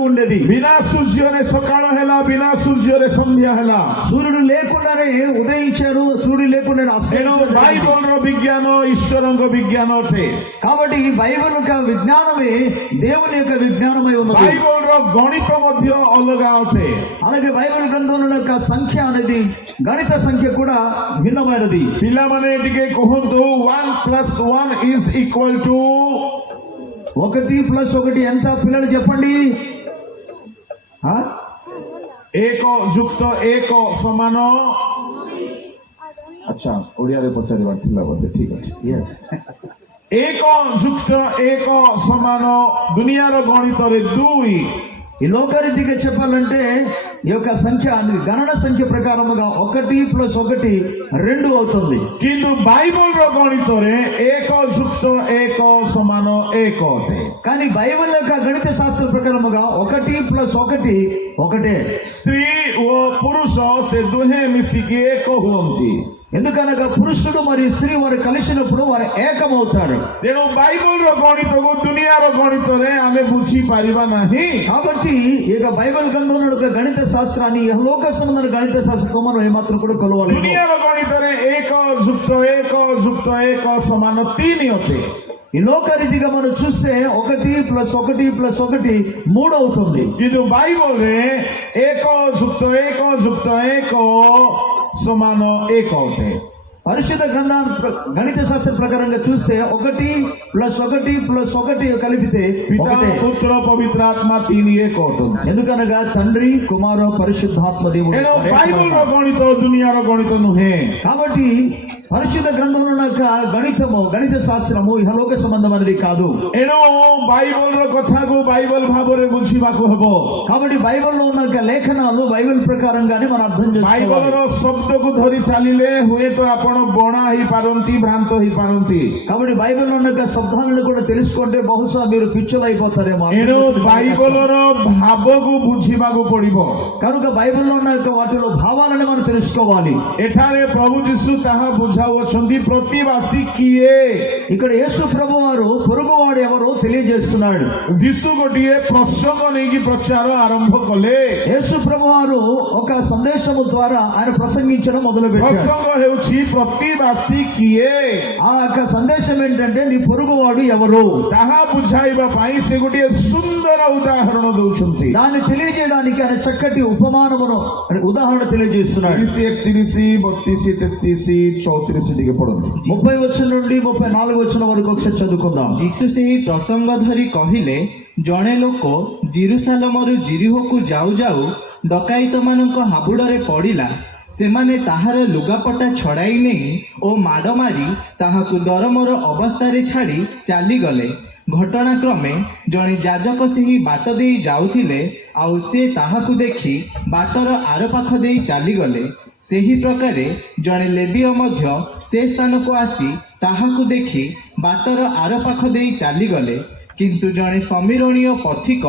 వెలుగు ఉండేది. बिना सूर्य सकाळ हेला बिना सूर्य संध्या हेला సూర్యుడు లేకుండానే ఉదయించారు, సూర్యుడు లేకుండానే అస్తమించారు. बाइबल रो विज्ञान ईश्वर विज्ञान अटे కాబట్టి ఈ బైబిల్ యొక్క విజ్ఞానమే దేవుని యొక్క విజ్ఞానమై ఉన్నది. बाइबल रो गणित मध्य अलगा अटे అలాగే బైబిల్ గ్రంథంలో యొక్క సంఖ్య అనేది గణిత సంఖ్య కూడా భిన్నమైనది. पिला माने टिके कहंतु 1 + 1 = 1 + 1 ఎంత పిల్లలు చెప్పండి? 1 + 1 समान अच्छा ओडिया रे पचारिबार थिला बोधे ठीक अछि yes 1 + 1 समान दुनिया रो गणित रे 2 ఈ లోకరీతిగా చెప్పాలంటే ఈ యొక్క సంఖ్య గణన సంఖ్య ప్రకారముగా 1 + 1 2 అవుతుంది. किंतु बाइबल रो गणित रे 1 + 1 समान 1 अटे కానీ బైబిల్ యొక్క గణిత శాస్త్ర ప్రకారముగా 1 + 1 ఒకటే. स्त्री ओ पुरुष से दुहे मिसिकी 1 हुअंती ఎందుకనగా పురుషుడు మరియు స్త్రీ వారు కలిసినప్పుడు వారు ఏకమవుతారు. तेणु बाइबल रो गणित को दुनिया रो गणित रे आमे बुझी पारिबा नाही. కాబట్టి ఇక బైబిల్ గ్రంథంలో యొక్క గణిత శాస్త్రాన్ని లోక సంబంధమైన గణిత శాస్త్రంతో మనం ఏమాత్రం కూడా కొలవలేము. दुनिया रो गणित रे 1 + 1 समान 3 अटे ఈ లోకరీతిగా మనం చూస్తే 1 + 1 + 1 3 అవుతుంది. किंतु बाइबल रे 1 + 1 समान 1 अटे పరిశుద్ధ గ్రంథం గణిత శాస్త్ర ప్రకారంగా చూస్తే 1 + 1 + 1 కలిపితే पिता ఒకటే. पुत्र पवित्र आत्मा 3 1 अटे ఎందుకనగా తండ్రి కుమార పరిశుద్ధాత్మ దేవుడు. एनो बाइबल रो गणित दुनिया रो गणित नुहे. కాబట్టి పరిశుద్ధ గ్రంథంలో యొక్క గణిత శాస్త్రము ఇహలోక సంబంధమైనది కాదు. एनो बाइबल रो कथा को बाइबल भाबरे बुझिबाको हबो. కాబట్టి బైబిల్లో ఉన్న లేఖనాలు బైబిల్ ప్రకారంగానే మనం అర్థం बाइबल చేసుకోవాలి. रो शब्द को धरि चलिले हुए तो आपण बणा ही पारंती भ्रांत ही पारंती. కాబట్టి బైబిల్లో ఉన్న శబ్దాలను కూడా తెలుసుకుంటే బహుశా మీరు పిచ్చలైపోతారేమో. एनो बाइबल रो भाव को बुझिबाको पड़िबो. కనుక బైబిల్లో ఉన్న వాటిలో భావాలను మనం తెలుసుకోవాలి. एठारे प्रभु यीशु ताहा बुझावछंती प्रतिवासी किए. ఇక్కడ యేసు ప్రభువారు పొరుగువాడు ఎవరో తెలియజేస్తున్నాడు. यीशु गोटिए प्रसंग नेकी प्रचार आरंभ कले. యేసు ప్రభువారు ఒక సందేశము ద్వారా ఆయన ప్రసంగించడం మొదలుపెట్టారు. प्रसंग हेउछि प्रतिवासी किए. ఆ యొక్క సందేశం ఏంటంటే నీ పొరుగువాడు ఎవరు ताहा बुझाइबा पई से गोटिए सुंदर उदाहरण दउछंती. దాన్ని తెలియజేయడానికి ఆయన చక్కటి ఉపమానమును ఉదాహరణ తెలియజేస్తున్నాడు. 31 32 33 34 टिके पढନ୍ତୁ. 30 వచనం నుండి 34 వచనం వరకు ఒకసారి చదువుకుందాం. ଯୀଶୁ ସେହି ପ୍ରସଙ୍ଗ ଧରି କହିଲେ, ଜଣେ ଲୋକ ଜେରୁସାଲେମରୁ ଜିରିହୋକୁ ଯାଉ ଯାଉ ଡକାୟତମାନଙ୍କ ହାବୁଡ଼ରେ ପଡ଼ିଲା। ସେମାନେ ତାହାର ଲୁଗାପଟା ଛଡ଼ାଇ ନେଇ ଓ ମାଡ଼ ମାରି ତାହାକୁ ଦରମର ଅବସ୍ଥାରେ ଛାଡ଼ି ଚାଲିଗଲେ। ଘଟଣାକ୍ରମେ ଜଣେ ଯାଜକ ସେହି ବାଟ ଦେଇ ଯାଉଥିଲେ, ଆଉ ସେ ତାହାକୁ ଦେଖି ବାଟର ଆରପାଖ ଦେଇ ଚାଲିଗଲେ। ସେହି ପ୍ରକାରେ ଜଣେ ଲେବୀୟ ମଧ୍ୟ ସେ ସ୍ଥାନକୁ ଆସି ତାହାକୁ ଦେଖି ବାଟର ଆରପାଖ ଦେଇ ଚାଲିଗଲେ। କିନ୍ତୁ ଜଣେ ସମୀରଣୀୟ ପଥିକ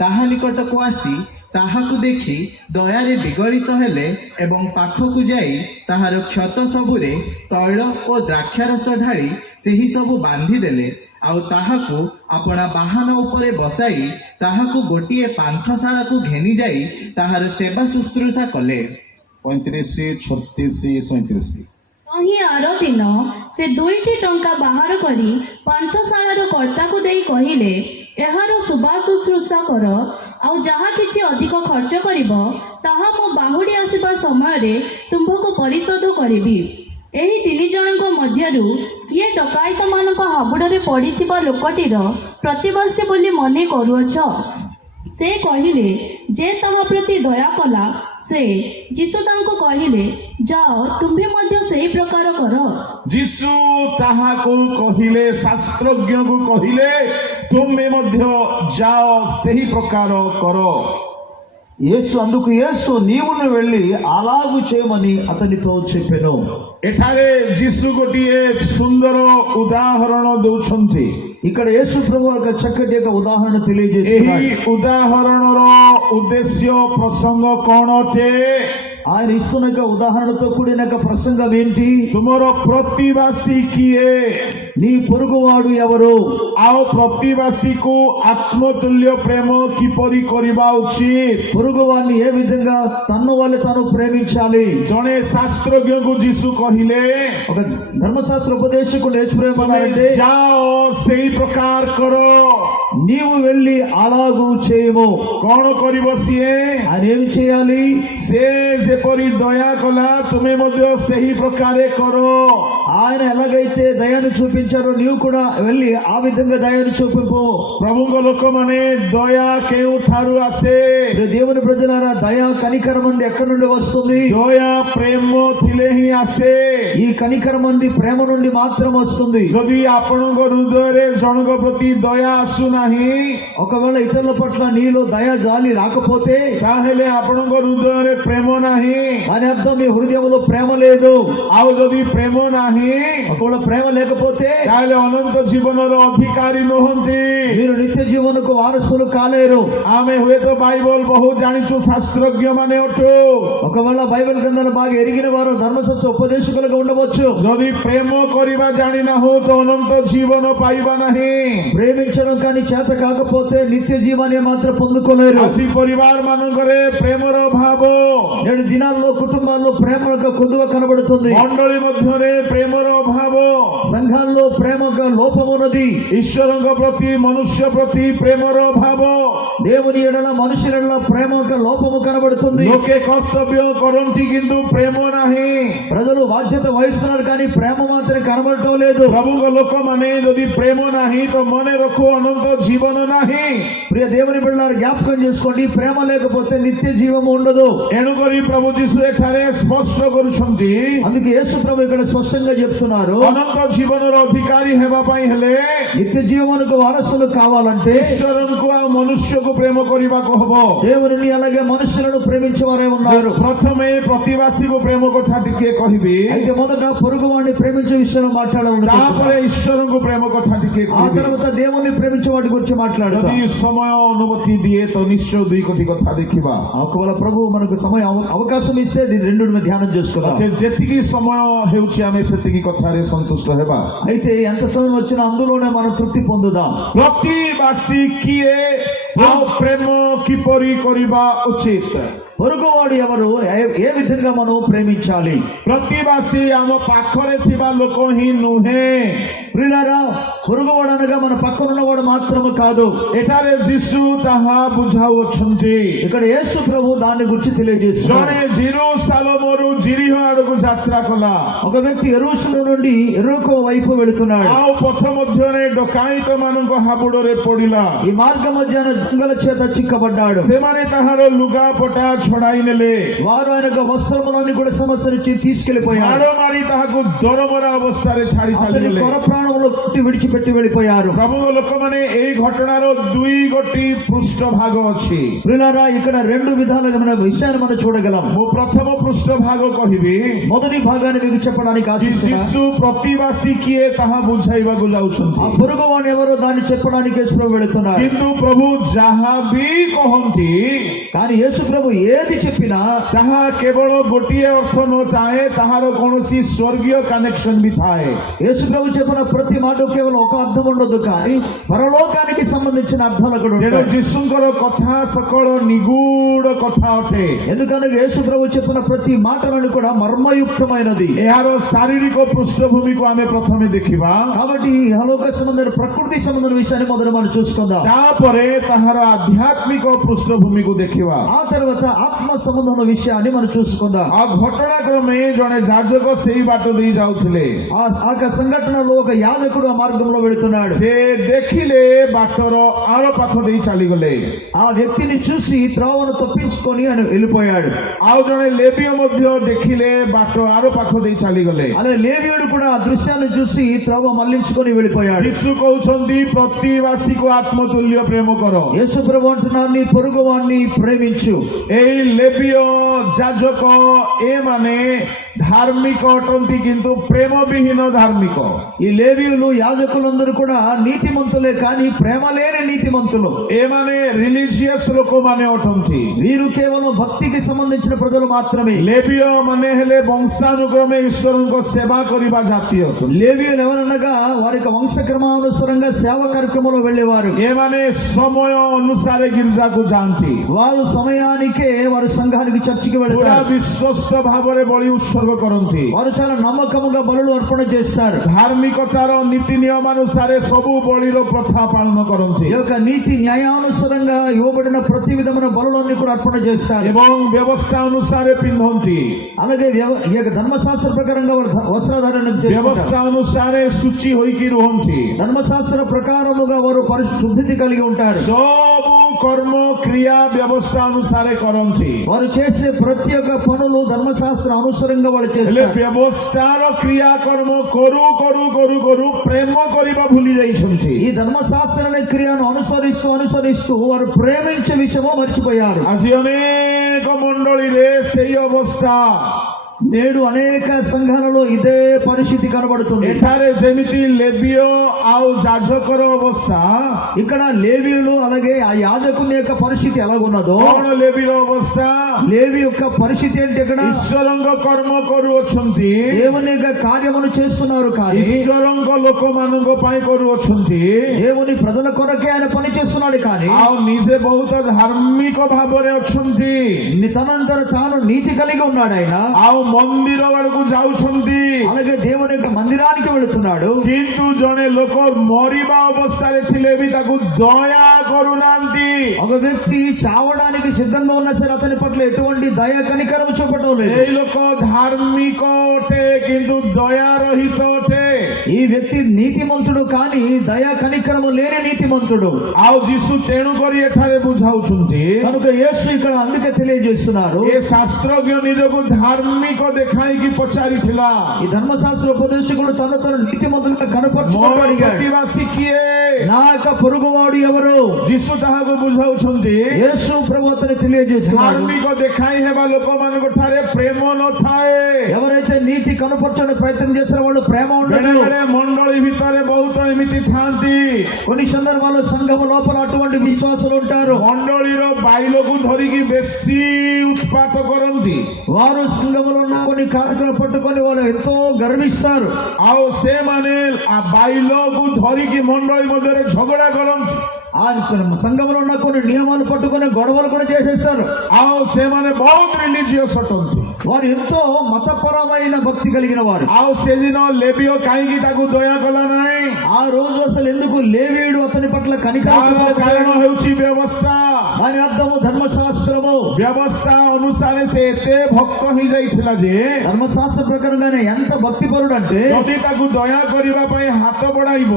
ତାହା ନିକଟକୁ ଆସି ତାହାକୁ ଦେଖି ଦୟାରେ ବିଗଳିତ ହେଲେ ଏବଂ ପାଖକୁ ଯାଇ ତାହାର କ୍ଷତ ସବୁରେ ତୈଳ ଓ ଦ୍ରାକ୍ଷାରସ ଢାଳି ସେହି ସବୁ ବାନ୍ଧିଦେଲେ। ଆଉ ତାହାକୁ ଆପଣା ବାହନ ଉପରେ ବସାଇ ତାହାକୁ ଗୋଟିଏ ପାନ୍ଥଶାଳାକୁ ଘେନିଯାଇ ତାହାର ସେବା ଶୁଶ୍ରୂଷା କଲେ। 35 36 37 ତହିଁ ଆର ଦିନ ସେ 2ଟି ଟଙ୍କା ବାହାର କରି ପାନ୍ଥଶାଳାର କର୍ତ୍ତାକୁ ଦେଇ କହିଲେ, ଏହାର ସେବା ଶୁଶ୍ରୂଷା କର, ଆଉ ଯାହା କିଛି ଅଧିକ ଖର୍ଚ୍ଚ କରିବ ତାହା ମୁଁ ବାହୁଡ଼ି ଆସିବା ସମୟରେ ତୁମ୍ଭକୁ ପରିଶୋଧ କରିବି। ଏହି 3 ଜଣଙ୍କ ମଧ୍ୟରୁ କିଏ ଡକାୟତମାନଙ୍କ ହାବୁଡ଼ରେ ପଡ଼ିଥିବା ଲୋକଟିର ପ୍ରତିବାସୀ ବୋଲି ମନେ କରୁଅଛ? ସେ କହିଲେ, ଯେ ତାହା ପ୍ରତି ଦୟା କଲା ସେ। ଯୀଶୁ ତାଙ୍କୁ କହିଲେ, ଯାଅ ତୁମ୍ଭେ ମଧ୍ୟ ସେହି ପ୍ରକାର କର। ଯୀଶୁ ତାହାକୁ କହିଲେ, ଶାସ୍ତ୍ରଜ୍ଞ କୁ କହିଲେ, ତୁମେ ମଧ୍ୟ ଯାଅ ସେହି ପ୍ରକାର କର। యేసు అందుకు యేసు నీవును వెళ్ళి అలాగు చేయమని అతనితో చెప్పెను. ଏଠାରେ ଯୀଶୁ ଗୋଟିଏ ସୁନ୍ଦର ଉଦାହରଣ ଦଉଛନ୍ତି। ఇక్కడ యేసు ప్రభు ఒక చక్కటి యొక్క ఉదాహరణ తెలియజేస్తున్నాడు. ଏହି ଉଦାହରଣର ଉଦ୍ଦେଶ୍ୟ ପ୍ରସଙ୍ଗ କ'ଣ ଅଟେ? ఆయన ఇస్తున్న యొక్క ఉదాహరణతో కూడిన యొక్క ప్రసంగం ఏంటి? ତୁମର ପ୍ରତିବାସୀ କିଏ? నీ పొరుగువాడు ఎవరు? ଆଉ ପ୍ରତିବାସୀକୁ ଆତ୍ମତୁଲ୍ୟ ପ୍ରେମ କିପରି କରିବା ଉଚିତ? పొరుగువాడిని ఏ విధంగా తన్ను వల్ల తాను ప్రేమించాలి? ଜଣେ ଶାସ୍ତ୍ରଜ୍ଞଙ୍କୁ ଯୀଶୁ କହିଲେ, ఒక ధర్మశాస్త్ర ఉపదేశకుడు యేసు ప్రేమన్నారంటే, ଯାଅ ସେଇ ପ୍ରକାର କର। నీవు వెళ్ళి అలాగూ చేయము। କଣ କରିବ ସିଏ? ఆయన ఏమి చేయాలి? ସେ ଯେପରି ଦୟା କଲା ତୁମେ ମଧ୍ୟ ସେହି ପ୍ରକାରେ କର। ఆయన ఎలాగైతే దయను చూపించాడో నీవు కూడా వెళ్ళి ఆ విధంగా దయను చూపింపు। ପ୍ରଭୁଙ୍କ ଲୋକମାନେ ଦୟା କେଉଁଠାରୁ ଆସେ? దేవుని ప్రజలారా, దయ కనికరమంది ఎక్కడి నుండి వస్తుంది? ଦୟା ପ୍ରେମ ଥିଲେ ହିଁ ଆସେ। ఈ కనికరమంది ప్రేమ నుండి మాత్రం వస్తుంది। ଯଦି ଆପଣଙ୍କ ହୃଦୟରେ ଜଣଙ୍କ ପ୍ରତି ଦୟା ଆସୁନାହିଁ, ఒకవేళ ఇతరుల పట్ల నీలో దయ జాలి రాకపోతే ତାହେଲେ ଆପଣଙ୍କ ହୃଦୟରେ ପ୍ରେమ ନାହିଁ। దాని అర్థం మీ హృదయంలో ప్రేమ లేదు। ଆଉ ଯଦି ପ୍ରେମ ନାହିଁ, ఒకవేళ ప్రేమ లేకపోతే ତାହେଲେ ଅନନ୍ତ ଜୀବନର ଅଧିକାରୀ ନୁହନ୍ତି। మీరు నిత్య జీవనకు వారసులు కాలేరు। ଆମେ ହୁଏତ ବାଇବଲ ବହୁତ ଜାଣିଛୁ, ଶାସ୍ତ୍ରଜ୍ଞ ମାନେ ଅଟୁ। ఒకవేళ బైబిల్ గ్రంథాలు బాగా ఎరిగిన వారు ధర్మశాస్త్ర ఉపదేశకులుగా ఉండవచ్చు। ଯଦି ପ୍ରେମ କରିବା ଜାଣିନାହୁଁ ତ ଅନନ୍ତ ଜୀବନ ପାଇବା ନାହିଁ। ప్రేమించడం కానీ చేత కాకపోతే నిత్య జీవాన్ని మాత్రం పొందుకోలేరు। ଆସି ପରିବାର ମାନଙ୍କରେ ପ୍ରେମର ଅଭାବ, నేడు దినాల్లో కుటుంబాల్లో ప్రేమ యొక్క కొదువ కనబడుతుంది। ମଣ୍ଡଳୀ ମଧ୍ୟରେ ପ୍ରେମର ଅଭାବ, సంఘాల్లో ప్రేమ యొక్క లోపం ఉన్నది। ଈଶ୍ୱରଙ୍କ ପ୍ରତି ମନୁଷ୍ୟ ପ୍ରତି ପ୍ରେମର ଅଭାବ। దేవుని ఎడల మనుషుల ఎడల ప్రేమ యొక్క లోపము కనబడుతుంది। ଲୋକେ କର୍ତ୍ତବ୍ୟ କରନ୍ତି କିନ୍ତୁ ପ୍ରେମ ନାହିଁ। ప్రజలు బాధ్యత వహిస్తున్నారు కానీ ప్రేమ మాత్రం కనబడటం లేదు। ପ୍ରଭୁଙ୍କ ଲୋକମାନେ ଯଦି ପ୍ରେମ ନାହିଁ ତ ମନେ ରଖୁ ଅନନ୍ତ ଜୀବନ ନାହିଁ। ప్రియ దేవుని బిడ్డలారా, జ్ఞాపకం చేసుకోండి, ప్రేమ లేకపోతే నిత్య జీవము ఉండదు। ଏଣୁକରି ପ୍ରଭୁ ଯୀଶୁ ଏଠାରେ ସ୍ପଷ୍ଟ କରୁଛନ୍ତି, అందుకే యేసు ప్రభు ఇక్కడ స్పష్టంగా చెప్తున్నారు, ଅନନ୍ତ ଜୀବନର ଅଧିକାରୀ ହେବା ପାଇଁ ହେଲେ నిత్య జీవనకు వారసులు కావాలంటే ଈଶ୍ୱରଙ୍କୁ ଆଉ ମନୁଷ୍ୟକୁ ପ୍ରେମ କରିବାକୁ ହବ। దేవుని అలాగే మనుషులను ప్రేమించేవారే ఉన్నారు। ପ୍ରଥମେ ପ୍ରତିବାସୀକୁ ପ୍ରେମ କଥା ଟିକେ କହିବି, అయితే మొదట పొరుగు వాడిని ప్రేమించే విషయంలో మాట్లాడాలని, ତାପରେ ଈଶ୍ୱରଙ୍କୁ ପ୍ରେମ କଥା ଟିକେ ఆ କହିବି। తర్వాత దేవుణ్ణి ప్రేమించే వాటి గురించి మాట్లాడతాం। ଯଦି ସମୟ ଅନୁମତି ଦିଏ ତ ନିଶ୍ଚୟ ଦୁଇ କୋଟି କଥା ଦେଖିବା। ఒకవేళ ప్రభు మనకు సమయం అవకాశం ఇస్తే దీని రెండు ధ్యానం చేసుకుందాం। ଯେତିକି ସମୟ ହେଉଛି ଆମେ ସେତିକି କଥାରେ ସନ୍ତୁଷ୍ଟ ହେବା। అయితే ఎంత సమయం వచ్చినా అందులోనే మనం తృప్తి పొందుదాం। ପ୍ରତିବାସୀ କିଏ ଆଉ ପ୍ରେମ କିପରି କରିବା ଉଚିତ? పొరుగువాడు ఎవరు, ఏ విధంగా మనం ప్రేమించాలి? ପ୍ରତିବାସୀ ଆମ ପାଖରେ ଥିବା ଲୋକ ହିଁ ନୁହେଁ। ప్రియులారా, పొరుగువాడు అనగా మన పక్కన ఉన్నవాడు మాత్రమే కాదు। ଏଠାରେ ଯୀଶୁ ତାହା ବୁଝାଉଅଛନ୍ତି। ఇక్కడ యేసు ప్రభు దాన్ని గురించి తెలియజేస్తున్నాడు। ଜଣେ ଜେରୁସାଲେମରୁ ଜିରିହ ଆଡକୁ ଯାତ୍ରା କଲା। ఒక వ్యక్తి యెరూషలేము నుండి యెరికో వైపు వెళుతున్నాడు। ଆଉ ପଥ ମଧ୍ୟରେ ଡକାୟତ ମାନଙ୍କ ହାବୁଡରେ ପଡିଲା। ఈ మార్గ మధ్యాహ్న దొంగల చేత చిక్కబడ్డాడు। ସେମାନେ ତାହାର ଲୁଗାପଟା ଛଡାଇ ନେଲେ, వారు ఆయన యొక్క వస్త్రములన్నీ కూడా సమస్యరించి తీసుకెళ్లిపోయారు। ମାଡ଼ ମାରି ତାହାକୁ ଦରମରା ଅବସ୍ଥାରେ ଛାଡି అతని ଚାଲିଗଲେ। కొర ప్రాణములు కుట్టి విడిచిపెట్టి వెళ్ళిపోయారు। ପ୍ରଭୁଙ୍କ ଲୋକମାନେ ଏଇ ଘଟଣାର ଦୁଇ ଗୋଟି ପୃଷ୍ଠ ଭାଗ ଅଛି। ప్రియులారా, ఇక్కడ రెండు విధాలుగా మన విషయాన్ని మనం చూడగలం। ମୁଁ ପ୍ରଥମ ପୃଷ୍ଠ ଭାଗ କହିବି, మొదటి భాగాన్ని మీకు చెప్పడానికి ఆశిస్తున్నా। ଯୀଶୁ ପ୍ରତିବାସୀ କିଏ ତାହା ବୁଝାଇବାକୁ ఆ ଯାଉଛନ୍ତି। పొరుగువాడు ఎవరో దాన్ని చెప్పడానికి యేసు ప్రభు వెళుతున్నారు। କିନ୍ତୁ ପ୍ରଭୁ ଯାହା ବି କହନ୍ତି కానీ యేసు ప్రభు ఏది చెప్పినా ତାହା କେବଳ ଗୋଟିଏ ଅର୍ଥ ନଥାଏ, ତାହାର କୌଣସି ସ୍ୱର୍ଗୀୟ କନେକ୍ସନ ବି ଥାଏ। యేసు ప్రభు చెప్పిన ప్రతి మాట కేవలం ఒక అర్థం ఉండదు, కానీ పరలోకానికి సంబంధించిన అర్థాలు అక్కడ ତେଣୁ ఉంటాయి। ଯୀଶୁଙ୍କର କଥା ସକଳ ନିଗୁଡ କଥା ଅଟେ। ఎందుకనగా యేసు ప్రభు చెప్పిన ప్రతి మాటలను కూడా మర్మయుక్తమైనది। ଏହାର ଶାରୀରିକ ପୃଷ୍ଠଭୂମିକୁ ଆମେ ପ୍ରଥମେ ଦେଖିବା, కాబట్టి ఈ ఇహలోక సంబంధమైన ప్రకృతి సంబంధమైన విషయాన్ని మొదట మనం చూసుకుందాం। ତାପରେ ତାହାର ଆଧ୍ୟାତ୍ମିକ ପୃଷ୍ଠଭୂମିକୁ ଦେଖିବା। ఆ తర్వాత ఆత్మ సంబంధమైన విషయాన్ని మనం చూసుకుందాం। ଆଉ ଘଟଣାକ୍ରମେ ଜଣେ ଯାଜକ ସେଇ ବାଟ ଦେଇ ଯାଉଥିଲେ। ఆ సంఘటనలో ఒక యాజకుడు ఆ మార్గంలో వెళుతున్నాడు। ସେ ଦେଖିଲେ ବାଟର ଆର ପାଖ ଦେଇ ଚାଲିଗଲେ। ఆ వ్యక్తిని చూసి త్రోవను తప్పించుకొని ఆయన వెళ్ళిపోయాడు। ଆଉ ଜଣେ ଲେବୀୟ ମଧ୍ୟ ଦେଖିଲେ ବାଟ ଆର ପାଖ ଦେଇ ଚାଲିଗଲେ। అలా లేవీయుడు కూడా ఆ దృశ్యాన్ని చూసి త్రోవ మళ్లించుకొని వెళ్ళిపోయాడు। ଯୀଶୁ କହୁଛନ୍ତି ପ୍ରତିବାସୀକୁ ଆତ୍ମତୁଲ୍ୟ ପ୍ରେମ କର। యేసు ప్రభు అంటున్నాడు, నీ పొరుగువాణ్ణి ప్రేమించు। ଏଇ ଲେବୀୟ ଯାଜକ ଏମାନେ ଧାର୍ମିକ ଅଟନ୍ତି କିନ୍ତୁ ପ୍ରେମ ବିହୀନ ଧାର୍ମିକ। ఈ లేవీయులు యాజకులందరూ కూడా నీతిమంతులే కానీ ప్రేమ లేని నీతిమంతులు. ଏମାନେ ରିଲିଜିୟସ୍ ଲୋକମାନେ ଅଟନ୍ତି। వీరు కేవలం భక్తికి సంబంధించిన ప్రజలు మాత్రమే. ଲେବୀୟ ମାନେ ହେଲେ ବଂଶାନୁକ୍ରମେ ଈଶ୍ୱରଙ୍କ ସେବା କରିବା ଜାତି ଅଟନ୍ତି। లేవీయులు ఎవరనగా వారి యొక్క వంశక్రమానుసారంగా సేవా కార్యక్రమంలో వెళ్ళేవారు. ଏମାନେ ସମୟ ଅନୁସାରେ ଗିର୍ଜାକୁ ଯାଆନ୍ତି। వారు సమయానికే వారి సంఘానికి చర్చికి ପୁରା వెళతారు. ବିଶ୍ୱସ୍ତ ଭାବରେ ବଳି ଉତ୍ସର୍ଗ କରନ୍ତି। వారు చాలా నమ్మకముగా బలులు అర్పణ చేస్తారు. ଧାର୍ମିକତାର ନୀତି ନିୟମାନୁସାରେ ସବୁ ବଳିର ପ୍ରଥା ପାଳନ କରନ୍ତି ఈ యొక్క నీతి న్యాయానుసారంగా ఇవ్వబడిన ప్రతి విధమైన బలులన్నీ కూడా అర్పణ చేస్తారు. ଏବଂ ବ୍ୟବସ୍ଥା ଅନୁସାରେ ପିନ୍ଧନ୍ତି। అలాగే ఈ యొక్క ధర్మశాస్త్ర ప్రకారంగా వారు వస్త్రధారణ చేస్తారు. ବ୍ୟବସ୍ଥା ଅନୁସାରେ ଶୁଚି ହୋଇକି ରୁହନ୍ତି। ధర్మశాస్త్ర ప్రకారముగా వారు పరిశుద్ధి కలిగి ఉంటారు. ସବୁ କର୍ମ କ୍ରିୟା ବ୍ୟବସ୍ଥା ଅନୁସାରେ କରନ୍ତି। వారు చేసే ప్రతి ఒక్క పనులు ధర్మశాస్త్ర అనుసారంగా వాళ్ళు ହେଲେ చేస్తారు. ବ୍ୟବସ୍ଥାର କ୍ରିୟାକର୍ମ କରୁ କରୁ କରୁ କରୁ ପ୍ରେମ କରିବା ଭୁଲି ଯାଇଛନ୍ତି। ఈ ధర్మశాస్త్ర క్రియను అనుసరిస్తూ వారు ప్రేమించే విషయమో మర్చిపోయారు. ଆଜି ଅନେକ ମଣ୍ଡଳୀରେ ସେଇ ଅବସ୍ଥା। నేడు అనేక సంఘాలలో ఇదే పరిస్థితి కనబడుతుంది. ଏଠାରେ ଯେମିତି ଲେବୀୟ ଆଉ ଯାଜକର ଅବସ୍ଥା, ఇక్కడ లేవీయులు అలాగే ఆ యాజకుని యొక్క పరిస్థితి ఎలాగున్నదో, କଣ ଲେବୀର ଅବସ୍ଥା? లేవి యొక్క పరిస్థితి ఏంటి? ఇక్కడ ଈଶ୍ୱରଙ୍କ କର୍ମ କରୁଅଛନ୍ତି, దేవుని యొక్క కార్యమును చేస్తున్నారు కానీ ଈଶ୍ୱରଙ୍କ ଲୋକମାନଙ୍କ ପାଇଁ କରୁଅଛନ୍ତି, దేవుని ప్రజల కొరకే ఆయన పని చేస్తున్నాడు కానీ ଆଉ ନିଜେ ବହୁତ ଧାର୍ମିକ ଭାବରେ ଅଛନ୍ତି, తనంతర తాను నీతి కలిగి ఉన్నాడు ఆయన. ଆଉ ମନ୍ଦିର ଆଡକୁ ଯାଉଛନ୍ତି। అలాగే దేవుని యొక్క మందిరానికి వెళుతున్నాడు. କିନ୍ତୁ ଜଣେ ଲୋକ ମରିବା ଅବସ୍ଥାରେ ଥିଲେ ବି ତାକୁ ଦୟା କରୁନାହାନ୍ତି। ఒక వ్యక్తి చావడానికి సిద్ధంగా ఉన్నా సరే అతని పట్ల ఎటువంటి దయ కనికరం చూపటం లేదు. এই লোক ধার্মিক অটে কিন্তু দয়া রহিত অটে। ఈ వ్యక్తి నీతిమంతుడు కానీ దయా కనికరము లేని నీతిమంతుడు. ଆଉ ଯୀଶୁ ତେଣୁ କରି ଏଠାରେ ବୁଝାଉଛନ୍ତି, కనుక యేసు ఇక్కడ అందుకే తెలియజేస్తున్నారు. ଏ ଶାସ୍ତ୍ରଜ୍ଞ ନିଜକୁ ଧାର୍ମିକ ଦେଖାଇକି ପଚାରିଥିଲା, ఈ ధర్మశాస్త్ర ఉపదేశకుడు తను నీతిమంతులుగా ମୋର కనపరచుకోవడం అడిగాడు. ପ୍ରତିବାସୀ କିଏ? నా యొక్క పొరుగువాడు ఎవరు? ଯୀଶୁ ତାହାକୁ ବୁଝାଉଛନ୍ତି, యేసు ప్రభు అతని తెలియజేస్తున్నాడు. ଧାର୍ମିକ ଦେଖାଇ ହେବା ଲୋକମାନଙ୍କ ଠାରେ ପ୍ରେମ ନଥାଏ। ఎవరైతే నీతి కనపరచడానికి ప్రయత్నం చేస్తారో వాళ్ళు ప్రేమ ఉండదు. ବେଳେବେଳେ ମଣ୍ଡଳୀ ଭିତରେ ବହୁତ ଏମିତି ଥାନ୍ତି, కొన్ని సందర్భాల్లో సంఘము లోపల అటువంటి విశ్వాసులు ఉంటారు. ମଣ୍ଡଳୀର ବାଇଲକୁ ଧରିକି ବେଶୀ ଉତ୍ପାତ କରନ୍ତି। వారు సంఘములో ఉన్న కొన్ని కార్యక్రమాలు పట్టుకొని వాళ్ళు ఎంతో గర్విస్తారు. ଆଉ ସେମାନେ ବାଇଲକୁ ଧରିକି ମଣ୍ଡଳୀ ମଧ୍ୟରେ ଝଗଡା କରନ୍ତି। ఆ సంఘంలో ఉన్న కొన్ని నియమాలు పట్టుకొని గొడవలు కూడా చేసేస్తారు. ଆଉ ସେମାନେ ବହୁତ ରିଲିଜିୟସ୍ ଅଟନ୍ତି। వారు ఎంతో మతపరమైన భక్తి కలిగిన వారు. ଆଉ ସେଦିନ ଲେବୀୟ କାହିଁକି ତାକୁ ଦୟା କଲା ନାହିଁ? ఆ రోజు అసలు ఎందుకు లేవీయుడు అతని పట్ల కనికరం ତାର କାରଣ ହେଉଛି ବ୍ୟବସ୍ଥା। దాని అర్థము ధర్మశాస్త్రము. ବ୍ୟବସ୍ଥା ଅନୁସାରେ ସେ ଏତେ ଭକ୍ତ ହେଇଯାଇଥିଲା ଯେ ధర్మశాస్త్ర ప్రకారంగానే ఎంత భక్తిపరుడు అంటే ଯଦି ତାକୁ ଦୟା କରିବା ପାଇଁ ହାତ ବଢାଇବ,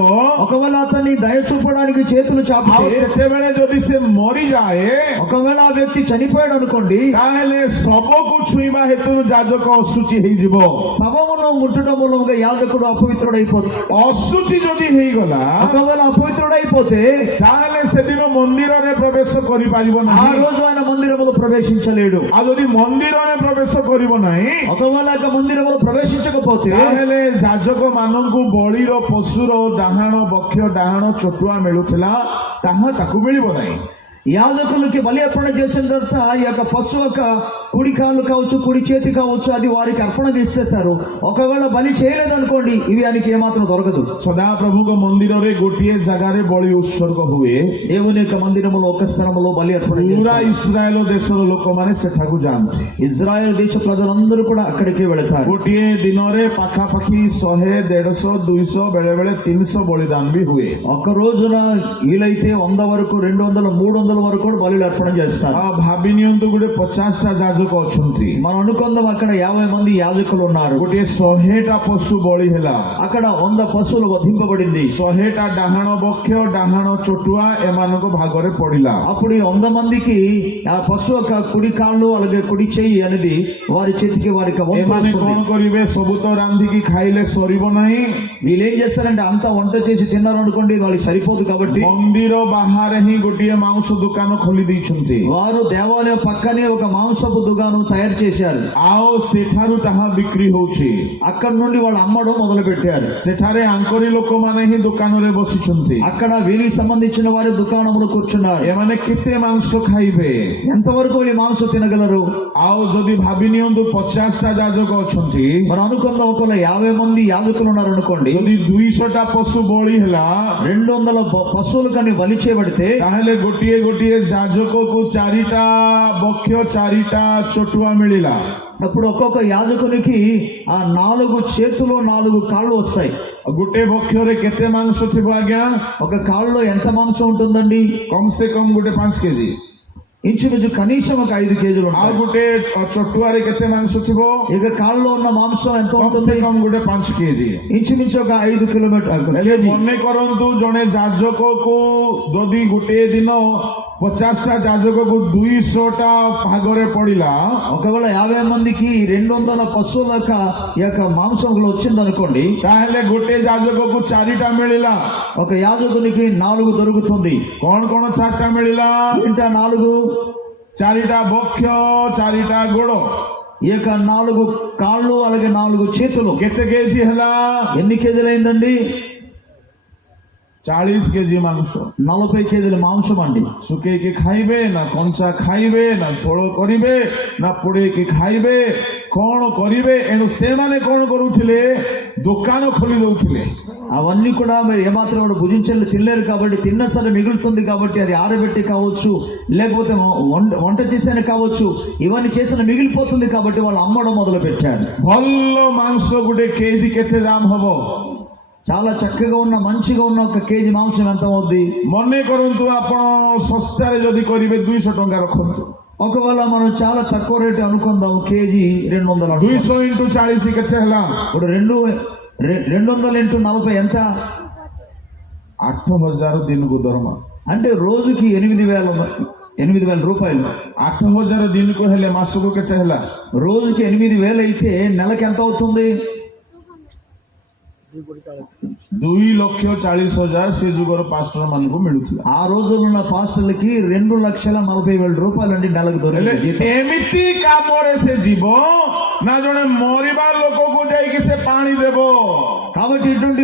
ఒకవేళ అతన్ని దయ చూపడానికి చేతులు ଆଉ చాపితే, ସେତେବେଳେ ଯଦି ସେ ମରିଯାଏ, ఒకవేళ ఆ వ్యక్తి చనిపోయాడు అనుకోండి, ତାହେଲେ ଶବକୁ ଛୁଇଁବା ହେତୁରୁ ଯାଜକ ଅଶୁଚି ହେଇଯିବ। శవమును ముట్టడం మూలంగా యాజకుడు అపవిత్రుడైపోతాడు. ଅଶୁଚି ଯଦି ହେଇଗଲା, ఒకవేళ అపవిత్రుడైపోతే ତାହେଲେ ସେଦିନ ମନ୍ଦିରରେ ପ୍ରବେଶ କରିପାରିବ ఆ ନାହିଁ। రోజు ఆయన మందిరములో ప్రవేశించలేడు. ଆଉ ଯଦି ମନ୍ଦିରରେ ପ୍ରବେଶ କରିବ ନାହିଁ, ఒకవేళ ఇక మందిరములో ప్రవేశించకపోతే ତାହେଲେ ଯାଜକ ମାନଙ୍କୁ ବଳିର ପଶୁର ଡାହାଣ ବକ୍ଷ ଡାହାଣ ଚଟୁଆ ମିଳୁଥିଲା, ତାହା ତାକୁ ମିଳିବ ନାହିଁ। యాజకులకి బలి అర్పణ చేసిన తర్వాత ఈ యొక్క పశువు యొక్క కుడి కాళ్ళు కావచ్చు, కుడి చేతి కావచ్చు, అది వారికి అర్పణగా ఇచ్చేస్తారు. ఒకవేళ బలి చేయలేదు అనుకోండి, ఇవి ఆయనకి ఏమాత్రం దొరకదు. ସଦାପ୍ରଭୁଙ୍କ ମନ୍ଦିରରେ ଗୋଟିଏ ଜାଗାରେ ବଳି ଉତ୍ସର୍ଗ ହୁଏ। దేవుని యొక్క మందిరములో ఒక స్థలములో బలి అర్పణ ପୁରା చేస్తారు. ଇସ୍ରାଏଲ ଦେଶର ଲୋକମାନେ ସେଠାକୁ ଯାଆନ୍ତି। ఇజ్రాయెల్ దేశ ప్రజలందరూ కూడా అక్కడికి వెళతారు. ଗୋଟିଏ ଦିନରେ ପାଖାପାଖି 100, 150, 200 ବେଳେ ବେଳେ 300 ବଳିଦାନ ବି ହୁଏ। ఒక రోజున వీలైతే 100 వరకు, 200, 300 వరకు కూడా బలి అర్పణ చేస్తారు. ଆଉ ଭାବି ନିଅନ୍ତୁ ଗୋଟେ 50ଟା ଯାଜକ ଅଛନ୍ତି, మనం అనుకుందాం అక్కడ 50 మంది యాజకులు ఉన్నారు. ଗୋଟିଏ 100ଟା ପଶୁ ବଳି ହେଲା, అక్కడ 100 పశువులు వధింపబడింది. 100ଟା ଡାହାଣ ବକ୍ଷ ଡାହାଣ ଚଟୁଆ ଏମାନଙ୍କ ଭାଗରେ ପଡିଲା। అప్పుడు ఈ 100 మందికి ఆ పశువు యొక్క కుడి కాళ్ళు అలాగే కుడి చెయ్యి అనేది వారి చేతికి వారికి వంతు ଏମାନେ వస్తుంది. କଣ କରିବେ? ସବୁ ତ ରାନ୍ଧିକି ଖାଇଲେ ସରିବ ନାହିଁ। వీళ్ళు ఏం చేస్తారంటే అంతా వంట చేసి తిన్నారు అనుకోండి, వాళ్ళకి సరిపోదు కాబట్టి ମନ୍ଦିର ବାହାରେ ହିଁ ଗୋଟିଏ ମାଉଁସ दुकान खोली ଦେଇଛନ୍ତି వారు దేవాలయం పక్కనే ఒక మాంసపు దుకాణం తయారు చేశారు. ଆଉ ସେଠାରୁ ତାହା ବିକ୍ରି ହଉଛି అక్కడ నుండి వాళ్ళు అమ్మడం మొదలు పెట్టారు. ସେଠାରେ ଆଙ୍କରି ଲୋକମାନେ ହିଁ ଦୋକାନରେ ବସିଛନ୍ତି అక్కడ వీరికి సంబంధించిన వారి దుకాణంలో కూర్చున్నారు. ଏମାନେ କେତେ ମାଂସ ଖାଇବେ ఎంతవరకు ఈ మాంసం తినగలరు? ଆଉ ଯଦି ଭାବି ନିଅନ୍ତୁ 50ଟା ଯାଜକ ଅଛନ୍ତି మనం అనుకుందాం, ఒకవేళ 50 మంది యాజకులు ఉన్నారు అనుకోండి, ଯଦି 200ଟା ପଶୁ ବଳି ହେଲା 200 పశువులు కానీ బలి చేయబడితే ତାହେଲେ ଗୋଟିଏ ଗୋଟିଏ ଯାଜକକୁ 4ଟା ବକ୍ଷ 4ଟା ଚଟୁଆ ମିଳିଲା అప్పుడు ఒక్కొక్క యాజకునికి ఆ 4 చేతులు 4 కాళ్ళు వస్తాయి. ଗୋଟେ ବକ୍ଷରେ କେତେ ମାଂସ ଥିବ ଆଜ୍ଞା ఒక కాళ్ళలో ఎంత మాంసం ఉంటుందండి? କମ ସେ କମ ଗୋଟେ 5 କେଜି ఇంచుమించు కనీసం ఒక 5 కేజీలు ଆଉ ఉంటాయి. ଗୋଟେ ଚଟୁଆରେ କେତେ ମାଂସ ଥିବ ఇక కాళ్ళలో ఉన్న మాంసం ఎంత କମ ఉంటుంది? ସେ କମ ଗୋଟେ 5 କେଜି ఇంచుమించు ఒక 5 కిలోమీటర్ ହେଲେ ମନେ କରନ୍ତୁ ଜଣେ ଯାଜକକୁ ଯଦି ଗୋଟିଏ ଦିନ 50ଟା ଯାଜକକୁ 200ଟା ଭାଗରେ ପଡିଲା ఒకవేళ 50 మందికి 200 పశువుల యొక్క మాంసం వచ్చింది అనుకోండి, ତାହେଲେ ଗୋଟେ ଯାଜକକୁ 4ଟା ମିଳିଲା ఒక యాజకునికి 4 దొరుకుతుంది. କଣ କଣ 4ଟା ମିଳିଲା ఏంటా 4? 4ଟା ବକ୍ଷ 4ଟା ଗୋଡ ఈ యొక్క 4 కాళ్ళు అలాగే 4 చేతులు କେତେ କେଜି ହେଲା ఎన్ని కేజీలు అయిందండి? 40 କେଜି ମାଂସ 40 కేజీల మాంసం అండి. ଶୁଖେଇକି ଖାଇବେ ନା କଞ୍ଚା ଖାଇବେ ନା ଝୋଳ କରିବେ ନା ପୋଡେଇକି ଖାଇବେ କଣ କରିବେ ଏଣୁ ସେମାନେ କଣ କରୁଥିଲେ ଦୋକାନ ଖୋଲି ଦଉଥିଲେ అవన్నీ కూడా మీరు ఏమాత్రం కూడా భుజించలే తినలేరు కాబట్టి తిన్న సరే మిగులుతుంది కాబట్టి అది ఆరబెట్టి కావచ్చు, లేకపోతే వంట చేసేది కావచ్చు, ఇవన్నీ చేసిన మిగిలిపోతుంది కాబట్టి వాళ్ళు అమ్మడం మొదలు పెట్టారు. ଭଲ ମାଂସ ଗୋଟେ କେଜି କେତେ ଦାମ ହବ చాలా చక్కగా ఉన్న మంచిగా ఉన్న 1 కేజీ మాంసం ఎంత అవుద్ది? ମନେ କରନ୍ତୁ ଆପଣ ଶସ୍ତାରେ ଯଦି କରିବେ 200 ଟଙ୍କା ରଖନ୍ତୁ ఒకవేళ మనం చాలా తక్కువ రేటు అనుకుందాం, కేజీ 200 అనుకుందాం. 200 ఇంటూ 40 କେତେ ହେଲା ఇప్పుడు 200 ఇంటూ 40 ఎంత? 8000 ଦିନକୁ ଦରମା అంటే రోజుకి 8,000 రూపాయలు. 8000 ଦିନକୁ ହେଲେ ମାସକୁ କେତେ ହେଲା రోజుకి 8,000 అయితే నెలకి ఎంత అవుతుంది? 2,40,000 ସେ ଯୁଗର ପାଷ୍ଟର ମାନଙ୍କୁ ମିଳୁଥିଲା ఆ రోజుల్లో ఉన్న పాస్టర్లకి 2,40,000 రూపాయలు అండి నెలకు ହେଲେ దొరికింది. ଏମିତି କାମରେ ସେ ଯିବ ନା ଜଣେ ମରିବା ଲୋକକୁ ଯାଇକି ସେ ପାଣି ଦେବ కాబట్టి ఇటువంటి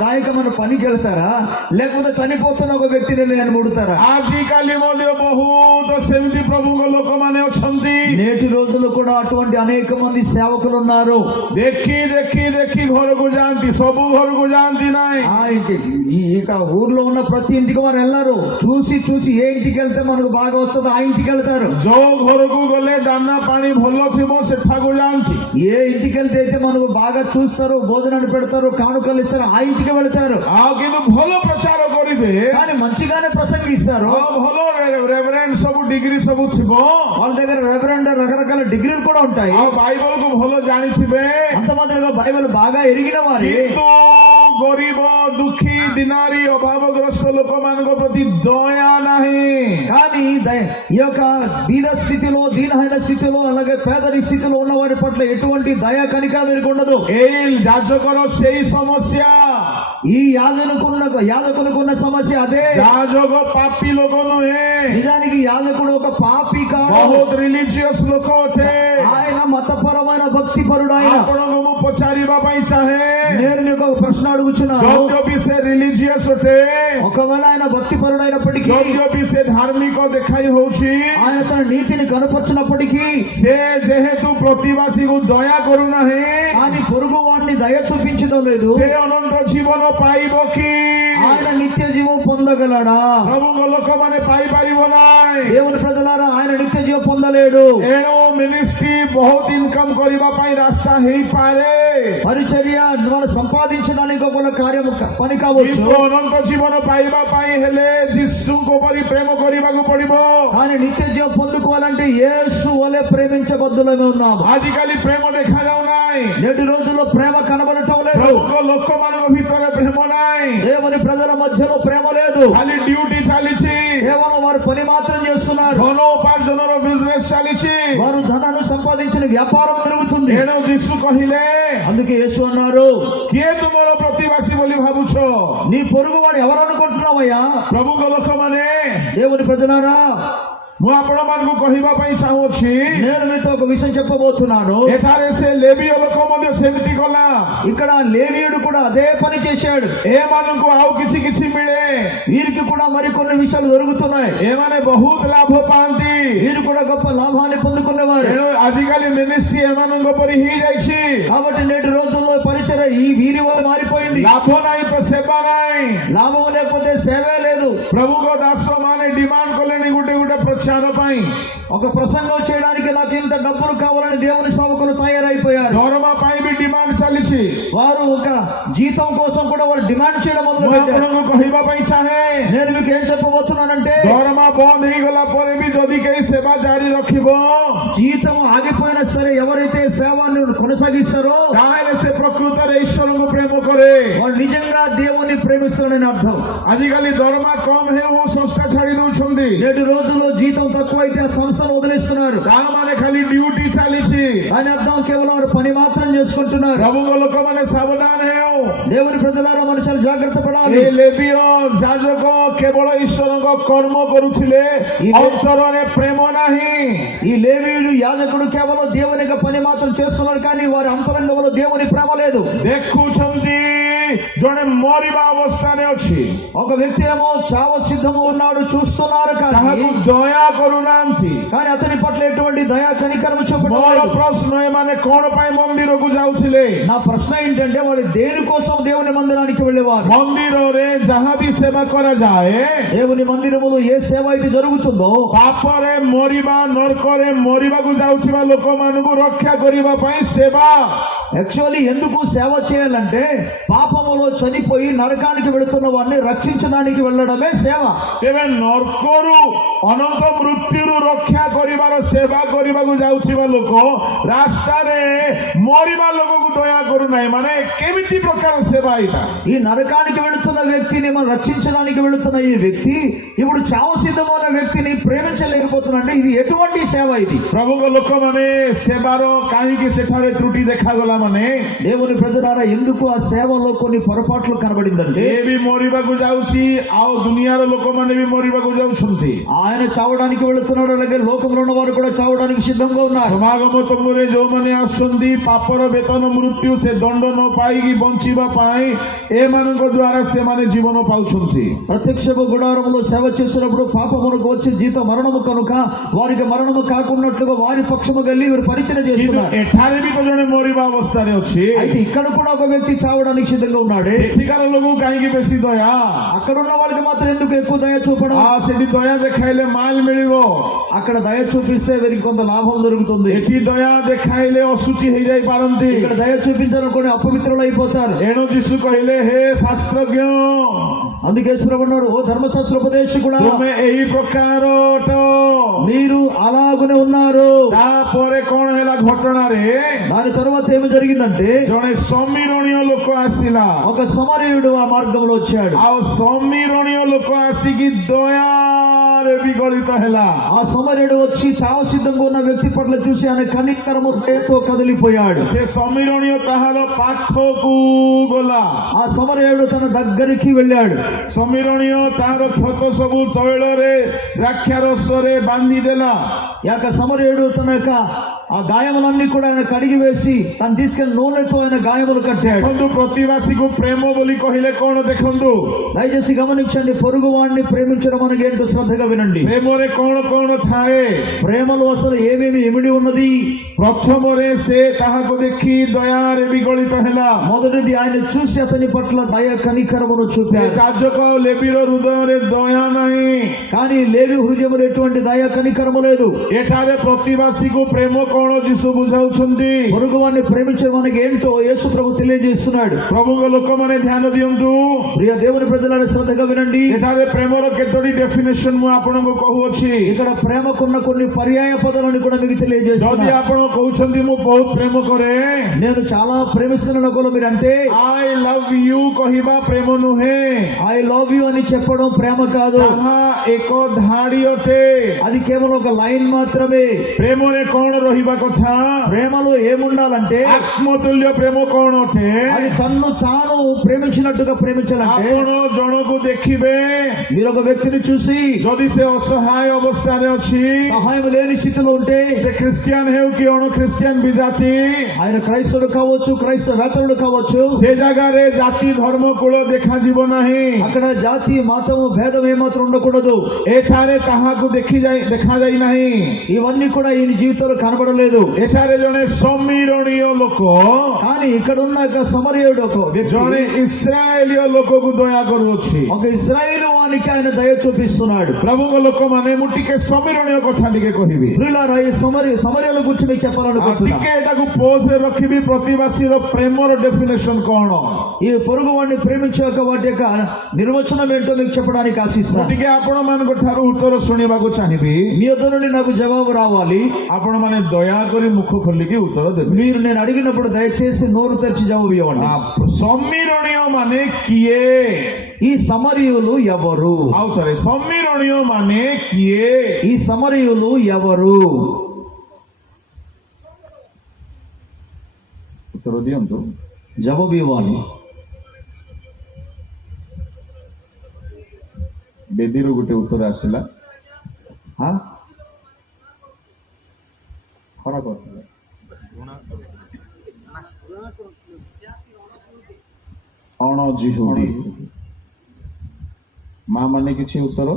దాయకమైన పనికి వెళ్తారా, లేకపోతే చనిపోతున్న ఒక వ్యక్తిని నేను ముడతారా? ଆଜିକାଲି ମଧ୍ୟ ବହୁତ ସେମିତି ପ୍ରଭୁଙ୍କ ଲୋକମାନେ ଅଛନ୍ତି నేటి రోజుల్లో కూడా అటువంటి అనేక మంది సేవకులు ఉన్నారు. ଦେଖି ଦେଖି ଦେଖି ଘରକୁ ଯାଆନ୍ତି ସବୁ ଘରକୁ ଯାଆନ୍ତି ନାହିଁ ఇక ఊర్లో ఉన్న ప్రతి ఇంటికి వారు వెళ్ళారు. చూసి చూసి ఏ ఇంటికి వెళ్తే మనకు బాగా వస్తుందో ఆ ఇంటికి వెళ్తారు. ଯୋଉ ଘରକୁ ଗଲେ ଦାନା ପାଣି ଭଲ ଥିବ ସେଠାକୁ ଯାଆନ୍ତି ఏ ఇంటికి వెళ్తే అయితే మనకు బాగా చూస్తారు, భోజనాన్ని పెడతారు, కానుకలు ఇస్తారు, ఆ ఇంటికి వెళ్తారు. ଆଉ କିନ୍ତୁ ଭଲ ପ୍ରଚାର କରିବେ కానీ మంచిగానే ప్రసంగిస్తారు. ଭଲ ରେଭରେଣ୍ଡ ସବୁ ଡିଗ୍ରୀ ସବୁ ଥିବ వాళ్ళ దగ్గర రెవరెండ్ రకరకాల డిగ్రీలు కూడా ఉంటాయి. ଆଉ ବାଇବଲକୁ ଭଲ ଜାଣିଥିବେ అంతమంది బైబిల్ బాగా ఎరిగిన వారి କିନ୍ତୁ ଗରିବ ଦୁଃଖୀ ଦିନାରୀ ଅଭାବଗ୍ରସ୍ତ ଲୋକମାନଙ୍କ ପ୍ରତି ଦୟା ନାହିଁ కానీ ఈ యొక్క బీద స్థితిలో దీనహీన స్థితిలో అలాగే పేదరి స్థితిలో ఉన్న వారి పట్ల ఎటువంటి దయా కనికరం వీరికి ఉండదు. ଏଇ ଯାଜକର ସେଇ ସମସ୍ୟା ఈ యాజకునుకున్న సమస్య అదే. ଯାଜକ ପାପୀ ଲୋକ ନୁହେଁ నిజానికి యాజకుడు ఒక పాపి కాదు, ବହୁତ ରିଲିଜିୟସ୍ ଲୋକ ଅଟେ ఆయన మతపరమైన భక్తి పరుడు. ఆయన ଆପଣଙ୍କୁ ମୁଁ ପଚାରିବା ପାଇଁ ଚାହେଁ నేను నీకు ఒక ప్రశ్న అడుగుచున్నాను. ଯଦ୍ୟପି ସେ ରିଲିଜିୟସ୍ ଅଟେ ఒకవేళ ఆయన భక్తి పరుడు అయినప్పటికీ, ଯଦ୍ୟପి ସେ ଧାର୍ମିକ ଦେଖାଇ ହଉଛି ఆయన తన నీతిని కనపరిచినప్పటికీ, ସେ ଯେହେତୁ ପ୍ରତିବାସୀକୁ ଦୟା କରୁନାହିଁ కానీ పొరుగు వాడిని దయ చూపించడం లేదు. ସେ ଅନନ୍ତ ଜୀବନ ପାଇବ କି ఆయన నిత్య జీవం పొందగలడా? ପ୍ରଭୁଙ୍କ ଲୋକମାନେ ପାଇପାରିବ ନାହିଁ దేవుని ప్రజలారా, ఆయన నిత్య జీవం పొందలేడు. ଏଣୁ ମିନିଷ୍ଟ୍ରି ବହୁତ ଇନକମ୍ କରିବା ପାଇଁ ରାସ୍ତା ହେଇପାରେ పరిచర్య మనం సంపాదించడానికి ఒక కార్యం పని కావచ్చు, କିନ୍ତୁ ଅନନ୍ତ ଜୀବନ ପାଇବା ପାଇଁ ହେଲେ ଯୀଶୁଙ୍କ ପରି ପ୍ରେମ କରିବାକୁ ପଡିବ కానీ నిత్య జీవం పొందుకోవాలంటే యేసు వలె ప్రేమించబద్దులమే ఉన్నాము. ଆଜିକାଲି ପ୍ରେମ ଦେଖାଯାଉ ନାହିଁ నేటి రోజుల్లో ప్రేమ కనబడటం లేదు. ପ୍ରଭୁଙ୍କ ଲୋକମାନଙ୍କ ଭିତରେ ପ୍ରେମ ନାହିଁ దేవుని ప్రజల మధ్యలో ప్రేమ లేదు. ଖାଲି ଡ୍ୟୁଟି ଚାଲିଛି కేవలం వారు పని మాత్రం చేస్తున్నారు. ଧନ ଉପାର୍ଜନର ବିଜନେସ୍ ଚାଲିଛି వారు ధనాన్ని సంపాదించిన వ్యాపారం జరుగుతుంది. ଏଣୁ ଯୀଶୁ କହିଲେ అందుకే యేసు అన్నారు, କିଏ ତୁମର ପ୍ରତିବାସୀ ବୋଲି ଭାବୁଛ నీ పొరుగువాడు ఎవరు అనుకుంటున్నావయ్యా? ପ୍ରଭୁଙ୍କ ଲୋକମାନେ దేవుని ప్రజలారా, ମୁଁ ଆପଣମାନଙ୍କୁ କହିବା ପାଇଁ ଚାହୁଁଛି నేను మీతో ఒక విషయం చెప్పబోతున్నాను. ଏଠାରେ ସେ ଲେବୀୟ ଲୋକ ମଧ୍ୟ ସେମିତି କଲା। ఇక్కడ లేవీయుడు కూడా అదే పని చేశాడు. ଏମାନଙ୍କୁ ଆଉ କିଛି କିଛି ମିଳେ, వీరికి కూడా మరికొన్ని విషయాలు దొరుకుతున్నాయి. ଏମାନେ ବହୁତ ଲାଭ ପାଆନ୍ତି। వీరు కూడా గొప్ప లాభాన్ని పొందుకునేవారు. ତେଣୁ ଆଜିକାଲି ମିନିଷ୍ଟ୍ରି ଏମାନଙ୍କ ପରି ହେଇଯାଇଛି। కాబట్టి నేటి రోజుల్లో పరిచర్య ఈ వీరి వల్ల మారిపోయింది. ଲାଭ ନାହିଁ ତ ସେବା ନାହିଁ। లాభం లేకపోతే సేవే లేదు. ପ୍ରଭୁଙ୍କ ଦାସମାନେ ଡିମାଣ୍ଡ କଲେଣି ଗୋଟେ ଗୋଟେ ప్రచార ପାଇଁ। ఒక ప్రసంగం చేయడానికి నాకు ఇంత డబ్బులు కావాలని దేవుని సేవకులు తయారైపోయారు. ଦରମା ପାଇଁ ବି ଡିମାଣ୍ଡ ଚାଲିଛି। వారు ఒక జీతం కోసం కూడా వారు డిమాండ్ చేయడం మొదలు ମୁଁ పెట్టారు. ଆପଣଙ୍କୁ କହିବା ପାଇଁ ଚାହେଁ నేను మీకు ఏం చెప్పబోతున్నానంటే, ଦରମା ବନ୍ଦ ହେଇଗଲା ପରେ ବି ଯଦି କେହି ସେବା ଜାରି ରଖିବ జీతం ఆగిపోయినా సరే ఎవరైతే సేవను కొనసాగిస్తారో ତାହେଲେ ସେ ପ୍ରକୃତରେ ଈଶ୍ୱରଙ୍କୁ ପ୍ରେମ କରେ। వారు నిజంగా దేవుని ప్రేమిస్తారని అర్థం. ଆଜିକାଲି ଦରମା କମ ହେଉ ସଂସ୍ଥା ଛାଡି ଦଉଛନ୍ତି। నేటి రోజుల్లో జీతం తక్కువ అయితే ఆ సంస్థను వదిలేస్తున్నారు. ତାମାନେ ଖାଲି ଡ୍ୟୁଟି ଚାଲିଛି। దాని అర్థం కేవలం వారు పని మాత్రం చేసుకుంటున్నారు. ପ୍ରଭୁଙ୍କ ଲୋକମାନେ ସାବଧାନ ହେଉ। దేవుని ప్రజలారా మనం చాలా జాగ్రత్త పడాలి. ଏ ଲେବୀୟ ଯାଜକ କେବଳ ଈଶ୍ୱରଙ୍କ କର୍ମ କରୁଥିଲେ, ଅନ୍ତରରେ ପ୍ରେମ ନାହିଁ। ఈ లేవీయుడు యాజకుడు కేవలం దేవుని యొక్క పని మాత్రం చేస్తున్నారు, కానీ వారి అంతరంగంలో దేవుని ప్రేమ లేదు. ଦେଖୁଛନ୍ତି ଜଣେ ମରିବା ଅବସ୍ଥାରେ ଅଛି, ఒక వ్యక్తి ఏమో చావ సిద్ధము ఉన్నాడు, చూస్తున్నారు, ତାହାକୁ కానీ ଦୟା କରୁନାହାନ୍ତି। అతని పట్ల ఎటువంటి దయా కనికరము ମୋର చూపడం. ପ୍ରଶ୍ନ, ଏମାନେ କଣ ପାଇଁ ମନ୍ଦିରକୁ ଯାଉଥିଲେ? నా ప్రశ్న ఏంటంటే, వాళ్ళు దేనికోసం దేవుని మందిరానికి వెళ్ళేవారు? ମନ୍ଦିରରେ ଯାହା ବି ସେବା କରାଯାଏ, దేవుని మందిరములో ఏ సేవ అయితే జరుగుతుందో ପାପରେ ମରିବା, ନର୍କରେ ମରିବାକୁ ଯାଉଥିବା ଲୋକମାନଙ୍କୁ ରକ୍ଷା କରିବା ପାଇଁ ସେବା। యాక్చువల్లీ ఎందుకు సేవ చేయాలంటే, పాపములో చనిపోయి నరకానికి వెళుతున్న వారిని రక్షించడానికి వెళ్ళడమే సేవ. ତେବେ ନର୍କରୁ ଅନନ୍ତ ମୃତ୍ୟୁରୁ ରକ୍ଷା କରିବାର ସେବା କରିବାକୁ ଯାଉଥିବା ଲୋକ ରାସ୍ତାରେ ମରିବା ଲୋକକୁ ଦୟା କରୁନାହିଁ, ମାନେ କେମିତି ପ୍ରକାର ସେବା ଏଇଟା? ఈ నరకానికి వెళుతున్న వ్యక్తిని మనం రక్షించడానికి వెళుతున్న ఈ వ్యక్తి ఇప్పుడు చావు సిద్ధమైన వ్యక్తిని ప్రేమించలేకపోతున్నాడు. ఇది ఎటువంటి సేవ ఇది? ପ୍ରଭୁଙ୍କ ଲୋକମାନେ ସେବାର କାହିଁକି ସେଠାରେ ତ୍ରୁଟି ଦେଖାଗଲା ମାନେ, దేవుని ప్రజలారా, ఎందుకు ఆ సేవలో కొన్ని పొరపాట్లు కనబడిందంటే, ଏ ବି ମରିବାକୁ ଯାଉଛି, ଆଉ ଦୁନିଆର ଲୋକମାନେ ବି ମରିବାକୁ ଯାଉଛନ୍ତି। ఆయన చావడానికి వెళుతున్నాడు, అలాగే లోకంలో ఉన్న వారు కూడా చావడానికి సిద్ధంగా ఉన్నారు. ସମାଗମ ତମ୍ବୁରେ ଯୋଉମାନେ ଆସୁଛନ୍ତି, ପାପର ବେତନ ମୃତ୍ୟୁ, ସେ ଦଣ୍ଡ ନ ପାଇକି ବଞ୍ଚିବା ପାଇଁ ଏମାନଙ୍କ ଦ୍ୱାରା ସେମାନେ ଜୀବନ ପାଉଛନ୍ତି। ప్రత్యక్షపు గుడారంలో సేవ చేసినప్పుడు పాపమునకు వచ్చే జీతం మరణము కనుక వారికి మరణము కాకున్నట్లుగా వారి పక్షము గల్లి వీరు పరిచయం କିନ୍ତୁ చేస్తున్నారు. ଏଠାରେ ବି ତ ଜଣେ ମରିବା ଅବସ୍ଥାରେ ଅଛି। అయితే ఇక్కడ కూడా ఒక వ్యక్తి చావడానికి సిద్ధంగా ఉన్నాడే. ସେଠିକାର ଲୋକକୁ କାହିଁକି ବେଶୀ ଦୟା? అక్కడ ఉన్న వాళ్ళకి మాత్రం ఎందుకు ఎక్కువ దయ చూపడం? ସେଠି ଦୟା ଦେଖାଇଲେ ମାଲ ମିଳିବ, అక్కడ దయ చూపిస్తే వీరికి కొంత లాభం దొరుకుతుంది. ଏଠି ଦୟା ଦେଖାଇଲେ ଅଶୁଚି ହେଇଯାଇ ପାରନ୍ତି। ఇక్కడ దయ చూపించాలనుకుని అపవిత్రులు అయిపోతారు. ଏଣୁ ଯୀଶୁ କହିଲେ, ହେ ଶାସ୍ତ୍ରଜ୍ଞ, అందుకే యేసుప్రభు అన్నాడు, ఓ ధర్మశాస్త్ర ఉపదేశకుడా, ତୁମେ ଏହି ପ୍ରକାର ଅଟ। మీరు అలాగునే ఉన్నారు. ତାପରେ କଣ ହେଲା ଘଟଣାରେ? దాని తర్వాత ఏమి జరిగిందంటే, ଜଣେ ସମୀରଣୀୟ ଲୋକ ଆସିଲା, ఒక సమరయుడు ఆ మార్గంలో వచ్చాడు. ଆଉ ସମୀରଣୀୟ ଲୋକ ଆସିକି ଦୟାରେ ବିଗଳିତ ହେଲା। ఆ సమరయుడు వచ్చి చావ సిద్ధంగా ఉన్న వ్యక్తి పట్ల చూసి ఆయన కనికరము దయతో కదిలిపోయాడు. ସେ ସମୀରଣୀୟ ତାହାର పాଖକୁ ଗଲା। ఆ సమరయుడు తన దగ్గరికి వెళ్ళాడు. ସମୀରଣୀୟ ତାହାର କ୍ଷତ ସବୁ ତୈଳରେ ଦ୍ରାକ୍ଷାରସରେ ବାନ୍ଧିଦେଲା। యాక సమరయుడు తన యొక్క ఆ గాయములన్నీ కూడా ఆయన కడిగి వేసి తను తీసుకెళ్లి నూనెతో ఆయన గాయములు కట్టాడు. ଦେଖନ୍ତୁ, ପ୍ରତିବାସୀକୁ ପ୍ରେମ ବୋଲି କହିଲେ କଣ? ଦେଖନ୍ତୁ, దయచేసి గమనించండి, పొరుగు వాడిని ప్రేమించడం మనకి ఏంటో శ్రద్ధగా వినండి. ପ୍ରେମରେ କଣ କଣ ଥାଏ? ప్రేమలో అసలు ఏమేమి ఇమిడి ఉన్నది? ପ୍ରଥମରେ ସେ ତାହାକୁ ଦେଖି ଦୟାରେ ବିଗଳିତ ହେଲା। మొదటిది, ఆయన చూసి అతని పట్ల దయ కనికరమును ଏ చూపారు. ଯାଜକ ଲେବୀର ହୃଦୟରେ ଦୟା ନାହିଁ। కానీ లేవి హృదయంలో ఎటువంటి దయ కనికరము లేదు. ଏଠାରେ ପ୍ରତିବାସୀକୁ ପ୍ରେମ କଣ ଯୀଶୁ ବୁଝାଉଛନ୍ତି? పొరుగు వాడిని ప్రేమించడం మనకి ఏంటో యేసు ప్రభు తెలియజేస్తున్నాడు. ପ୍ରଭୁଙ୍କ ଲୋକମାନେ ଧ୍ୟାନ ଦିଅନ୍ତୁ। ప్రియ దేవుని ప్రజలారా, శ్రద్ధగా వినండి. ଏଠାରେ ପ୍ରେମର କେତୋଟି ଡେଫିନେସନ ମୁଁ ଆପଣଙ୍କୁ କହୁଅଛି। ఇక్కడ ప్రేమకున్న కొన్ని పర్యాయ పదాలను కూడా మీకు ଯଦି తెలియజేస్తున్నాను. ଆପଣ କହୁଛନ୍ତି ମୁଁ ବହୁତ ପ୍ରେମ କରେ, నేను చాలా ప్రేమిస్తున్నాను ఒకరు మీరు అంటే, I love you କହିବା ପ୍ରେମ ନୁହେଁ, ఐ లవ్ యూ అని చెప్పడం ప్రేమ కాదు. ତାହା ଏକ ଧାଡି ଅଟେ। అది కేవలం ఒక లైన్ మాత్రమే. ପ୍ରେମରେ କଣ ରହିବା କଥା? ప్రేమలో ఏముండాలంటే, ଆତ୍ମତୁଲ୍ୟ ପ୍ରେମ କଣ ଅଟେ? అది తన్ను తాను ప్రేమించినట్టుగా ప్రేమించాలంటే, ଆପଣ ଜଣକୁ ଦେଖିବେ, మీరు ఒక వ్యక్తిని చూసి ଯଦି से असहाय अवस्था रे अछि సహాయం లేని స్థితిలో ఉంటే से क्रिश्चियन हेउ कि अण क्रिश्चियन विजाति ఆయన క్రైస్తవుడు కావచ్చు, క్రైస్తవేతరుడు కావచ్చు, से जगह रे जाति धर्म कुल देखा जीव नाही అక్కడ జాతి మతము భేదం ఏమాత్రం ఉండకూడదు. एठारे ताहाकु देखा जाई नाही ఇవన్నీ కూడా ఈయన జీవితంలో కనబడలేదు. एठारे जणे समीरणीय लोक కానీ ఇక్కడ ఉన్న ఒక సమరయుడు ఒక వ్యక్తి, जणे इस्राएलीय लोक को दया करूछि ఒక ఇశ్రాయేలు వానికి ఆయన దయ చూపిస్తున్నాడు. प्रभु को लोक माने मु टिके समीरणीय कथा टिके कहिबी ప్రియులారా, ఈ సమరయుల గురించి మీకు చెప్పాలనుకుంటున్నా. टिके एटाकु पोज रे रखिबी प्रतिवासी रो प्रेमर डेफिनेशन कोन ఈ పొరుగు వాడిని ప్రేమించాక వాటి యొక్క నిర్వచనం ఏంటో మీకు చెప్పడానికి ఆశిస్తాను. टिके आपण मान ठारू उत्तर सुनिबा को चाहिबी మీ వద్ద నుండి నాకు జవాబు రావాలి. आपण माने दया करी मुख खोलिकी उत्तर देबे మీరు నేను అడిగినప్పుడు దయచేసి నోరు తెరిచి జవాబు ఇవ్వండి. समीरणीय माने किए ఈ సమరయులు ఎవరు? आउ थरे समीरणीय माने किए ఈ సమరయులు ఎవరు? उत्तर दियंतु జవాబు ఇవ్వాలి. बेदीर गोटे उत्तर आसिला ఆ? खराब अण जिहुदी माँ माने किछि उत्तर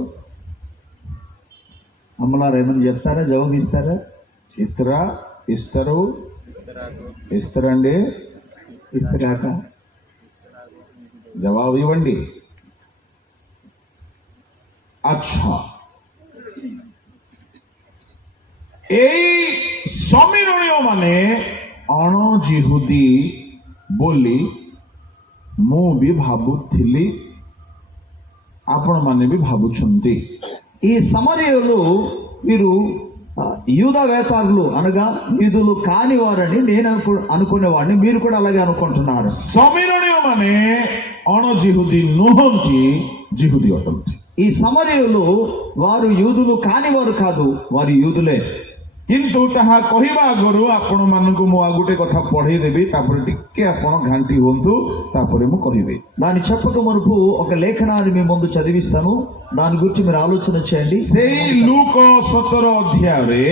అమ్మలారు ఏమని చెప్తారా? జవాబు ఇస్తారా? ఇస్తరా ఇస్తరు ఇస్తరండి ఇస్తారాక జవాబు ఇవ్వండి. আচ্ছা এই সমীরণীয় মানে অণ জিহুদী ବୋଲି ମୁଁ ବି ଭାବୁଥିଲି, ଆପଣ ମାନେ ବି ଭାବୁଛନ୍ତି. ఈ సమరయులు వీరు యూదవేతరులు అనగా యూదులు కాని వారని నేను అనుకునేవాడిని. మీరు కూడా అలాగే అనుకుంటున్నారు. ସମୀରଣୀୟ ମାନେ ଅଣ ଜିହୁଦୀ ନୁହନ୍ତି, ଜିହୁଦୀ ଅଟନ୍ତି. ఈ సమరయులు వారు యూదులు కాని వారు కాదు, వారు యూదులే. କିନ୍ତୁ ତାହା କହିବା ଆଗରୁ ଆପଣ ମାନଙ୍କୁ ମୁଁ ଆଉ ଗୋଟେ କଥା ପଢେଇ ଦେବି, ତାପରେ ଟିକେ ଆପଣ ଘାଣ୍ଟି ହୁଅନ୍ତୁ, ତାପରେ ମୁଁ କହିବି. దాన్ని చెప్పక మునుపు ఒక లేఖనాన్ని మీ ముందు చదివిస్తాను. దాని గురించి మీరు ఆలోచన చేయండి. ସେଇ ଲୁକ 17 ଅଧ୍ୟାୟରେ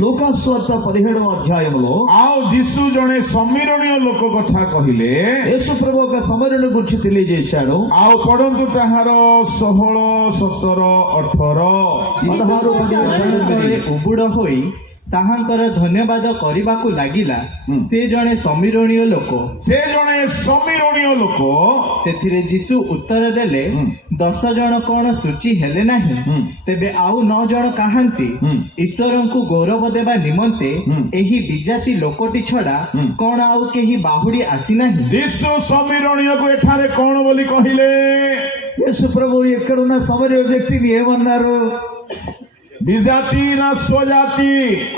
లూకాసు వార్త 17వ అధ్యాయంలో ଆଉ ଯୀଶୁ ଜଣେ ସମୀରଣୀୟ ଲୋକ କଥା କହିଲେ. యేసు ప్రభు ఒక సమరయుని గురించి తెలియజేశాడు. ଆଉ ପଢନ୍ତୁ ତାହାର 16, 17, 18 16, 17, 18 ଉବୁଡ ହୋଇ ତାହାଙ୍କର ଧନ୍ୟବାଦ କରିବାକୁ ଲାଗିଲା। ସେ ଜଣେ ସମୀରଣୀୟ ଲୋକ। ସେ ଜଣେ ସମୀରଣୀୟ ଲୋକ। ସେଥିରେ ଯୀଶୁ ଉତ୍ତର ଦେଲେ, 10 ଜଣ କଣ ସୂଚି ହେଲେ ନାହିଁ? ତେବେ ଆଉ 9 ଜଣ କାହାନ୍ତି? ଈଶ୍ୱରଙ୍କୁ ଗୌରବ ଦେବା ନିମନ୍ତେ ଏହି ବିଜାତି ଲୋକଟି ଛଡା କଣ ଆଉ କେହି ବାହୁଡି ଆସିନାହିଁ? ଯୀଶୁ ସମୀରଣୀୟକୁ ଏଠାରେ କଣ ବୋଲି କହିଲେ? యేసు ప్రభు ఎక్కడున్న సమరయ వ్యక్తిని ఏమన్నారు? ବିଜାତି ନା ସ୍ୱଜାତି?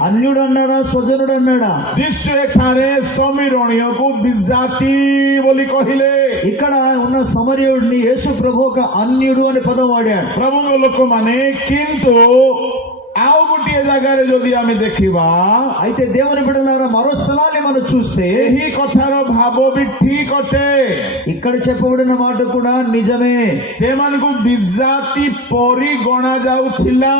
అన్యుడు అన్నాడా, స్వజనుడు అన్నాడా? ଯୀଶୁ ଏଠାରେ ସମୀରଣୀୟକୁ ବିଜାତି ବୋଲି କହିଲେ। ఇక్కడ ఉన్న సమరయుడిని యేసు ప్రభు ఒక అన్యుడు అని పదం వాడాడు। ପ୍ରଭୁଙ୍କ ଲୋକମାନେ କିନ୍ତୁ ଆଉ ଗୋଟିଏ ଜାଗାରେ ଯଦି ଆମେ ଦେଖିବା, అయితే దేవుని బిడ్డలారా మరో స్థలాన్ని మనం చూస్తే ଏହି କଥାର ଭାବ ବି ଠିକ ଅଟେ। ఇక్కడ చెప్పబడిన మాట కూడా నిజమే। ସେମାନଙ୍କୁ ବିଜାତି ପରି ଗଣା ଯାଉଥିଲା,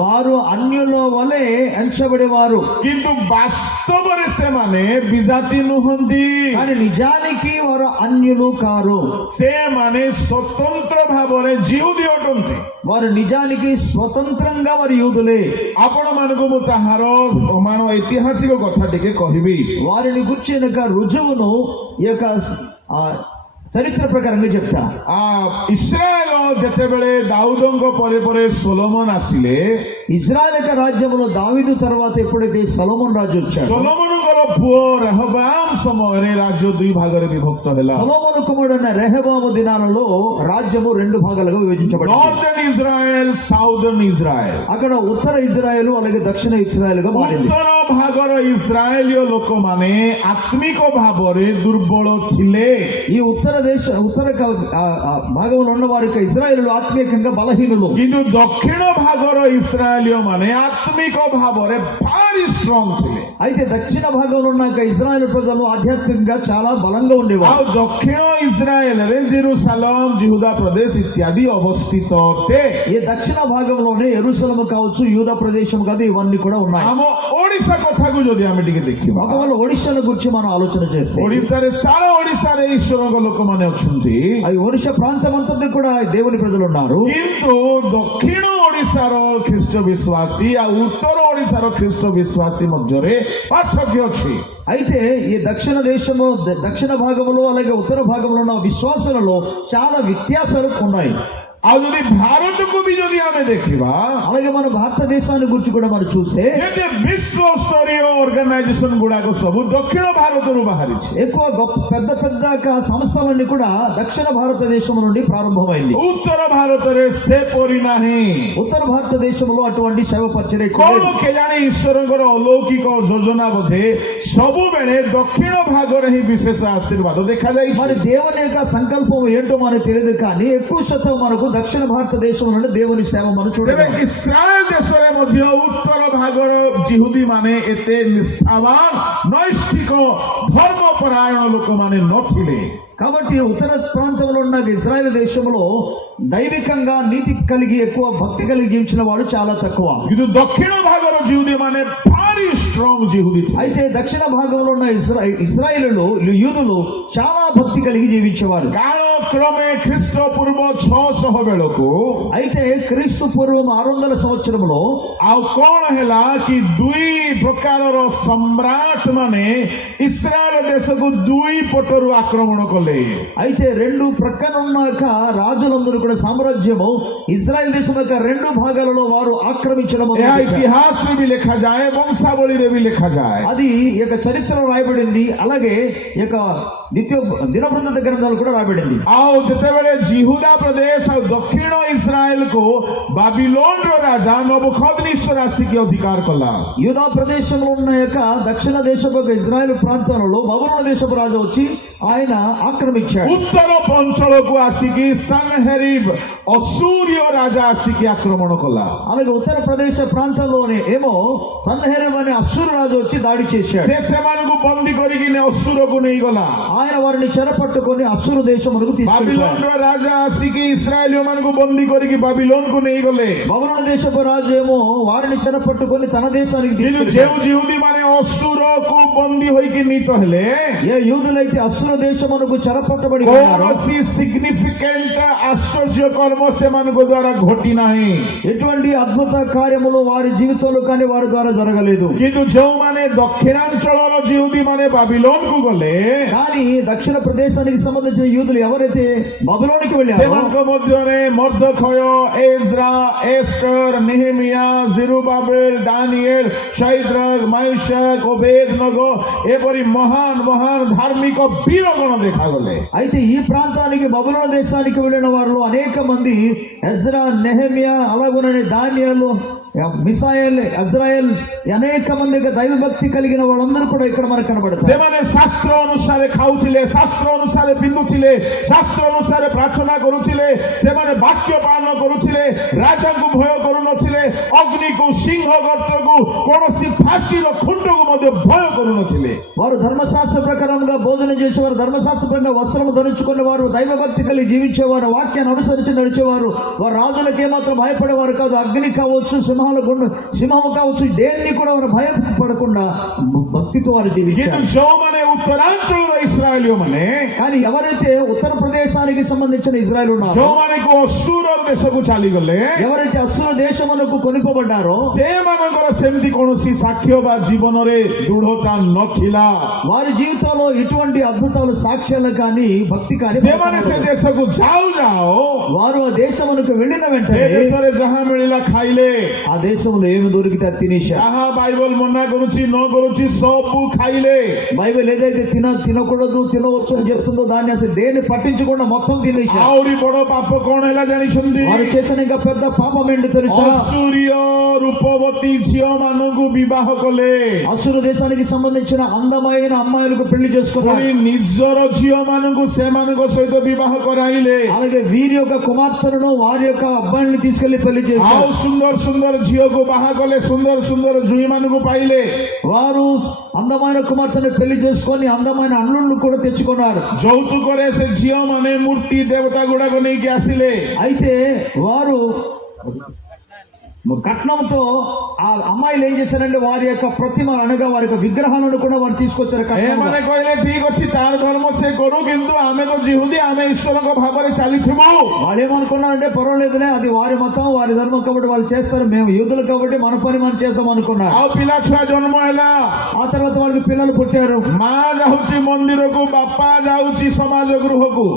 వారు అన్యుల వలె ఎంచబడేవారు, କିନ୍ତୁ ବାସ୍ତବରେ ସେମାନେ ବିଜାତି ନୁହନ୍ତି। కానీ నిజానికి వారు అన్యులు కారు। ସେମାନେ ସ୍ୱତନ୍ତ୍ର ଭାବରେ ଜିହୁଦୀ ଅଟନ୍ତି। వారు నిజానికి స్వతంత్రంగా వారు యూదులే। ଆପଣ ମାନଙ୍କୁ ମୁଁ ତାହାର ପ୍ରମାଣ ଐତିହାସିକ କଥା ଟିକେ କହିବି। వారిని గుర్చిన రుజువును ఈ యొక్క చరిత్ర ప్రకారంగా చెప్తా। ఇస్రాయేల్ ଯେତେବେଳେ ଦାଉଦଙ୍କ ପରେ ପରେ ସୋଲୋମନ ଆସିଲେ, ఇజ్రాయెల్ యొక్క రాజ్యంలో దావీదు తర్వాత ఎప్పుడైతే సొలొమోన్ రాజు వచ్చాడు, ସୋଲୋମନଙ୍କର ପୁଅ రెహబాମ ସମୟରେ రాజ్ୟ ଦୁଇ ଭାଗରେ ବିଭକ୍ତ ହେଲା। సొలొమోను కుమారుడైన రెహబాము దినాలలో రాజ్యము 2 భాగాలుగా విభజించబడింది। Northern Israel, southern Israel. అక్కడ ఉత్తర ఇజ్రాయెల్ అలాగే దక్షిణ ఇజ్రాయెల్ గా మారింది। ଉତ୍ତର ଭାଗର ଇସ୍ରାଏଲୀୟ ଲୋକମାନେ ଆତ୍ମିକ ଭାବରେ ଦୁର୍ବଳ ଥିଲେ। ఈ ఉత్తర భాగంలో ఉన్న వారికి ఇజ్రాయేలు ఆత్మీయంగా బలహీనులు, କିନ୍ତୁ ଦକ୍ଷିଣ ଭାଗର ଇସ୍ରାଏଲୀୟ ମାନେ ଆତ୍ମିକ ଭାବରେ ଭାରି ଭାରି ଷ୍ଟ୍ରଙ୍ଗ ଥିଲେ। అయితే దక్షిణ భాగంలో ఉన్న ఇజ్రాయెల్ ప్రజలు ఆధ్యాత్మికంగా చాలా బలంగా ఉండేవారు। ଆଉ ଦକ୍ଷିଣ ଇସ୍ରାଏଲରେ ଜେରୁସାଲମ ଜିହୁଦା ପ୍ରଦେଶ ଇତ୍ୟାଦି ଅବସ୍ଥିତ ଅଟେ। ఈ దక్షిణ భాగంలోనే యెరూషలేము కావచ్చు, యూదా ప్రదేశం కాదు, ఇవన్నీ కూడా ఉన్నాయి। ଆମ ଓଡ଼ିଶା କଥାକୁ ଯଦି ଆମେ ଟିକେ ଦେଖିବା, ఒకవేళ ఒడిశాను గురించి మనం ఆలోచన చేస్తే ଓଡ଼ିଶାରେ ସାରା ଓଡ଼ିଶାରେ ଈଶ୍ୱରଙ୍କ ଲୋକମାନେ ଅଛନ୍ତି, ఈ ఒడిశా ప్రాంతం అంతా కూడా దేవుని ప్రజలు ఉన్నారు। କିନ୍ତୁ ଦକ୍ଷିଣ ଓଡ଼ିଶାର ଖ୍ରୀଷ୍ଟ ବିଶ୍ୱାସୀ ଆଉ ଉତ୍ତର ଓଡ଼ିଶାର ଖ୍ରୀଷ୍ଟ ବିଶ୍ୱାସୀ ମଧ୍ୟରେ ପାର୍ଥକ୍ୟ ଅଛି। అయితే ఈ దక్షిణ భాగంలో అలాగే ఉత్తర భాగంలో ఉన్న విశ్వాసాలలో చాలా వ్యత్యాసాలు ఉన్నాయి। ଆଉ ଯଦି ଭାରତକୁ ବି ଯଦି ଆମେ ଦେଖିବା, అలాగే మన భారతదేశాన్ని గురించి కూడా మనం చూస్తే ଯେତେ ବିଶ୍ୱସ୍ତରୀୟ ଅର୍ଗାନାଇଜେସନ ଗୁଡାକ ସବୁ ଦକ୍ଷିଣ ଭାରତରୁ ବାହାରିଛି। ఎక్కువ గొప్ప పెద్ద సంస్థలన్నీ కూడా దక్షిణ భారతదేశం నుండి ప్రారంభమైంది। ଉତ୍ତର ଭାରତରେ ସେପରି ନାହିଁ। ఉత్తర భారతదేశంలో అటువంటి సేవ పరిచర్య ఎక్కువ କଣ లేదు। କେଜାଣି ଈଶ୍ୱରଙ୍କର ଅଲୌକିକ ଯୋଜନା ବୋଧେ ସବୁବେଳେ ଦକ୍ଷିଣ ଭାଗରେ ହିଁ ବିଶେଷ ଆଶୀର୍ବାଦ ଦେଖାଯାଇଛି। మరి దేవుని యొక్క సంకల్పం ఏంటో మనకు తెలియదు, కానీ ఎక్కువ శాతం మనకు దక్షిణ భారతదేశం నుండి దేవుని సేవ మనం ତେବେ చూడగలం। ଇସ୍ରାଏଲ ଦେଶରେ ମଧ୍ୟ ଉତ୍ତର ଭାଗର ଜିହୁଦୀ ମାନେ ଏତେ ନିଷ୍ଠାବାନ ନୈଷ୍ଠିକ ଧର୍ମପରାୟଣ ଲୋକମାନେ ନଥିଲେ। కాబట్టి ఉత్తర ప్రాంతంలో ఉన్న ఇజ్రాయెల్ దేశంలో దైవికంగా నీతి కలిగి ఎక్కువ భక్తి కలిగి జీవించిన వాడు చాలా తక్కువ। କିନ୍ତୁ ଦକ୍ଷିଣ ଭାଗର ଜିହୁଦୀ ମାନେ ଭାରି ଷ୍ଟ୍ରଙ୍ଗ ଜିହୁଦୀ ଥିଲେ। అయితే దక్షిణ భాగంలో ఉన్న ఇస్రాయేలులు యూదులు చాలా భక్తి కలిగి జీవించేవారు। కాలక్రమే ଖ୍ରୀଷ୍ଟ ପୂର୍ବ 600 ବେଳକୁ అయితే క్రీస్తు పూర్వం 600 సంవత్సరంలో ଆଉ କଣ ହେଲା କି ଦୁଇ ପ୍ରକାରର ସମ୍ରାଟ ମାନେ ଇସ୍ରାଏଲ ଦେଶକୁ ଦୁଇ ପଟରୁ ଆକ୍ରମଣ କଲେ। అయితే రెండు ప్రక్కన ఉన్న రాజులందరూ కూడా సామ్రాజ్యము ఇజ్రాయెల్ దేశం యొక్క రెండు భాగాలలో వారు ఆక్రమించడం ଏହା ଇତିହାସରେ ବି ଲେଖାଯାଏ, ବଂଶାବଳୀରେ ବି ଲେଖାଯାଏ। అది ఈ యొక్క చరిత్రలో రాయబడింది, అలాగే ఈ యొక్క దినవృత్తాంత గ్రంథాలు కూడా రాయబడింది। ଆଉ ଯେତେବେଳେ ଜିହୁଦା ପ୍ରଦେଶ ଆଉ ଦକ୍ଷିଣ ଇସ୍ରାଏଲକୁ ବାବିଲୋନର ରାଜା ନବୁକଦ୍ନେସର ଆସିକି ଅଧିକାର କଲା। యూదా ప్రదేశంలో ఉన్న యొక్క దక్షిణ దేశపు ఇజ్రాయెల్ ప్రాంతాలలో బబులోను దేశపు రాజు వచ్చి ఆయన ఆక్రమించాడు। ଉତ୍ତର ଅଞ୍ଚଳକୁ ଆସିକି ସନ୍ହେରିବ ଅସୁରୀୟ ରାଜା ଆସିକି ଆକ୍ରମଣ କଲା। అలాగే ఉత్తర ప్రదేశ ప్రాంతంలోనే ఏమో సన్హెరీబ్ అనే అశ్షూరు రాజు వచ్చి దాడి చేశాడు। ସେ ସେମାନଙ୍କୁ ବନ୍ଦୀ କରିକି ଅସୁରକୁ ନେଇଗଲା। ఆయన వారిని చెరపట్టుకొని అశ్షూరు దేశమునకు తీసుకెళ్ళాడు। ବାବିଲୋନର ରାଜା ଆସିକି ଇସ୍ରାଏଲୀୟ ମାନଙ୍କୁ ବନ୍ଦୀ କରିକି ବାବିଲୋନକୁ ନେଇଗଲେ। బబులోను దేశపు రాజు ఏమో వారిని చెరపట్టుకొని తన దేశానికి କିନ୍ତୁ తీసుకెళ్ళాడు। ଯେଉଁ ଜିହୁଦୀ ମାନେ ଅସୁରକୁ ବନ୍ଦୀ ହୋଇକି ନୀତ ହେଲେ, ఏ యూదులైతే అశ్షూరు దేశమునకు చెరపట్టబడి ఉన్నారో କୌଣସି ସିଗ୍ନିଫିକାଣ୍ଟ ଆଶ୍ଚର୍ଯ୍ୟ କର୍ମ ସେମାନଙ୍କ ଦ୍ୱାରା ଘଟି ନାହିଁ। ఎటువంటి అద్భుత కార్యములు వారి జీవితంలో కానీ వారి ద్వారా జరగలేదు। କିନ୍ତୁ ଯେଉଁମାନେ ଦକ୍ଷିଣାଞ୍ଚଳର ଜିହୁଦୀ ମାନେ ବାବିଲୋନକୁ ଗଲେ, కానీ దక్షిణ ప్రదేశానికి సంబంధించిన యూదులు ఎవరైతే బబులోనికి వెళ్ళారో ସେମାନଙ୍କ ମଧ୍ୟରେ ମର୍ଦ୍ଦୋଖୟ, ଏଜ୍ରା, ଏଷ୍ଟର, ନେହେମିୟା, ଜେରୁବାବେଲ, ଦାନିଏଲ, ଶୈଦ୍ରକ, ମୈଶକ, ଓବେଦନଗୋ ଏପରି ମହାନ ଧାର୍ମିକ ବୀରଗଣ ଦେଖାଗଲେ। అయితే ఈ ప్రాంతానికి బబులోను దేశానికి వెళ్ళిన వారిలో అనేక మంది ఎజ్రా, నెహెమియా, అలాగునని దానియేలు, మిసాయల్, అజ్రాయెల్ అనేక మంది దైవ భక్తి కలిగిన వాళ్ళందరూ కూడా ఇక్కడ మనకు కనబడతారు। ସେମାନେ ଶାସ୍ତ୍ର ଅନୁସାରେ ଖାଉଥିଲେ, ଶାସ୍ତ୍ର ଅନୁସାରେ ପିନ୍ଧୁଥିଲେ, ଶାସ୍ତ୍ର ଅନୁସାରେ ପ୍ରାର୍ଥନା କରୁଥିଲେ, ସେମାନେ ବାକ୍ୟ ପାଳନ କରୁଥିଲେ, ରାଜାଙ୍କୁ ଭୟ କରୁନଥିଲେ, ଅଗ୍ନିକୁ, ସିଂହ ଗର୍ତ୍ତକୁ, କୌଣସି ଫାଶୀର ଖୁଣ୍ଟକୁ ମଧ୍ୟ ଭୟ କରୁନଥିଲେ। వారు ధర్మశాస్త్ర ప్రకారంగా భోజనం చేసేవారు, ధర్మశాస్త్ర ప్రకారంగా వస్త్రము ధరించుకునే వారు, దైవ భక్తి కలిగి జీవించేవారు, వాక్యాన్ని అనుసరించి నడిచేవారు, వారు రాజులకు ఏమాత్రం భయపడేవారు కాదు। అగ్ని కావచ్చు, సింహము కావచ్చు, దేన్ని కూడా వారు భయపడకుండా భక్తితో వారు କିନ୍ତୁ జీవించారు। ଯେଉଁମାନେ ଉତ୍ତରାଞ୍ଚଳର ଇସ୍ରାଏଲୀୟ ମାନେ, కానీ ఎవరైతే ఉత్తర ప్రదేశానికి సంబంధించిన ఇజ్రాయెల్ ఉన్నారో, ଯେଉଁମାନଙ୍କୁ ଅସୁର ଦେଶକୁ ଚାଲିଗଲେ, ఎవరైతే అసుర దేశమునకు కొనిపోబడ్డారో ସେମାନଙ୍କର ସେମିତି କୌଣସି ସାକ୍ଷ୍ୟ ବା ଜୀବନରେ ଦୃଢ଼ତା ନଥିଲା। వారి జీవితంలో ఇటువంటి అద్భుతాలు, సాక్ష్యాలు కానీ భక్తి కానీ ସେମାନେ ସେ ଦେଶକୁ ଯାଉ వారు ఆ దేశమునకు వెళ్ళిన ସେ వెంటనే ଦେଶରେ ଯାହା ମିଳିଲା ଖାଇଲେ। ఆ దేశంలో ఏమి దొరికితే అది తినేశారు। ଯାହା ବାଇବଲ ମନା କରୁଛି ନ କରୁଛି ସବୁ ଖାଇଲେ। బైబిల్ ఏదైతే తినకూడదు తినవచ్చు అని చెప్తుందో దాన్ని అసలు దేన్ని పట్టించకుండా మొత్తం తినేశారు। ଆହୁରି ବଡ ପାପ କଣ ହେଲା ଜାଣିଛନ୍ତି? వారు చేసిన ఇంకా పెద్ద పాపం ఏంటి తెలుసా? ଅସୁରୀୟ ରୂପବତୀ ଝିଅ ମାନଙ୍କୁ ବିବାହ କଲେ। అసుర అశ్షూరు దేశానికి సంబంధించిన అందమైన అమ్మాయిలకు పెళ్లి చేసుకున్నారు. ପୁଣି ନିଜର ଝିଅ ମାନଙ୍କୁ ସେମାନଙ୍କ ସହିତ ବିବାହ କରାଇଲେ. అలాగే వీరి యొక్క కుమార్తెలను వారి యొక్క అబ్బాయిని తీసుకెళ్లి పెళ్లి ଆଉ చేశారు. ସୁନ୍ଦର ସୁନ୍ଦର ଝିଅକୁ ବାହା କଲେ, ସୁନ୍ଦର ସୁନ୍ଦର ଜୁଇ ମାନଙ୍କୁ ପାଇଲେ. వారు అందమైన కుమార్తెను పెళ్లి చేసుకొని అందమైన అల్లుళ్ళు కూడా తెచ్చుకున్నారు. ଯୌତୁକରେ ସେ ଝିଅ ମାନେ ମୂର୍ତ୍ତି ଦେବତା ଗୁଡାକ ନେଇକି ଆସିଲେ. అయితే వారు కట్నంతో ఆ అమ్మాయిలు ఏం చేశారంటే వారి యొక్క ప్రతిమలు అనగా వారి యొక్క విగ్రహాలను కూడా వారు తీసుకొచ్చారు కట్నంగా. ଏମାନେ କହିଲେ ଠିକ ଅଛି, ତାର ଧର୍ମ ସେ କରୁ, କିନ୍ତୁ ଆମେ ତ ଜିହୁଦୀ, ଆମେ ଈଶ୍ୱରଙ୍କ ଭାବରେ ଚାଲିଥିବୁ. వాళ్ళు ఏమనుకున్నారంటే పర్వాలేదులే, అది వారి మతం వారి ధర్మం కాబట్టి వాళ్ళు చేస్తారు, మేము యూదులు కాబట్టి మన పని మనం చేద్దాం అనుకున్నారు. ଆଉ ପିଲା ଛୁଆ ଜନ୍ମ ହେଲା. ఆ తర్వాత వాళ్ళకి పిల్లలు పుట్టారు. ମା ଯାଉଛି ମନ୍ଦିରକୁ, ବାପା ଯାଉଛି ସମାଜ గృహକୁ.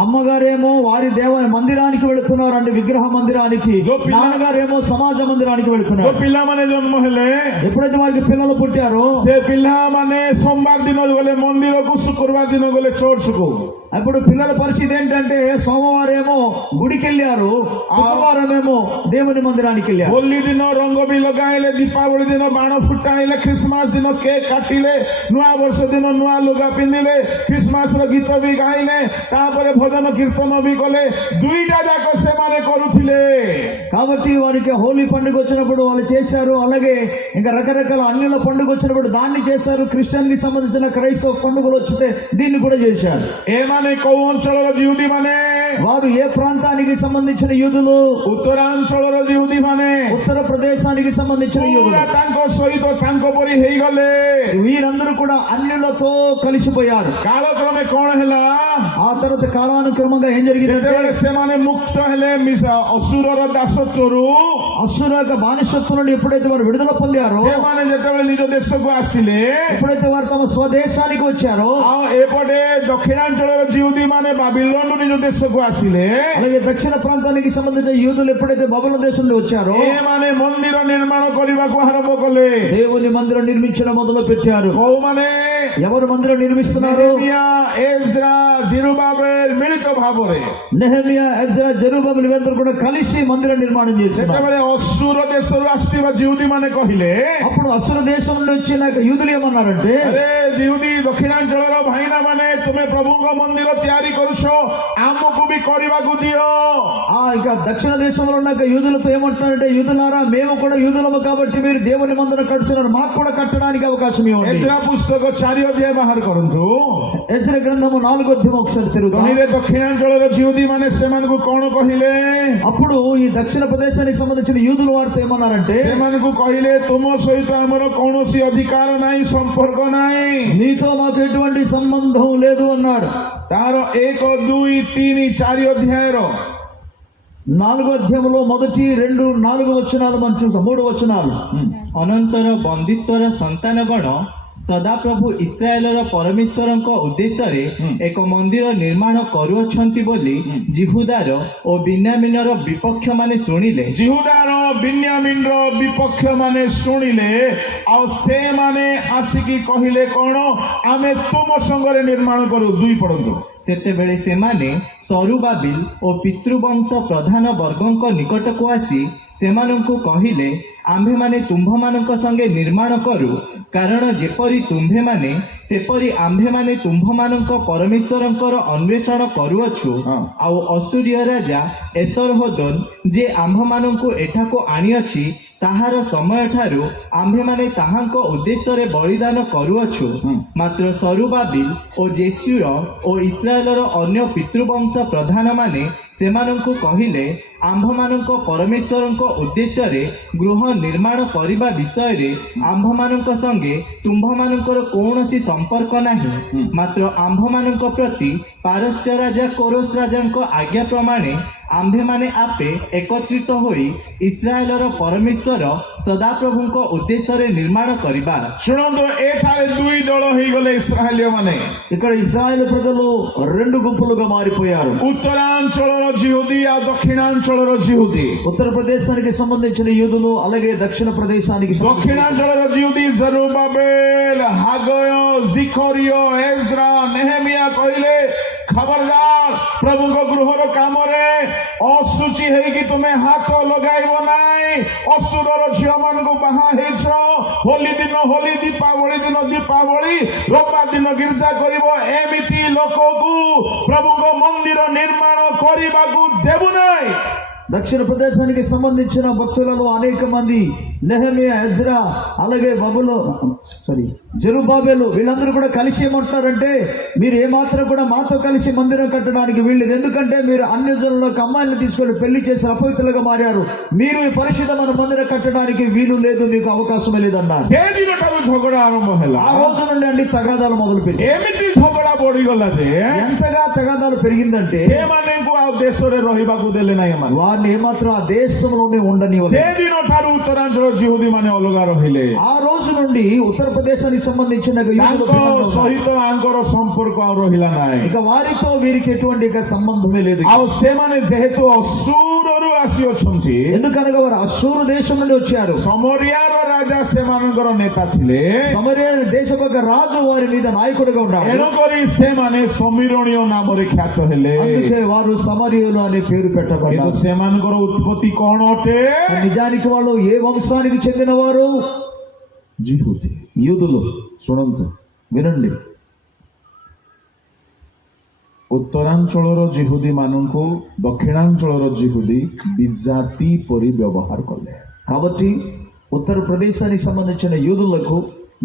అమ్మగారేమో వారి మందిరానికి వెళుతున్నారు అంటే విగ్రహ మందిరానికి, నాన్నగారేమో సమాజ మందిరానికి ଯୋଉ వెళుతున్నారు. ପିଲାମାନେ ଜନ୍ମ ହେଲେ ఎప్పుడైతే వారికి పిల్లలు పుట్టారో ସେ పిల్లମାନେ సోమବାର ଦିନ ଗଲେ ମନ୍ଦିରକୁ, ଶୁକ୍ରବାର ଦିନ ଗଲେ ଚର୍ଚ୍ଚକୁ. అప్పుడు పిల్లల పరిస్థితి ఏంటంటే సోమవారం ఏమో గుడికి వెళ్ళారు, శుక్రవారం ఏమో దేవుని మందిరానికి వెళ్ళారు. ହୋଲି ଦିନ ରଙ୍ଗ ବି ଲଗାଇଲେ, ଦୀପାବଳି ଦିନ ବାଣ ଫୁଟାଇଲେ, ଖ୍ରୀଷ୍ଟମାସ ଦିନ କେକ୍ କାଟିଲେ, ନୂଆ ବର୍ଷ ଦିନ ନୂଆ ଲୁଗା ପିନ୍ଧିଲେ, ଖ୍ରୀଷ୍ଟମାସ ର ଗୀତ ବି ଗାଇଲେ, ତାପରେ ଭଜନ କୀର୍ତ୍ତନ ବି କଲେ. ଦୁଇଟା ଯାକ ସେମାନେ କରୁଥିଲେ. కాబట్టి వారికి హోలీ పండుగ వచ్చినప్పుడు వాళ్ళు చేశారు, అలాగే ఇంకా రకరకాల అన్యుల పండుగ వచ్చినప్పుడు దాన్ని చేశారు, క్రిస్టియన్ కి సంబంధించిన క్రైస్తవ పండుగలు వచ్చితే దీన్ని కూడా చేశారు. ଏମାନେ କୋଉ ଅଞ୍ଚଳର ଜିହୁଦୀ ମାନେ? వారు ఏ ప్రాంతానికి సంబంధించిన యూదులు? ଉତ୍ତରାଞ୍ଚଳର ଜିହୁଦୀ ମାନେ. ఉత్తర ప్రదేశానికి సంబంధించిన యూదులు. ପୁରା ତାଙ୍କ ସହିତ ତାଙ୍କ ପରି ହେଇଗଲେ. వీరందరూ కూడా అన్యులతో కలిసిపోయారు. କାଳକ୍ରମେ କଣ ହେଲା? ఆ తర్వాత కాలానుక్రమంగా ఏం జరిగిందంటే ଯେତେବେଳେ ସେମାନେ ମୁକ୍ତ ହେଲେ ଅସୁରର ଦାସତ୍ୱରୁ, అశ్షూరు యొక్క బానిసత్వం నుండి ఎప్పుడైతే వారు విడుదల పొందారో, ସେମାନେ ଯେତେବେଳେ ନିଜ ଦେଶକୁ ଆସିଲେ, ఎప్పుడైతే వారు తమ స్వదేశానికి వచ్చారో, ଆଉ ଏପଟେ ଦକ୍ଷିଣାଞ୍ଚଳର ଜିହୁଦୀ ମାନେ ବାବିଲୋନରୁ ନିଜ ଦେଶକୁ ଆସିଲେ, అలాగే దక్షిణ ప్రాంతానికి సంబంధించిన యూదులు ఎప్పుడైతే బబులోను దేశం నుండి వచ్చారో ଏମାନେ ମନ୍ଦିର ନିର୍ମାଣ କରିବାକୁ ଆରମ୍ଭ କଲେ. దేవుని మందిరం నిర్మించడం మొదలు పెట్టారు. କୋଉମାନେ? ఎవరు మందిరం నిర్మిస్తున్నారు? నెహెమియా, ఎజ్రా, జెరుబాబెల్ మిళిత ଭାବରେ. నెహెమియా, ఎజ్రా, జెరుబాబెల్ వీరందరూ కూడా కలిసి మందిర నిర్మాణం చేశారు. ସେତେବେଳେ ଅସୁର ଦେଶରୁ ଆସିଥିବା ଜିହୁଦୀ ମାନେ କହିଲେ, అప్పుడు అసుర దేశం నుండి వచ్చిన యూదులు ఏమన్నారంటే, అరే ଜିହୁଦୀ ଦକ୍ଷିଣାଞ୍ଚଳର ଭାଇନା ମାନେ, ତୁମେ ପ୍ରଭୁଙ୍କ ମନ୍ଦିର ତିଆରି କରୁଛ, ଆମକୁ ବି କରିବାକୁ ଦିଅ. ఇక దక్షిణ దేశంలో ఉన్న యూదులతో ఏమంటున్నారంటే, యూదులారా మేము కూడా యూదులము కాబట్టి మీరు దేవుని మందిరం కట్టుతున్నారు, మాకు కూడా కట్టడానికి అవకాశం ఇవ్వండి. ఎజ్రా పుస్తକ 4 ଅଧ୍ୟାୟ ବାହାର କରନ୍ତୁ. ఎజ్రా గ్రంథము 4వ అధ్యాయం ఒకసారి తిరుగుతాం. କହିଲେ ଦକ୍ଷିଣାଞ୍ଚଳର ଜିହୁଦୀ ମାନେ ସେମାନଙ୍କୁ କଣ କହିଲେ? అప్పుడు ఈ దక్షిణ ప్రదేశానికి సంబంధించిన యూదుల వారితో ఏమన్నారంటే, ସେମାନଙ୍କୁ କହିଲେ, ତୁମ ସହିତ ଆମର କୌଣସି ଅଧିକାର ନାହିଁ, ସମ୍ପର୍କ ନାହିଁ. నీతో మాకు ఎటువంటి సంబంధం లేదు అన్నారు. ତାର 1, 2, 3, 4 ଅଧ୍ୟାୟର 4వ అధ్యాయంలో 1, 2, 4 వచనాలు మనం చూస్తాం. 3 వచనాలు. ଅନନ୍ତର ବନ୍ଦିତ୍ୱର ସନ୍ତାନଗଣ ସଦାପ୍ରଭୁ ଇସ୍ରାଏଲର ପରମେଶ୍ୱରଙ୍କ ଉଦ୍ଦେଶ୍ୟରେ ଏକ ମନ୍ଦିର ନିର୍ମାଣ କରୁଅଛନ୍ତି ବୋଲି ଜିହୁଦାର ଓ ବିନ୍ୟାମିନର ବିପକ୍ଷମାନେ ଶୁଣିଲେ। ଜିହୁଦାର ବିନ୍ୟାମିନର ବିପକ୍ଷ ମାନେ ଶୁଣିଲେ, ଆଉ ସେମାନେ ଆସିକି କହିଲେ କଣ? ଆମେ ତୁମ ସଙ୍ଗରେ ନିର୍ମାଣ କରୁ। 2 ପଢନ୍ତୁ। ସେତେବେଳେ ସେମାନେ ସରୁବାବିଲ ଓ ପିତୃବଂଶ ପ୍ରଧାନ ବର୍ଗଙ୍କ ନିକଟକୁ ଆସି ସେମାନଙ୍କୁ କହିଲେ, ଆମ୍ଭେମାନେ ତୁମ୍ଭମାନଙ୍କ ସଙ୍ଗେ ନିର୍ମାଣ କରୁ, କାରଣ ଯେପରି ତୁମ୍ଭେମାନେ ସେପରି ଆମ୍ଭେମାନେ ତୁମ୍ଭମାନଙ୍କ ପରମେଶ୍ୱରଙ୍କର ଅନ୍ୱେଷଣ କରୁଅଛୁ। ଆଉ ଅସୁରୀୟ ରାଜା ଏସରହୋଦନ ଯେ ଆମ୍ଭମାନଙ୍କୁ ଏଠାକୁ ଆଣିଅଛି, ତାହାର ସମୟଠାରୁ ଆମ୍ଭେମାନେ ତାହାଙ୍କ ଉଦ୍ଦେଶ୍ୟରେ ବଳିଦାନ କରୁଅଛୁ। ମାତ୍ର ସରୁବାବିଲ ଓ ଜେସୁୟ ଓ ଇସ୍ରାଏଲର ଅନ୍ୟ ପିତୃବଂଶ ପ୍ରଧାନମାନେ ସେମାନଙ୍କୁ କହିଲେ, ଆମ୍ଭମାନଙ୍କ ପରମେଶ୍ୱରଙ୍କ ଉଦ୍ଦେଶ୍ୟରେ ଗୃହ ନିର୍ମାଣ କରିବା ବିଷୟରେ ଆମ୍ଭମାନଙ୍କ ସଙ୍ଗେ ତୁମ୍ଭମାନଙ୍କର କୌଣସି ସମ୍ପର୍କ ନାହିଁ। ମାତ୍ର ଆମ୍ଭମାନଙ୍କ ପ୍ରତି ପାରସ୍ୟ ରାଜା କୋରସ ରାଜାଙ୍କ ଆଜ୍ଞା ପ୍ରମାଣେ ଆମ୍ଭେମାନେ ଆପେ ଏକତ୍ରିତ ହୋଇ ଇସ୍ରାଏଲର ପରମେଶ୍ୱର ସଦାପ୍ରଭୁଙ୍କ ଉଦ୍ଦେଶ୍ୟରେ ନିର୍ମାଣ କରିବା। ଶୁଣନ୍ତୁ, ଏଠାରେ 2 ଦଳ ହେଇଗଲେ ଇସ୍ରାଏଲୀୟ ମାନେ। ఇక్కడ ఇశ్రాయేలు ప్రజలు 2 గుంపులుగా మారిపోయారు. ఉత్తరాంచଳର ଜିହୁଦୀ ଆଉ ଦକ୍ଷିଣାଞ୍ଚଳର ଜିହୁଦୀ। ఉత్తర ప్రదేశానికి సంబంధించిన యూదులు, అలాగే దక్షిణ ప్రదేశానికి ଦକ୍ଷିଣାଞ୍ଚଳର ଜିହୁଦୀ ଜେରୁବାବେଲ, ହାଗୟ, ଜିଖରିୟ, ଏଜ୍ରା, ନେହେମିୟା କହିଲେ, ଖବରଦାର ପ୍ରଭୁଙ୍କ ଗୃହର କାମରେ ଅଶୁଚି ହେଇକି ତୁମେ ହାତ ଲଗାଇବ ନାହିଁ। ଅସୁରର ଝିଅ ମାନଙ୍କୁ ବାହା ହେଇଛ, ହୋଲି ଦିନ ହୋଲି, ଦୀପାବଳି ଦିନ ଦୀପାବଳି, ରବିବାର ଦିନ ଗିର୍ଜା କରିବ, ଏମିତି ଲୋକକୁ ପ୍ରଭୁଙ୍କ ମନ୍ଦିର ନିର୍ମାଣ କରିବାକୁ ଦେବୁ ନାହିଁ। దక్షిణ ప్రదేశానికి సంబంధించిన భక్తులలో అనేక మంది నెహెమియా, ఎజ్రా, అలాగే జెరుబ్బాబెలు వీళ్ళందరూ కూడా కలిసి ఏమంటున్నారంటే, మీరు ఏమాత్రం కూడా మాతో కలిసి మందిరం కట్టడానికి వీళ్ళది, ఎందుకంటే మీరు అన్యజనులకు అమ్మాయిలను తీసుకొని పెళ్లి చేసి అపవిత్రులుగా మారారు, మీరు ఈ పరిశుద్ధమైన మందిరం కట్టడానికి వీలు లేదు, మీకు అవకాశమే లేదన్నారు। ସେଦିନଠାରୁ ଝଗଡ଼ା ଆରମ୍ଭ ହେଲା। ఆ రోజు నుండి అండి తగాదాలు మొదలుపెట్టి ଏମିତି ଝଗଡ଼ା ବଢିଗଲା ଯେ ఎంతగా తగాదాలు పెరిగిందంటే ସେମାନଙ୍କୁ ଆଉ దేశରେ ରହିବାକୁ ଦେଲେ ନାହିଁ। ଏମାନେ వారిని ఏమాత్రం ఆ దేశంలోనే ఉండనివ్వలేదు। ସେଦିନଠାରୁ ଉତ୍ତରାଞ୍ଚଳ ଜିହୁଦୀ ମାନେ ଅଲଗା ରହିଲେ। ఆ రోజు నుండి ఉత్తరప్రదేశానికి సంబంధించిన యూదులు ତାଙ୍କ ସହିତ ଆଙ୍କର ସମ୍ପର୍କ ଆଉ ରହିଲା ନାହିଁ। ఇక వారితో వీరికి ఎటువంటి ఇక సంబంధమే లేదు। ଆଉ ସେମାନେ ଯେହେତୁ ଅସୁରରୁ ଆସିଅଛନ୍ତି, ఎందుకనగా వారు అశూరు దేశం నుండి వచ్చారు। ସମରିଆର ରାଜା ସେମାନଙ୍କର ନେତା ଥିଲେ। సమరియా దేశపు ఒక రాజు వారి మీద నాయకుడిగా ఉన్నాడు। ଏଣୁକରି ସେମାନେ ସମୀରଣୀୟ ନାମରେ ଖ୍ୟାତ ହେଲେ। అందుకే వారు సమరీయులు అనే పేరు କିନ୍ତୁ పెట్టబడ్డారు। ସେମାନଙ୍କର ଉତ୍ପତ୍ତି କଣ ଅଟେ? నిజానికి వాళ్ళు ఏ వంశానికి చెందిన వారు? ଜିହୁଦୀ। యూదులు। ଶୁଣନ୍ତୁ, వినండి, ଉତ୍ତରାଞ୍ଚଳର ଜିହୁଦୀ ମାନଙ୍କୁ ଦକ୍ଷିଣାଞ୍ଚଳର ଜିହୁଦୀ ବିଜାତି ପରି ବ୍ୟବହାର କଲେ। కాబట్టి ఉత్తరప్రదేశానికి సంబంధించిన యూదులకు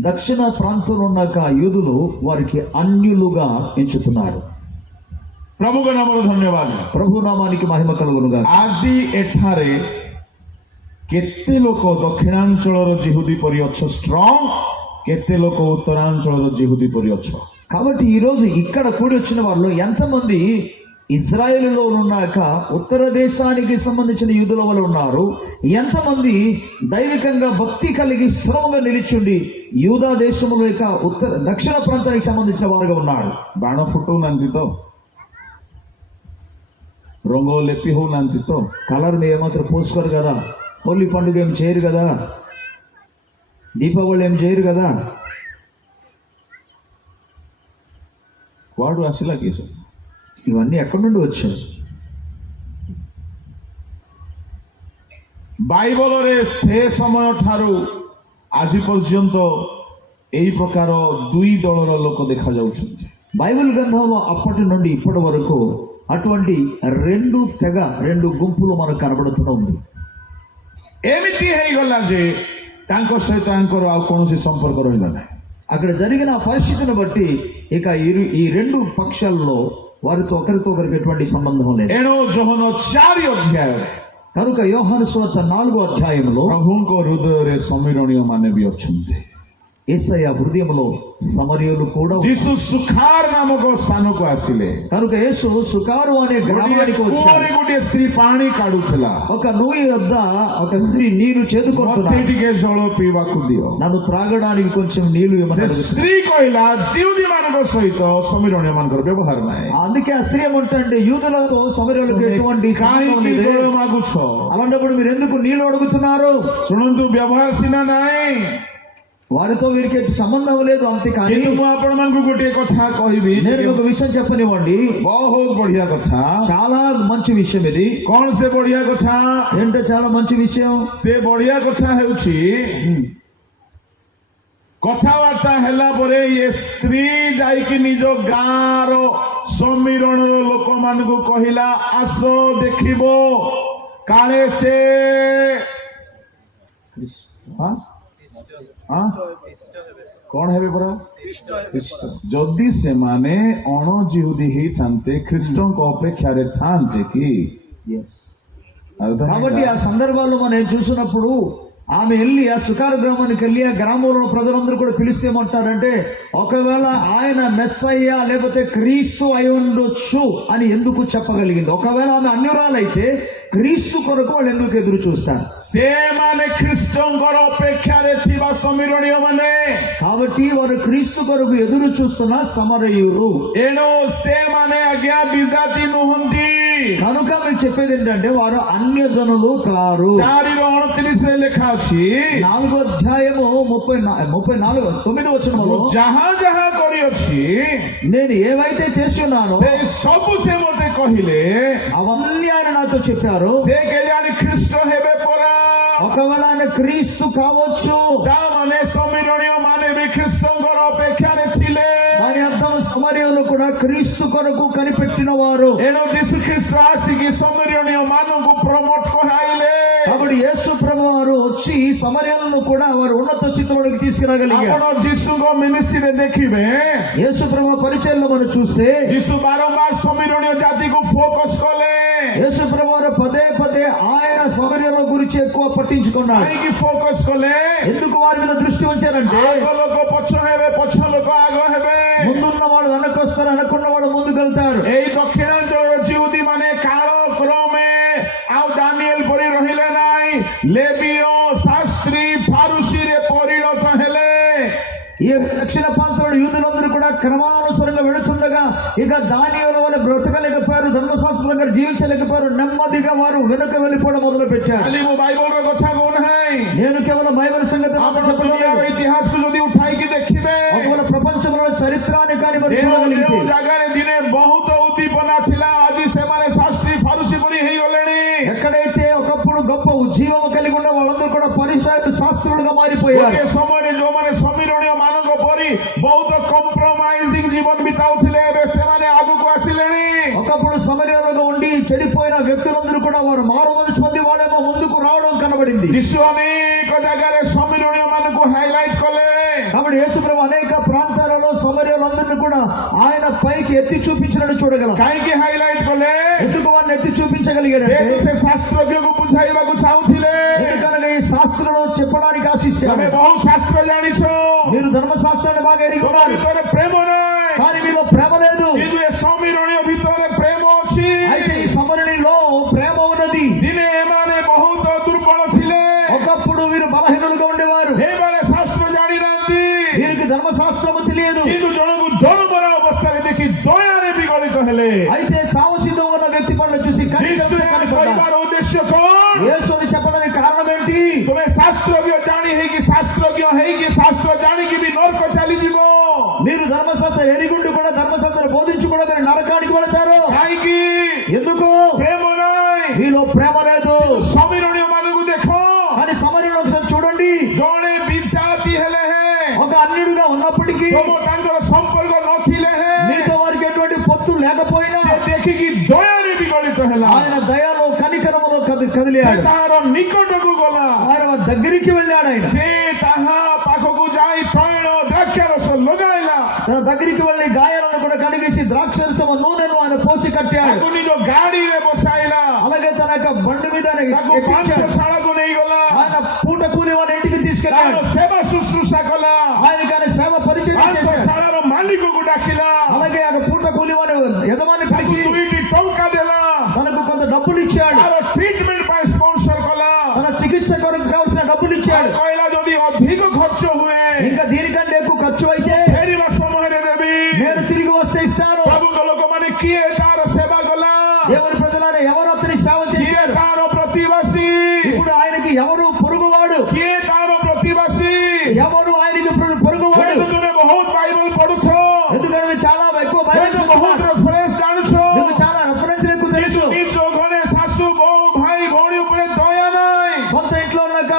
దక్షిణ ప్రాంతంలో ఉన్న యూదులు వారికి అన్యులుగా ఎంచుతున్నారు। ପ୍ରଭୁଙ୍କ ନାମରେ ଧନ୍ୟବାଦ। ప్రభు నామానికి మహిమ కలుగునుగా। ଆଜି ଏଠାରେ କେତେ ଲୋକ ଦକ୍ଷିଣାଞ୍ଚଳର ଜିହୁଦୀ ପରି ଅଛ ଷ୍ଟ୍ରଙ୍ଗ, କେତେ ଲୋକ ଉତ୍ତରାଞ୍ଚଳର ଜିହୁଦୀ పరి ଅଛ। కాబట్టి ఈ రోజు ఇక్కడ కూడి వచ్చిన వాళ్ళు ఎంతమంది ఇజ్రాయేలులో ఉన్నాక ఉత్తర దేశానికి సంబంధించిన యూదుల వల్ల ఉన్నారు, ఎంతమంది దైవికంగా భక్తి కలిగి శ్రమగా నిలిచుండి యూదా దేశంలో ఇక దక్షిణ ప్రాంతానికి సంబంధించిన వారుగా ఉన్నారు। ବାଣ ଫୁଟଉନାହାନ୍ତି ତ, ରଙ୍ଗ ଲେପି ହଉନାହାନ୍ତି ତ, కలర్ మీద ఏమాత్రం పోసుకోరు కదా, హోలీ పండుగ ఏం చేయరు కదా, దీపావళి ఏం చేయరు కదా। କୁଆଡୁ ଆସିଲା କି ସବୁ? ఇవన్నీ ఎక్కడి నుండి వచ్చాయి? ବାଇବଲରେ ସେ ସମୟ ଠାରୁ ଆଜି ପର୍ଯ୍ୟନ୍ତ ଏହି ପ୍ରକାର ଦୁଇ ଦଳର ଲୋକ ଦେଖାଯାଉଛନ୍ତି। బైబిల్ గ్రంథంలో అప్పటి నుండి ఇప్పటి వరకు అటువంటి రెండు గుంపులు మనకు కనబడుతూ ఉంది। ଏମିତି ହେଇଗଲା ଯେ ତାଙ୍କ ସହିତ ଆଙ୍କର ଆଉ କୌଣସି ସମ୍ପର୍କ ରହିଲା ନାହିଁ। అక్కడ జరిగిన పరిస్థితిని బట్టి ఇక ఈ రెండు పక్షాల్లో వారితో ఒకరితో ఒకరికి ఎటువంటి సంబంధం లేదు। ଏଣୁ ଯୋହନ 4 ଅଧ୍ୟାୟରେ కనుక యోహాను సువార్త 4వ అధ్యాయంలో ପ୍ରଭୁଙ୍କ ହୃଦୟରେ ସମୀରଣୀୟ ମାନେ ବି ଅଛନ୍ତି। యేసయ్య హృదయంలో సమరయులు కూడా ఉన్నారు। ଯୀଶୁ ସୁଖାର ନାମକ ସ୍ଥାନକୁ ଆସିଲେ। కనుక యేసు సుకారు అనే గ్రామానికి వచ్చాడు। ଗୋଟିଏ ସ୍ତ୍ରୀ ପାଣି କାଢୁଥିଲା। ఒక నూయి వద్ద ఒక స్త్రీ నీరు ମତେ చేదుకుంటున్నాడు। ଟିକେ ଜଳ ପିଇବାକୁ ଦିଅ। నన్ను త్రాగడానికి కొంచెం నీళ్లు ସେ ఇవ్వమని ସ୍ତ୍ରୀ କହିଲା ଜିହୁଦୀ ମାନଙ୍କ ସହିତ ସମୀରଣୀୟ ମାନଙ୍କର ବ୍ୟବହାର ନାହିଁ। అందుకే ఆ స్త్రీ ఏమంటే యూదులతో సమరయులకు ఎటువంటి సంబంధం କାହିଁକି లేదు। ଜଳ ମାଗୁଛ? అలాంటప్పుడు మీరు ఎందుకు నీళ్లు అడుగుతున్నారు? ଶୁଣନ୍ତୁ, ବ୍ୟବହାର ସିନା ନାହିଁ, వారితో వీరికి సంబంధం లేదు, అంతే। కానీ କିନ୍ତୁ ମୁଁ ଆପଣ ମାନଙ୍କୁ ଗୋଟିଏ କଥା କହିବି, నేను ఒక విషయం చెప్పనివ్వండి, ବହୁତ ବଢିଆ କଥା। చాలా మంచి విషయం ఇది। କଣ ସେ ବଢିଆ କଥା? ఏంటో చాలా మంచి విషయం। ସେ ବଢିଆ କଥା ହେଉଛି, କଥାବାର୍ତ୍ତା ହେଲା ପରେ ଏ ସ୍ତ୍ରୀ ଯାଇକି ନିଜ ଗାଁର ସମୀରଣର ଲୋକମାନଙ୍କୁ କହିଲା, ଆସ ଦେଖିବ, କାଳେ ସେ କଣ ହେବେ ପରା? ଯଦି ସେମାନେ ଅଣ ଜିହୁଦୀ ହେଇଥାନ୍ତେ ଖ୍ରୀଷ୍ଟଙ୍କ ଅପେକ୍ଷାରେ ଥାନ୍ତେ କି? కాబట్టి ఆ సందర్భాల్లో మనం చూసినప్పుడు ఆమె వెళ్ళి ఆ సుకారు గ్రామానికి వెళ్ళి ఆ గ్రామంలో ప్రజలందరూ కూడా పిలిస్తే ఏమంటారంటే, ఒకవేళ ఆయన మెస్సయ్య లేకపోతే క్రీస్తు అయి ఉండొచ్చు అని ఎందుకు చెప్పగలిగింది? ఒకవేళ ఆమె అన్యురాలైతే క్రీస్తు కొరకు వాళ్ళు ఎందుకు ఎదురు చూస్తారు? ସେମାନେ ଖ୍ରୀଷ୍ଟଙ୍କର ଅପେକ୍ଷାରେ ଥିବା ସମୀରଣୀୟ ମାନେ, కాబట్టి వారు క్రీస్తు కొరకు ఎదురు చూస్తున్న సమరయులు। ଏଣୁ ସେମାନେ ଆଜ୍ଞା ବିଜାତି ନୁହନ୍ତି। కనుక మీకు చెప్పేది ఏంటంటే వారు అన్యజనులు కారు। 4:29 ଲେଖା ଅଛି, 4వ అధ్యాయము 34 వచనములో ଯାହା ଯାହା କରିଅଛି నేను ఏవైతే చేసి ఉన్నానో ସେ ସବୁ ସେ ମୋତେ କହିଲେ అవన్నీ ఆయన నాతో చెప్పారు. ସେ କେଜାଣି ଖ୍ରୀଷ୍ଟ ହେବେ ପରା। ఒకవేళ ఆయన క్రీస్తు కావచ్చు. ତାମାନେ ସମୀରଣୀୟ ମାନେ ବି ଖ୍ରୀଷ୍ଟଙ୍କର ଅପେକ୍ଷାରେ ଥିଲେ। దాని అర్థం సమరయులు కూడా క్రీస్తు కొరకు కనిపెట్టిన వారు. ଏଣୁ ଯୀଶୁ ଖ୍ରୀଷ୍ଟ ଆସିକି ସମୀରଣୀୟ ମାନଙ୍କୁ ପ୍ରମୋଟ କରାଇଲେ। కాబట్టి యేసు ప్రభు వారు వచ్చి సమరయులను కూడా వారు ఉన్నత స్థితిలోకి తీసుకురాగలిగారు. ଆପଣ ଯୀଶୁଙ୍କ ମିନିଷ୍ଟ୍ରିରେ ଦେଖିବେ యేసు ప్రభు పరిచర్యలో మనం చూస్తే ଯୀଶୁ ବାରମ୍ବାର ସମୀରଣୀୟ ଜାତିକୁ ଫୋକସ୍ କଲେ। యేసు ప్రభు వారు పదే పదే ఆయన సమరయుల గురించి ఎక్కువ పట్టించుకున్నారు. କାହିଁକି ଫୋକସ୍ କଲେ? ఎందుకు వారి మీద దృష్టి ఉంచారంటే ଆଗ ଲୋକ ପଛ ହେବେ, ପଛ ଲୋକ ଆଗ ହେବେ। ముందున్న వాళ్ళు వెనక్కి వస్తారు, వెనక్కున్న వాళ్ళు ముందుకు వెళ్తారు. ଏଇ ଦକ୍ଷିଣାଞ୍ଚଳର ଜିହୁଦୀ ମାନେ କାଳ କ୍ରମେ ଆଉ ଦାନିଏଲ ପରି ରହିଲେ ନାହିଁ, ଲେବୀୟ ଶାସ୍ତ୍ରୀ ଫାରୁସିରେ ପରିଣତ ହେଲେ। ఈ దక్షిణ ప్రాంతంలో యూదులందరూ కూడా క్రమానుసారంగా వెళుతుండగా ఇక దానియేలు వల్ల బ్రతకలేకపోయారు, ధర్మశాస్త్రంగా జీవించలేకపోయారు. నెమ్మదిగా వారు వెనుక వెళ్ళిపోవడం మొదలు పెట్టారు. ଖାଲି ମୁଁ ବାଇବଲର କଥା କହୁନାହିଁ, నేను కేవలం బైబిల్ సంగతి ଆପଣ ଦୁନିଆର ଇତିହାସକୁ ଯଦି ଉଠାଇକି ଦେଖିବେ ఒకవేళ ప్రపంచంలో చరిత్రాన్ని కానీ మరి ଯେଉଁ చూడగలిగితే ଯେଉଁ ଜାଗାରେ ଦିନେ ବହୁତ ఉద్దీపନା ଥିଲା, ଆଜି ସେମାନେ ଶାସ୍ତ୍ରୀ ଫାରୁସି ପରି ହେଇଗଲେଣି। ఎక్కడైతే ఒకప్పుడు గొప్ప ఉజ్జీవం కలిగి ఉన్న వాళ్ళందరూ కూడా పరిసర శాస్త్రులుగా మారిపోయారు. ଗୋଟିଏ ସମୟରେ ଯୋଉମାନେ ସମୀରଣୀୟ ମାନଙ୍କ ପରି ବହୁତ କମ୍ପ୍ରମାଇଜିଂ ଜୀବନ ବିତାଉଥିଲେ, ଏବେ ସେମାନେ ଆଗକୁ ଆସିଲେଣି। ఒకప్పుడు సమరయులుగా ఉండి చెడిపోయిన వ్యక్తులందరూ కూడా వారు మారు మనసు పొంది వాళ్ళేమో ముందుకు రావడం కనబడింది. ଯୀଶୁ ଅନେକ ଜାଗାରେ ସମୀରଣୀୟ ମାନଙ୍କୁ ହାଇଲାଇଟ କଲେ। కాబట్టి యేసు ప్రభు అనేక ప్రాంతాలలో సమరయులందరినీ కూడా ఆయన పైకి ఎత్తి చూపించినట్టు చూడగలం. କାହିଁକି ହାଇଲାଇଟ କଲେ? ఎందుకు వారిని ఎత్తి చూపించగలిగాడంటే ଯେହେତୁ ସେ ଶାସ୍ତ୍ରଜ୍ଞକୁ ବୁଝାଇବାକୁ ଚାହୁଁଥିଲେ। ఎందుకనగా ఈ శాస్త్రంలో చెప్పడానికి ఆశిస్తాడు. ତମେ ବହୁ ଶାସ୍ତ୍ର ଜାଣିଛ, మీరు ధర్మశాస్త్రాన్ని బాగా ఎరిగి ତମ ఉన్నారు, ଭିତରେ ପ୍ରେମ ନାହିଁ, కానీ మీలో ప్రేమ లేదు. କିନ୍ତୁ ଏ ସମୀରଣୀୟ ଭିତରେ ପ୍ରେମ ଅଛି। అయితే ఈ సమరణిలో ప్రేమ ఉన్నది. ଦିନେ ଏମାନେ ବହୁତ ଦୁର୍ବଳ ଥିଲେ, ఒకప్పుడు వీరు బలహీనులుగా ఉండేవారు, ଏମାନେ ଶାସ୍ତ୍ର ଜାଣିନାହାନ୍ତି, వీరికి ధర్మశాస్త్రము తెలియదు. କିନ୍ତୁ ଜଣକୁ ଜନମରା ଅବସ୍ଥାରେ ଦେଖି ଦୟାରେ ବିଗଳିତ ହେଲେ। అయితే చావు సిద్ధం ఉన్న వ్యక్తి పనులు చూసి ଯୀଶୁ କହିବାର ଉଦ୍ଦେଶ୍ୟ କଣ? యేసుని చెప్పడానికి కారణం ఏంటి? ତୁମେ ଶାସ୍ତ୍ରଜ୍ଞ ଜାଣି ହେଇକି శాస్త్రజ్ఞ ହେଇକି ଶାସ୍ତ୍ର ଜାଣିକି ବି ନର୍କ ଚାଲିଯିବ। మీరు ధర్మశాస్త్రం ఎరిగుండి కూడా ధర్మశాస్త్రం బోధించి కూడా మీరు నరకానికి వెళతారు. କାହିଁକି? ఎందుకు? ପ୍ରେମ ନାହିଁ। మీలో ప్రేమ లేదు. ସମୀରଣୀୟ ମାନଙ୍କୁ ଦେଖ, కానీ సమరణ ఒకసారి చూడండి, ଜଣେ ବିଜାତି ହେଲେ ఒక అన్యుడిగా ఉన్నప్పటికీ ତମ ତାଙ୍କର ସମ୍ପର୍କ ନଥିଲେ మీతో వారికి ఎటువంటి పొత్తు లేకపోయినా ସେ ଦେଖିକି ଦୟାରେ ବିଗଳିତ ହେଲା। ఆయన దయలో కనికరములో కదిలాడు. ତାହାର ନିକଟକୁ ଗଲା, ఆయన దగ్గరికి వెళ్ళాడు. ఆయన ସେ ତାହା ପାଖକୁ ଯାଇ ତୈଳ ଦ୍ରାକ୍ଷାରସ ଲଗାଇଲା, తన దగ్గరికి వెళ్ళి గాయాలను కూడా కడిగేసి ద్రాక్షరసమ నూనెను ఆయన పోసి కట్టాడు. ତାକୁ ନିଜ ଗାଡିରେ ବସାଇଲା, అలాగే తన యొక్క బండి మీద ఆయన ତାକୁ ఎక్కించాడు. ପାନ୍ଥଶାଳାକୁ ନେଇଗଲା, ఆయన పూట కూలి వారి ఇంటికి ତାର తీసుకెళ్ళాడు. ସେବା ଶୁଶ୍ରୂଷା କଲା, ఆయనకి ఆయన సేవ పరిచయం చేశాడు. ପାନ୍ଥଶାଳାର ମାଲିକକୁ ଡାକିଲା, అలాగే ఆయన పూట కూలి వారి యజమాని ତାକୁ పిలిచి 2ଟି ଟଙ୍କା ଦେଲା, తనకు కొంత డబ్బులు ఇచ్చాడు. ତାର ଟ୍ରିଟମେଣ୍ଟ ପାଇଁ ସ୍ପନ୍ସର କଲା, తన చికిత్స కొరకు కావాల్సిన డబ్బులు ఇచ్చాడు. କହିଲା ଯଦି ଅଧିକ ଖର୍ଚ୍ଚ ହୁଏ ఇంకా దీనికంటే ఎక్కువ ఖర్చు అయితే ଫେରିବା ସମୟରେ ଦେବି। నేను తిరిగి వస్తే ఇస్తాను. ପ୍ରଭୁଙ୍କ ଲୋକମାନେ କିଏ ତାର ସେବା କଲା, దేవుని ప్రజలారా ఎవరు అతని సేవ କିଏ చేశారు? ତାର ପ୍ରତିବାସୀ, ఇప్పుడు ఆయనకి ఎవరు పొరుగువాడు? କିଏ ତାର ପ୍ରତିବାସୀ। ఎవరు ఆయనకి పొరుగువాడు? ଯେହେତୁ ତୁମେ ବହୁତ ବାଇବଲ ପଢୁଛ, ఎందుకంటే చాలా ఎక్కువ ଯେହେତୁ బైబిల్ ବହୁତ ରେଫରେନ୍ସ ଜାଣୁଛ, మీకు చాలా రెఫరెన్స్ ఎక్కువ తెలుసు. ନିଜ ଘରେ ଶାଶୁ ବୋଉ ଭାଇ ଭଉଣୀ ଉପରେ ଦୟା ନାହିଁ, సొంత ఇంట్లో ఉన్నాక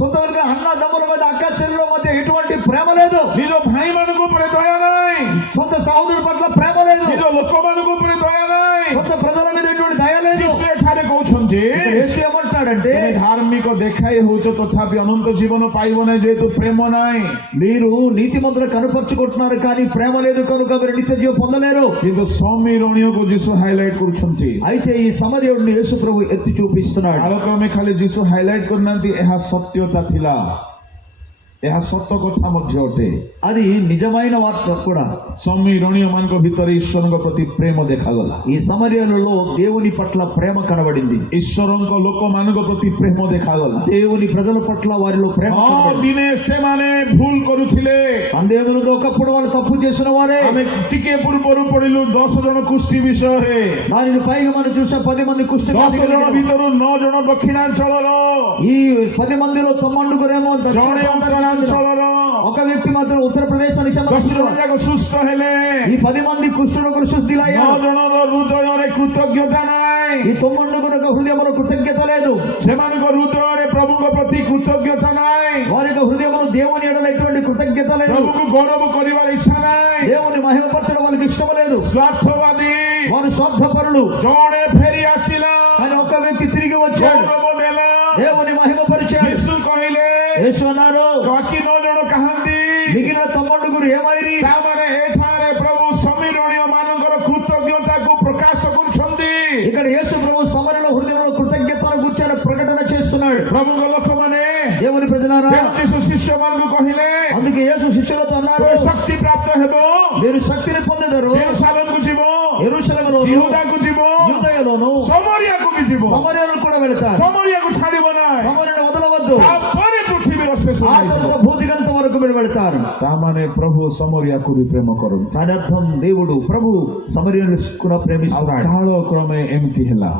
సొంత అన్న దమ్ముల మధ్య అక్క చెల్లెల మధ్య ఎటువంటి ప్రేమ లేదు. ନିଜ ଭାଇମାନଙ୍କ ଉପରେ ଦୟା ନାହିଁ, సొంత సహోదరుల పట్ల ప్రేమ లేదు. ନିଜ ଲୋକମାନଙ୍କ ଉପରେ ଦୟା ନାହିଁ। సొంత ప్రజల మీద ఎటువంటి దయ లేదు. ଯୀଶୁ ଏଠାରେ କହୁଛନ୍ତି యేసు ఏమంటున్నాడంటే, ତୁମେ ଧାର୍ମିକ ଦେଖାଇ ହଉଛ, ତଥାପି ଅନନ୍ତ ଜୀବନ ପାଇବ ନାହିଁ, ଯେହେତୁ ପ୍ରେମ ନାହିଁ। మీరు నీతిమంతులు కనపరుచుకుంటున్నారు కానీ ప్రేమ లేదు కనుక మీరు నిత్య జీవం పొందలేరు. କିନ୍ତୁ ସମୀରଣୀୟକୁ ଯୀଶୁ ହାଇଲାଇଟ କରୁଛନ୍ତି। అయితే ఈ సమరయుడిని యేసు ప్రభు ఎత్తి చూపిస్తున్నాడు. କାଳକ୍ରମେ ଖାଲି ଯୀଶୁ ହାଇଲାଇଟ କରିନାହାନ୍ତି, ଏହା ସତ୍ୟତା ଥିଲା। ଏହା ସତ କଥା ମଧ୍ୟ ଅଟେ। అది నిజమైన వార్త కూడా. ସମୀରଣୀୟ ମାନଙ୍କ ଭିତରେ ଈଶ୍ୱରଙ୍କ ପ୍ରତି ପ୍ରେମ ଦେଖାଗଲା। ఈ సమరయులలో దేవుని పట్ల ప్రేమ కనబడింది. ଈଶ୍ୱରଙ୍କ ଲୋକମାନଙ୍କ ପ୍ରତି ପ୍ରେମ ଦେଖାଗଲା। దేవుని ప్రజల పట్ల వారిలో ప్రేమ కనబడింది. ଦିନେ ସେମାନେ ଭୁଲ କରୁଥିଲେ। అందేములతో ఒకప్పుడు వాళ్ళు తప్పు చేసిన వారే. ଆମେ ଟିକେ ପୂର୍ବରୁ ପଢିଲୁ 10 ଜଣ କୁଷ୍ଠି ବିଷୟରେ। దానికి పైగా మనం చూసాం 10 మంది కుష్ఠ 10 ଜଣ ଭିତରୁ 9 ଜଣ ଦକ୍ଷିଣାଞ୍ଚଳର, ఈ 10 మందిలో 9 ଜଣେ ଉତ୍ତରାଞ୍ଚଳର, ఒక వ్యక్తి మాత్రం ఉత్తరప్రదేశానికి 10 సంబంధించిన ଜଣ ଯାକ ସୁସ୍ଥ ହେଲେ। ఈ 10 మంది కుష్ఠరోగులు 9 శుద్ధిలయ్యారు. ଜଣର ହୃଦୟରେ କୃତଜ୍ଞତା ନାହିଁ। ఈ 9 హృదయంలో కృతజ్ఞత లేదు. ସେମାନଙ୍କ ହୃଦୟରେ ପ୍ରଭୁଙ୍କ ପ୍ରତି କୃତଜ୍ଞତା ନାହିଁ। వారి యొక్క హృదయంలో దేవుని ఎడల ఎటువంటి కృతజ్ఞత లేదు. ପ୍ରଭୁଙ୍କୁ ଗୌରବ କରିବାର ଇଚ୍ଛା ନାହିଁ। దేవుని మహిమపరచడం వాళ్ళకి ఇష్టం లేదు. ସ୍ୱାର୍ଥବାଦୀ వారు స్వార్థపరులు. ଜଣେ ଫେରି ଆସିଲା, కానీ ఒక వ్యక్తి తిరిగి వచ్చాడు, ଗୌରବ ଦେଲା। దేవుని మహిమపరిచాడు. ଯୀଶୁ କହିଲେ యేసు అన్నారు, ବାକି 9 ଜଣ କାହାନ୍ତି? మిగిలిన 9 ఏమైరి? ତାମାନେ ଏଠାରେ ପ୍ରଭୁ ସମୀରଣୀୟ ମାନଙ୍କର କୃତଜ୍ଞତାକୁ ପ୍ରକାଶ କରୁଛନ୍ତି। ఇక్కడ యేసు ప్రభు సమరణ హృదయంలో కృతజ్ఞతను గుర్చిన ప్రకటన చేస్తున్నాడు. ପ୍ରଭୁଙ୍କ ଲୋକମାନେ దేవుని ప్రజలారా, ଯୀଶୁ ଶିଷ୍ୟମାନଙ୍କୁ କହିଲେ అందుకే యేసు శిష్యులతో అన్నారు, ଶକ୍ତି ପ୍ରାପ୍ତ ହେବ, మీరు శక్తిని పొందెదరు. యెరూషలేముకు ଯିବ, యెరూషలేములోను, యూదాకు ଯିବ, యూదయలోను, సమరయాకు ବି ଯିବ। సమరయలు కూడా వెళతారు. సమరయాకు ଛାଡ଼ିବ ନାହିଁ। సమరణ వదలవద్దు. ତାପରେ ପୃଥିବୀର ଶେଷ ఆ తర్వాత భూదిగంత వరకు మీరు వెళతారు. ତାମାନେ ପ୍ରଭୁ ସମରୟାକୁ ବି ପ୍ରେମ କରନ୍ତି। దాని అర్థం దేవుడు ప్రభు సమరయులను కూడా ప్రేమిస్తున్నాడు. କାଳ କ୍ରମେ ଏମିତି ହେଲା।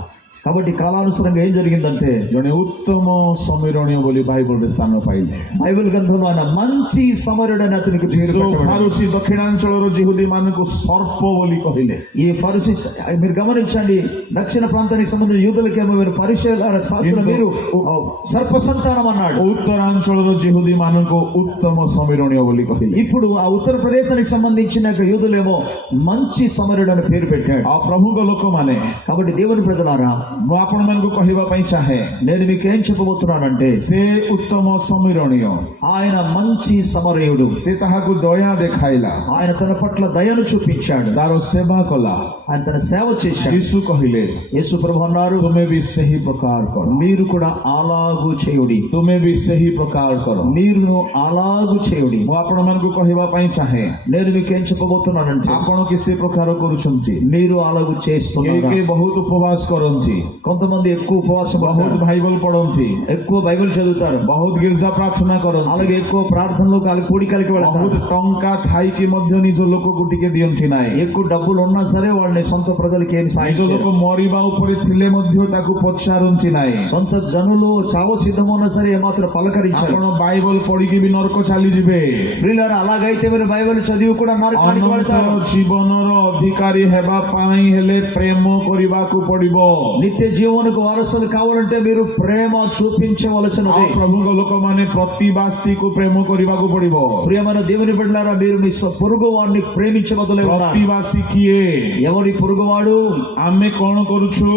కాబట్టి కాలానుసారంగా ఏం జరిగిందంటే, ଜଣେ ଉତ୍ତମ ସମୀରଣୀୟ ବୋଲି ବାଇବଲରେ ସ୍ଥାନ ପାଇଲେ। బైబిల్ గ్రంథంలో ఆయన మంచి సమరయుడు అని అతనికి పేరు పెట్టబడింది. ଫାରୁସି ଦକ୍ଷିଣାଞ୍ଚଳର ଜିହୁଦୀ ମାନଙ୍କୁ ସର୍ପ ବୋଲି କହିଲେ। ఈ ఫరిసీ, మీరు గమనించండి, దక్షిణ ప్రాంతానికి సంబంధించిన యూదులకేమో మీరు పరిచయాల శాస్త్రం మీరు సర్ప సంతానం అన్నాడు. ଉତ୍ତରାଞ୍ଚଳର ଜିହୁଦୀ ମାନଙ୍କୁ ଉତ୍ତମ ସମୀରଣୀୟ ବୋଲି କହିଲେ। ఇప్పుడు ఆ ఉత్తరప్రదేశానికి సంబంధించిన యూదులేమో మంచి సమరుడు అని పేరు పెట్టాడు. ଆଉ ପ୍ରଭୁଙ୍କ ଲୋକମାନେ, కాబట్టి దేవుని ప్రజలారా, ମୁଁ ଆପଣମାନଙ୍କୁ କହିବା ପାଇଁ ଚାହେଁ, నేను మీకు ఏం చెప్పబోతున్నానంటే, ସେ ଉତ୍ତମ ସମୀରଣୀୟ, ఆయన మంచి సమరయుడు. ସେ ତାହାକୁ ଦୟା ଦେଖାଇଲା, ఆయన తన పట్ల దయను చూపించాడు, ତାର ସେବା କଲା। ఆయన తన సేవ చేశాడు. ଯୀଶୁ କହିଲେ, యేసు ప్రభు అన్నారు, ତୁମେ ବି ସେହି ପ୍ରକାର କର, మీరు కూడా అలాగు చేయుడి, ତୁମେ ବି ସେହି ପ୍ରକାର କର। మీరును అలాగు చేయుడి. ମୁଁ ଆପଣମାନଙ୍କୁ କହିବା ପାଇଁ ଚାହେଁ, నేను మీకు ఏం చెప్పబోతున్నానంటే, ଆପଣ କି ସେ ପ୍ରକାର କରୁଛନ୍ତି? మీరు అలాగు କିଏ చేస్తున్నారు. କିଏ ବହୁତ ଉପବାସ କରନ୍ତି, కొంతమంది ఎక్కువ ఉపవాసం ବହୁତ ఉంటారు, ବାଇବଲ ପଢନ୍ତି, ఎక్కువ బైబిల్ చదువుతారు, ବହୁତ ଗୀର୍ଜା ପ୍ରାର୍ଥନା କରନ୍ତି, అలాగే ఎక్కువ ప్రార్థనలు కూడికలకి వెళ్తారు. ବହୁତ ଟଙ୍କା ଥାଇକି ମଧ୍ୟ ନିଜ ଲୋକକୁ ଟିକେ ଦିଅନ୍ତି ନାହିଁ। ఎక్కువ డబ్బులు ఉన్నా సరే వాళ్ళని సొంత ప్రజలకి ఏమి సాయం ନିଜ ଲୋକ చేయరు. ମରିବା ଉପରେ ଥିଲେ ମଧ୍ୟ ତାକୁ పଚାରନ୍ତି ନାହିଁ। సొంత జనులు చావు సిద్ధమున్నా సరే ఏమాత్రం పలకరించారు. ଆପଣ ବାଇବଲ ପଢିକି ବି ନରକ ଚାଲିଯିବେ। ప్రియులారా, అలాగైతే మీరు బైబిల్ చదివి కూడా నరకానికి ଅନନ୍ତ వెళ్తారు. ଜୀବନର ଅଧିକାରୀ ହେବା ପାଇଁ ହେଲେ ପ୍ରେମ କରିବାକୁ ପଡିବ। నిత్య జీవనకు వారసులు కావాలంటే మీరు ప్రేమ చూపించవలసినది. ଆଉ ପ୍ରଭୁଙ୍କ ଲୋକମାନେ ପ୍ରତିବାସୀକୁ ପ୍ରେମ କରିବାକୁ ପଡିବ। ప్రియమైన దేవుని బిడ్డలారా, మీరు మీ పొరుగు వారిని ప్రేమించవలే ఉన్నారు. ପ୍ରତିବାସୀ କିଏ? ఎవరి పొరుగువాడు? ଆମେ କଣ କରୁଛୁ?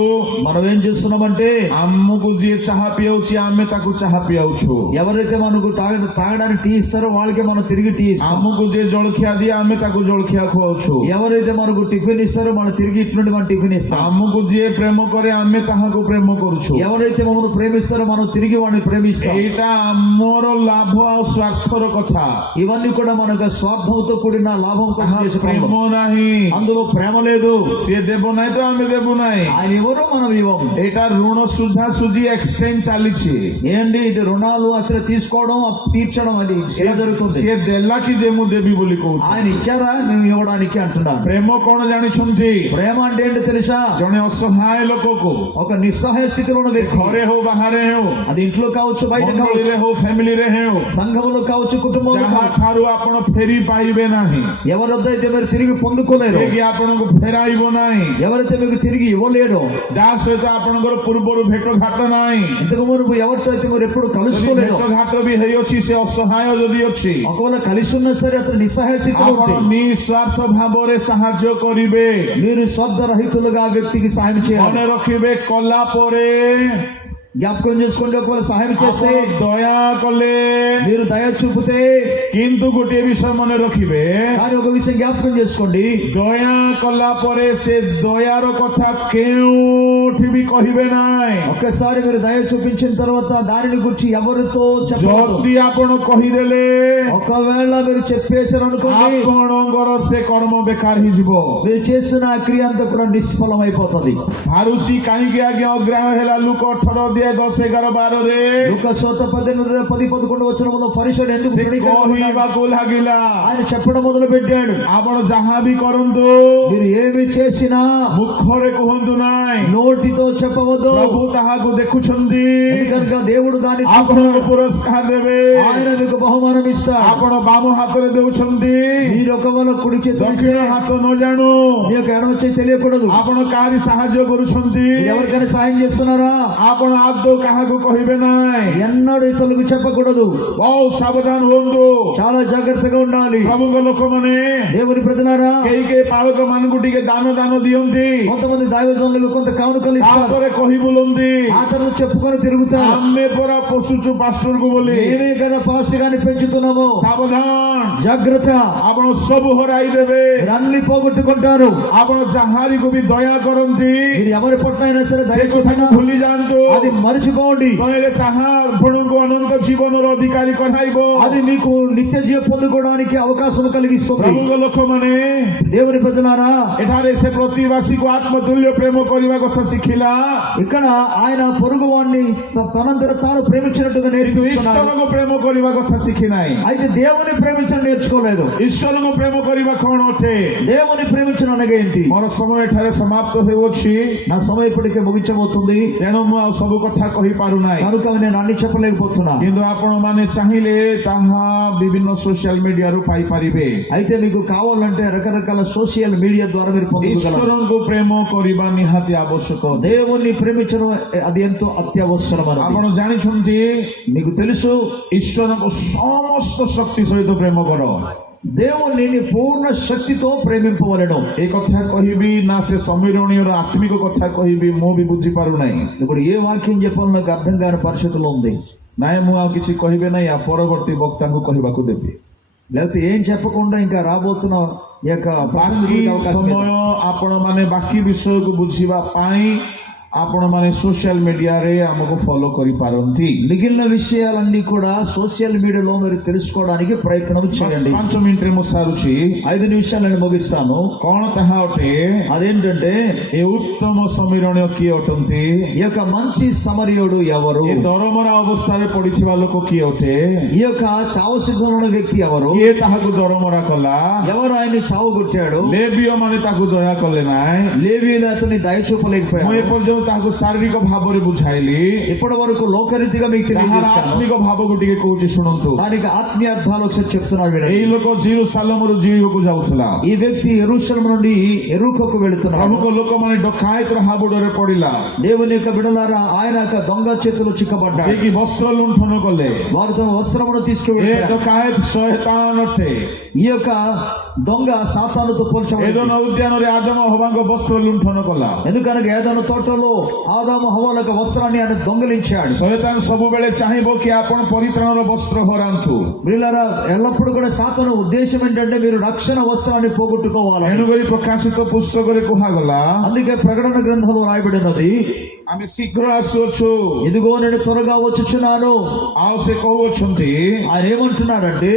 మనం ఏం చేస్తున్నామంటే, ଆମକୁ ଯିଏ ଚାହା ପିଆଉଛି ଆମେ ତାକୁ ଚାହା ପିଆଉଛୁ। ఎవరైతే మనకు తాగడానికి టీ ఇస్తారో వాళ్ళకి మనం తిరిగి టీ ఇస్తాం. ଆମକୁ ଯିଏ ଜଳଖିଆ ଦିଏ ଆମେ ତାକୁ ଜଳଖିଆ ଖୁଆଉଛୁ। ఎవరైతే మనకు టిఫిన్ ఇస్తారో మనం తిరిగి ఇటువంటి మనం టిఫిన్ ఇస్తాం. ଆମକୁ ଯିଏ ପ୍ରେମ କରେ ଆମେ ତାହାକୁ ପ୍ରେମ କରୁଛୁ। ఎవరైతే మమ్మల్ని ప్రేమిస్తారో మనం తిరిగి వాడిని ప్రేమిస్తాం. ଏଇଟା ଆମର ଲାଭ ଆଉ ସ୍ୱାର୍ଥର କଥା। ఇవన్నీ కూడా మనకు స్వార్థంతో కూడిన లాభం కోసం ତାହା చేసే ପ୍ରେମ పనులు. ନାହିଁ। అందులో ప్రేమ లేదు. ସିଏ ଦେବ ନାହିଁ ତ ଆମେ ଦେବୁ ନାହିଁ। ఆయన ఎవరో మనం ఇవ్వం. ଏଇଟା ଋଣ ସୁଝା ସୁଝି ଏକ୍ସଚେଞ୍ଜ ଚାଲିଛି। ఏంటి ఇది? రుణాలు అసలు తీసుకోవడం తీర్చడం, అది ఎలా జరుగుతుంది? ସିଏ ଦେଲା କି ଯେ ମୁଁ ଦେବି ବୋଲି କହୁଛି। ఆయన ఇచ్చారా మేము ఇవ్వడానికి అంటున్నాను. ପ୍ରେମ କଣ ଜାଣିଛନ୍ତି? ప్రేమ అంటే ఏంటి తెలుసా? ଜଣେ ଅସହାୟ ଲୋକକୁ ఒక నిస్సహాయ స్థితిలో ఉన్న వ్యక్తి, ଘରେ ହଉ ବାହାରେ ହେଉ, అది ఇంట్లో కావచ్చు, బయట కావచ్చు, ମଣ୍ଡଳୀରେ ହଉ, ଫ୍ୟାମିଲିରେ ହେଉ, సంఘములో కావచ్చు, కుటుంబంలో ଯାହା కావచ్చు, ଠାରୁ ଆପଣ ଫେରି ପାଇବେ ନାହିଁ, ఎవరైతే మీరు తిరిగి పొందుకోలేరు, ଯିଏକି ଆପଣଙ୍କୁ ଫେରାଇବ ନାହିଁ, ఎవరైతే మీకు తిరిగి ఇవ్వలేడు, ଯାହା ସହିତ ଆପଣଙ୍କର ପୂର୍ବରୁ ଭେଟ ଘାଟ ନାହିଁ, ఇంతకు మునుపు ఎవరితో అయితే మీరు ఎప్పుడు ଯଦି కలుసుకోలేదు, ଭେଟ ଘାଟ ବି ହେଇଅଛି, ସେ ଅସହାୟ ଯଦି ଅଛି, ఒకవేళ కలిసి ఉన్నా సరే అతను నిస్సహాయ స్థితిలో ଆପଣ ఉంటే ନିଃସ୍ୱାର୍ଥ ଭାବରେ ସାହାଯ୍ୟ କରିବେ। మీరు స్వార్థ రహితులుగా ఆ వ్యక్తికి సాయం చేయాలి. ମନେ ରଖିବେ, କଲା ପରେ జ్ఞాపకం చేసుకోండి, ఒకవేళ సహాయం చేస్తే ଆପଣ ଦୟା କଲେ మీరు దయ చూపితే, କିନ୍ତୁ ଗୋଟିଏ ବିଷୟ ମନେ ରଖିବେ, కానీ ఒక విషయం జ్ఞాపకం చేసుకోండి, ଦୟା କଲା ପରେ ସେ ଦୟାର କଥା କେଉଁଠି ବି କହିବେ ନାହିଁ। ఒక్కసారి మీరు దయ చూపించిన తర్వాత దానిని గురించి ఎవరితో చెప్పవద్దు। ଯଦି ଆପଣ କହିଦେଲେ ఒకవేళ మీరు చెప్పేశారు అనుకోండి, ଆପଣଙ୍କର ସେ କର୍ମ ବେକାର ହେଇଯିବ। మీరు చేసిన ఆ క్రియ అంతా కూడా నిష్ఫలం అయిపోతుంది। ଫାରୁସି କାହିଁକି ଆଜ୍ଞା ଅଗ୍ରାହ ହେଲା? ଲୁକ 18 ଅଧ୍ୟାୟ 10, 11, 12ରେ లూకాసు 18, 10, 11 వచనంలో పరిసయుడు ఎందుకు ସେ తృణీకరించబడ్డాడు? କହିବାକୁ ଲାଗିଲା, ఆయన చెప్పడం మొదలు పెట్టాడు, ଆପଣ ଯାହା ବି କରନ୍ତୁ మీరు ఏమి చేసినా ମୁଖରେ କୁହନ୍ତୁ ନାହିଁ, నోటితో చెప్పవద్దు, ପ୍ରଭୁ ତାହାକୁ ଦେଖୁଛନ୍ତି, ఎందుకనగా దేవుడు దాన్ని ଆପଣଙ୍କୁ చూస్తున్నాడు। ପୁରସ୍କାର ଦେବେ। ఆయన మీకు బహుమానం ఇస్తాడు। ଆପଣ ବାମ ହାତରେ ଦେଉଛନ୍ତି, మీరు ఒకవేళ కుడి చేతితో ଦକ୍ଷିଣ ఇస్తే ହାତ ନ ଜାଣୁ మీ యొక్క ఎడమ చేయి తెలియకూడదు। ଆପଣ କାହାରି ସାହାଯ୍ୟ କରୁଛନ୍ତି, మీరు ఎవరికైనా సాయం చేస్తున్నారా? ଆପଣ ଆଦୌ କାହାକୁ କହିବେ ନାହିଁ। ఎన్నడూ ఇతరులకు చెప్పకూడదు। ବହୁତ ସାବଧାନ ହୁଅନ୍ତୁ చాలా జాగ్రత్తగా ఉండాలి। ପ୍ରଭୁଙ୍କ ଲୋକମାନେ। దేవుని ప్రజలారా, କେହି ପାଳକ ମାନଙ୍କୁ ଟିକେ ଦାନ ଦିଅନ୍ତି, కొంతమంది దైవజనులకు కొంత కానుకలు ఇస్తారు, ତାପରେ କହି ବୁଲନ୍ତି, ఆ తర్వాత చెప్పుకొని తిరుగుతారు, ଆମେ ପରା ପୋଷୁଛୁ ପାଷ୍ଟରକୁ ବୋଲି। మేమే కదా పాస్టర్ గారిని పెంచుతున్నాము। ସାବଧାନ, జాగ్రత్త, ଆପଣ ସବୁ ହରାଇ ଦେବେ। మీరు అన్ని పోగొట్టుకుంటారు। ଆପଣ ଯାହାରିକୁ ବି ଦୟା କରନ୍ତି మీరు ఎవరి పట్ల అయినా సరే ସେ దయ କଥାକୁ చూపినా ଭୁଲି ଯାଆନ୍ତୁ, అది మర్చిపోండి। କହିଲେ ତାହା ଆପଣଙ୍କୁ ଅନନ୍ତ ଜୀବନର ଅଧିକାରୀ କରାଇବ। అది మీకు నిత్య జీవ పొందుకోవడానికి అవకాశం కలిగిస్తుంది। ପ୍ରଭୁଙ୍କ ଲୋକମାନେ, దేవుని ప్రజలారా, ଏଠାରେ ସେ ପ୍ରତିବାସୀକୁ ఆత్మతుల్య ప్రేమ କରିବା କଥା ଶିଖିଲା, ఇక్కడ ఆయన పొరుగు వాడిని తనంతట తాను ప్రేమించినట్టుగా నేర్పిస్తున్నాడు। ଈଶ୍ୱରଙ୍କୁ ପ୍ରେମ କରିବା କଥା ଶିଖି ନାହିଁ। అయితే దేవుని ప్రేమించడం నేర్చుకోలేదు। ଈଶ୍ୱରଙ୍କୁ ପ୍ରେମ କରିବା କଣ ଅଟେ? దేవుని ప్రేమించడం అనగా ఏంటి? ମୋର ସମୟ ଏଠାରେ ସମାପ୍ତ ହେଉଅଛି, నా సమయం ఇప్పటికే ముగించబోతుంది, ତେଣୁ ମୁଁ ଆଉ ସବୁ କଥା କହିପାରୁନାହିଁ। కనుక నేను అన్ని చెప్పలేకపోతున్నా। କିନ୍ତୁ ଆପଣମାନେ ଚାହିଁଲେ ତାହା ବିଭିନ୍ନ ସୋସିଆଲ ମିଡିଆରୁ ପାଇପାରିବେ। అయితే మీకు కావాలంటే రకరకాల సోషల్ మీడియా ద్వారా మీరు పొందగలరు। ଈଶ୍ୱରଙ୍କୁ ପ୍ରେମ କରିବା ନିହାତି ଆବଶ୍ୟକ। దేవుణ్ణి ప్రేమించడం అది ఎంతో అత్యవసరం అని ଆପଣ ଜାଣିଛନ୍ତି, మీకు తెలుసు। ଈଶ୍ୱରଙ୍କୁ ସମସ୍ତ ଶକ୍ତି ସହିତ ପ୍ରେମ କର। దేవుణ్ణి నీ పూర్ణ శక్తితో ప్రేమింపవలెను। ଏ କଥା କହିବି ନା ସେ ସମୀରଣୀୟର ଆତ୍ମିକ କଥା କହିବି, ମୁଁ ବି ବୁଝିପାରୁନାହିଁ। ఇప్పుడు ఏ వాక్యం చెప్పాలో నాకు అర్థం కాని పరిస్థితిలో ఉంది। ନାଇଁ, ମୁଁ ଆଉ କିଛି କହିବେ ନାହିଁ, ୟା ପରବର୍ତ୍ତୀ ବକ୍ତାଙ୍କୁ କହିବାକୁ ଦେବି। లేకపోతే ఏం చెప్పకుండా ఇంకా రాబోతున్న ఈ యొక్క ବାକି ప్రసంగానికి అవకాశం ସମୟ లేదు। ଆପଣମାନେ ବାକି ବିଷୟକୁ ବୁଝିବା ପାଇଁ ଆପଣମାନେ ସୋସିଆଲ ମିଡିଆରେ ଆମକୁ ଫଲୋ କରିପାରନ୍ତି। మిగిలిన విషయాలన్నీ కూడా సోషల్ మీడియాలో మీరు తెలుసుకోవడానికి ప్రయత్నం చేయండి। 5 ମିନିଟରେ ମୁଁ ସାରୁଛି। 5 నిమిషాలు నేను ముగిస్తాను। କଣ ତାହା ଅଟେ? అదేంటంటే, ଏ ଉତ୍ତମ ସମୀରଣୀୟ କିଏ ଅଟନ୍ତି? ఈ యొక్క మంచి సమరయుడు ఎవరు? ଏ ଦରମରା ଅବସ୍ଥାରେ ପଡିଥିବା ଲୋକ କିଏ ଅଟେ? ఈ యొక్క చావు సిద్ధంలో ఉన్న వ్యక్తి ఎవరు? କିଏ ତାହାକୁ ଦରମରା కଲା? ఎవరు ఆయన్ని చావు కొట్టాడు? ଲେବୀୟ ମାନେ ତାକୁ ଦୟା କଲେ ନାହିଁ। లేవీయులు అతన్ని దయ ମୁଁ చూపలేకపోయారు। ଏପର୍ଯ୍ୟନ୍ତ ତାହାକୁ ଶାରୀରିକ ଭାବରେ ବୁଝାଇଲି, ఇప్పటి వరకు లోకరీతిగా మీకు ତାହାର తెలియజేశాను। ଆତ୍ମିକ ଭାବକୁ ଟିକେ କହୁଛି ଶୁଣନ୍ତୁ। దానికి ఆత్మీయ అర్థాలు ఒకసారి చెప్తున్నారు వినండి। ଏଇ ଲୋକ ଜିରୁସାଲମରୁ ଜିରିହୋକୁ ଯାଉଥିଲା। ఈ వ్యక్తి యెరూషలేము నుండి యెరికోకు వెళుతున్నాడు। ପ୍ରଭୁଙ୍କ ଲୋକମାନେ ଡକାୟତର ହାବୁଡରେ ପଡିଲା, దేవుని యొక్క బిడ్డలారా, ఆయన యొక్క దొంగ చేతులు చిక్కబడ్డాడు। ଯିଏକି ବସ୍ତ୍ର ଲୁଣ୍ଠନ କଲେ। వారు తమ వస్త్రమును ଏ తీసుకువెళ్ళారు। ଡକାୟତ ଶୟତାନ ଅଟେ। ఈ యొక్క దొంగ సాతానుతో పోల్చబడింది। ଏଦନ ଉଦ୍ୟାନରେ ଆଦମ ହବାଙ୍କ ବସ୍ତ୍ର ଲୁଣ୍ଠନ କଲା। ఎందుకనగా ఏదైనా తోటలో ఆదాము హవ్వల యొక్క వస్త్రాన్ని ఆయన దొంగిలించాడు। ଶୟତାନ ସବୁବେଳେ ଚାହିଁବ କି ଆପଣ ପରିତ୍ରାଣର ବସ୍ତ୍ର ହରାନ୍ତୁ। వీళ్ళారా, ఎల్లప్పుడూ కూడా సాతాను ఉద్దేశం ఏంటంటే మీరు రక్షణ వస్త్రాన్ని పోగొట్టుకోవాలి। ତେଣୁକରି ପ୍ରକାଶିତ ପୁସ୍ତକରେ କୁହାଗଲା, అందుకే ప్రకటన గ్రంథంలో రాయబడినది, ଆମେ ଶୀଘ୍ର ଆସୁଅଛୁ। ఇదిగో నేను త్వరగా వచ్చుచున్నాను। ଆଉ ସେ କହୁଅଛନ୍ତି, ఆయన ఏమంటున్నారంటే,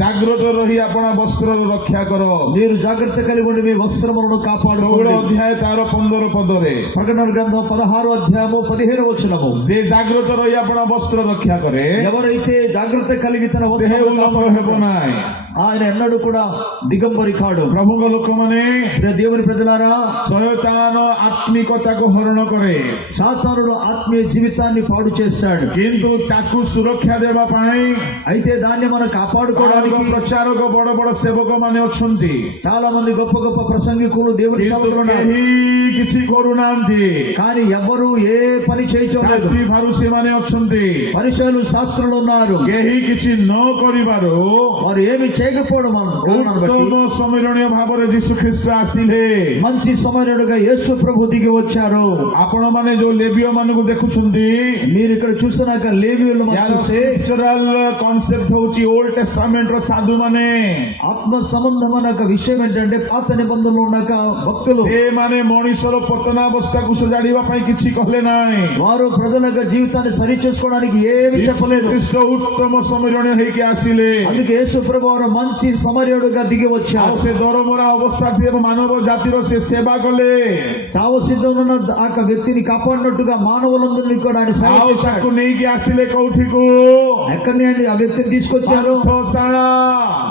ଜାଗ୍ରତ ରହି ଆପଣ ବସ୍ତ୍ରର ରକ୍ଷା କର। మీరు జాగ్రత్త కలిగి ఉండి మీ వస్త్రములను 16 కాపాడుకోండి। ଅଧ୍ୟାୟ ତାର 15 ପଦରେ, ప్రకటన గ్రంథం 16వ అధ్యాయము 15వ వచనము, ଯେ ଜାଗ୍ରତ ରହି ଆପଣ ବସ୍ତ୍ର ରକ୍ଷା କରେ, ఎవరైతే జాగ్రత్త కలిగి తన ସେ వస్త్రములను ଉଲ୍ଲଙ୍ଘ ହେବ కాపాడుకుంటాడో, ନାହିଁ। ఆయన ఎన్నడూ కూడా దిగంబరి కాడు। ପ୍ରଭୁଙ୍କ ଲୋକମାନେ, ప్రియ దేవుని ప్రజలారా, ଶୟତାନ ଆତ୍ମିକତାକୁ ହରଣ କରେ, సాతానుడు ఆత్మీయ జీవితాన్ని పాడు చేస్తాడు। କିନ୍ତୁ ତାକୁ ସୁରକ୍ଷା ଦେବା ପାଇଁ అయితే దాన్ని మనం కాపాడుకోవడానికి ପ୍ରଚାରକ ବଡ ବଡ ସେବକ ମାନେ ଅଛନ୍ତି, చాలా మంది గొప్ప గొప్ప ప్రసంగికులు దేవుని କିନ୍ତୁ సేవకులు ఉన్నారు। କେହି କିଛି କରୁନାହାନ୍ତି। కానీ ఎవరు ఏ పని చేయటం లేదు। ଶାସ୍ତ୍ରୀ ଫାରୁସୀ ମାନେ ଅଛନ୍ତି, పరిచయాలు శాస్త్రులు ఉన్నారు, କେହି କିଛି ନ କରିବାରୁ వారు ఏమి చేయకపోవడం కారణాన్ని బట్టి ଉତ୍ତମ ସମୀରଣୀୟ ଭାବରେ ଯୀଶୁ ଖ୍ରୀଷ୍ଟ ଆସିଲେ। మంచి సమరయుడుగా యేసు ప్రభు దిగి వచ్చారు। ଆପଣମାନେ ଯୋଉ ଲେବୀୟ ମାନଙ୍କୁ ଦେଖୁଛନ୍ତି, మీరు ఇక్కడ చూసినాక లేవీయులు ୟାର చూస్తే ସ୍କ୍ରିପଚରାଲ କନସେପ୍ଟ ହଉଛି ଓଲ୍ଡ ଟେଷ୍ଟାମେଣ୍ଟ ର ସାଧୁମାନେ। ఆత్మ సంబంధమైన ఒక విషయం ఏంటంటే పాత నిబంధనలో ఉన్నాక భక్తులు ସେମାନେ ମଣିଷର ପତନାବସ୍ଥାକୁ ସଜାଡ଼ିବା ପାଇଁ କିଛି କଲେ ନାହିଁ। వారు ప్రజల యొక్క జీవితాన్ని సరి చేసుకోవడానికి ఏమి చెప్పలేదు। ଖ୍ରୀଷ୍ଟ ଉତ୍ତମ ସମୀରଣୀୟ ହେଇକି ଆସିଲେ। అందుకే యేసు ప్రభు వారు మంచి సమరయుడుగా దిగి ଆଉ వచ్చారు। ସେ ଦରମରା ଅବସ୍ଥା ମାନବ ଜାତିର ସେ ସେବା କଲେ। చావు సిద్ధంలో ఉన్న ఆ యొక్క వ్యక్తిని కాపాడినట్టుగా మానవులందరినీ కూడా ఆయన సేవ ଆଉ చేశాడు। ତାକୁ ନେଇକି ଆସିଲେ କୋଉଠିକୁ? ఎక్కడిని అండి ఆ వ్యక్తిని తీసుకొచ్చారు? ପାନ୍ଥଶାଳା।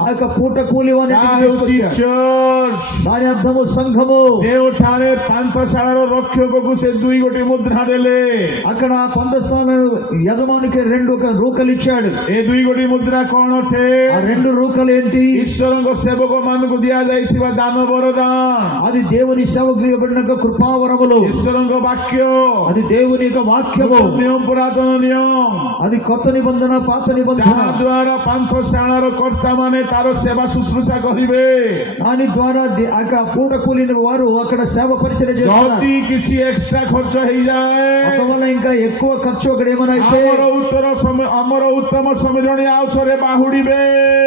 ఆ యొక్క పూట కూలి వారిని ତାହା ହେଉଛି తీసుకొచ్చారు। ଚର୍ଚ୍ଚ। దాని అర్థము సంఘము। ଯେଉଁଠାରେ ପାନ୍ଥଶାଳାର ରକ୍ଷକକୁ ସେ 2 ମୁଦ୍ରା ଦେଲେ। అక్కడ పందస్థాన యజమానికి 2 రూకలు ఇచ్చాడు। ଏ 2 ମୁଦ୍ରା କଣ ଅଟେ? ఆ 2 రూకలు ఏంటి? ଈଶ୍ୱରଙ୍କ ସେବକ ମାନଙ୍କୁ ଦିଆଯାଇଥିବା ଦାନ ବରଦାନ। అది దేవుని సేవకు ఇవ్వబడిన ఒక కృపావరములు। ଈଶ୍ୱରଙ୍କ ବାକ୍ୟ। అది దేవుని యొక్క వాక్యము। ନିୟମ పురాତନ ନିୟମ। అది కొత్త నిబంధన పాత నిబంధన। ଯାହା ଦ୍ୱାରା ପାନ୍ଥଶାଳାର କର୍ତ୍ତା ମାନେ ତାର ସେବା ଶୁଶ୍ରୂଷା କରିବେ। దాని ద్వారా పూట కూలిన వారు అక్కడ సేవ పరిచయం చేస్తారు। ଯଦି କିଛି ఎక్స్ట్రా ଖର୍ଚ୍ଚ ହେଇଯାଏ, ఒకవేళ ఇంకా ఎక్కువ ఖర్చు అక్కడ ఏమైనా అయితే ଆମର ଉତ୍ତମ ସମୀରଣୀ ଆଉ ଥରେ ବାହୁଡିବେ।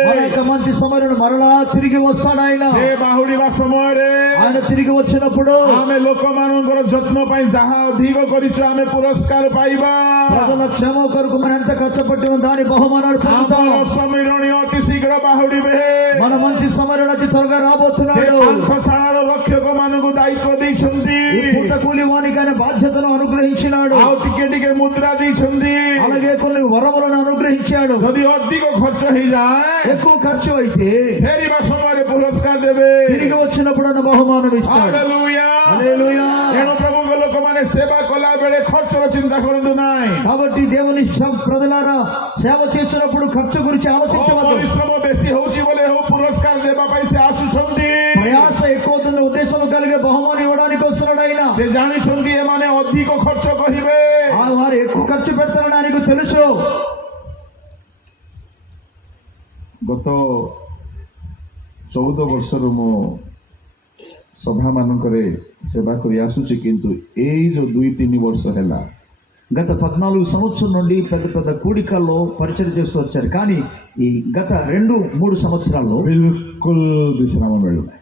మన యొక్క మంచి సమరుడు మరలా తిరిగి వస్తాడు ఆయన। ସେ ବାହୁଡିବା ସମୟରେ ఆయన తిరిగి వచ్చినప్పుడు ଆମେ ଲୋକମାନଙ୍କର ଯତ୍ନ ପାଇଁ ଯାହା ଅଧିକ କରିଛୁ ଆମେ పురస్କାର ପାଇବା। ప్రజల క్షేమ కొరకు మనం ఎంత కష్టపట్టిన దాని బహుమానాలు పొందుతాం। ଆମର ସମୀରଣୀ ଅତି ଶୀଘ୍ର ବାହୁଡିବେ। మన మంచి సమరుడు అతి త్వరగా ସେ రాబోతున్నాడు। ପାନ୍ଥଶାଳାର ରକ୍ଷକ ମାନଙ୍କୁ ଦାୟିତ୍ୱ ଦେଇଛନ୍ତି। ఈ పూట కూలి వానికి ఆయన బాధ్యతను అనుగ్రహించినాడు। ଆଉ ଟିକେ ଟିକେ ମୁଦ୍ରା ଦେଇଛନ୍ତି। అలాగే కొన్ని వరములను అనుగ్రహించాడు। ଯଦି ଅଧିକ ଖର୍ଚ୍ଚ ହେଇଯାଏ, ఎక్కువ ఖర్చు అయితే ଫେରିବା ସମୟରେ ପୁରସ୍କାର ଦେବେ। తిరిగి వచ్చినప్పుడు ఆయన బహుమానం ఇస్తాడు। ହାଲେଲୁୟା। హల్లెలూయా। ଏଣୁ ପ୍ରଭୁଙ୍କ ଲୋକମାନେ ସେବା କଲା ବେଳେ ଖର୍ଚ୍ଚର ଚିନ୍ତା କରନ୍ତୁ ନାହିଁ। కాబట్టి దేవుని ప్రజలారా సేవ చేస్తున్నప్పుడు ఖర్చు గురించి ఆలోచించవద్దు। ପରିଶ୍ରମ ବେଶୀ ହଉଛି ବୋଲି ହଉ ପୁରସ୍କାର ଦେବା ପାଇଁ ସେ ଆସୁଛନ୍ତି। ప్రయాస ఎక్కువ అవుతున్న ఉద్దేశం కలిగే బహుమానం ఇవ్వడానికి వస్తున్నాడు ఆయన। ସେ ଜାଣିଛନ୍ତି ଏମାନେ ଅଧିକ ଖର୍ଚ୍ଚ କରିବେ। వారు ఎక్కువ ఖర్చు పెడతారని ఆయనకు తెలుసు। ଗତ 14 ବର୍ଷରୁ ମୁଁ ସଭା ମାନଙ୍କରେ ସେବା କରି ଆସୁଛି, କିନ୍ତୁ ଏଇ ଯୋଉ 2-3 ବର୍ଷ ହେଲା గత 14 సంవత్సరం నుండి పెద్ద పెద్ద కూడికల్లో పరిచయం చేస్తూ వచ్చారు। కానీ ఈ గత 2-3 సంవత్సరాల్లో ବିଲକୁଲ ବିଶ୍ରାମ ମିଳୁନାହିଁ।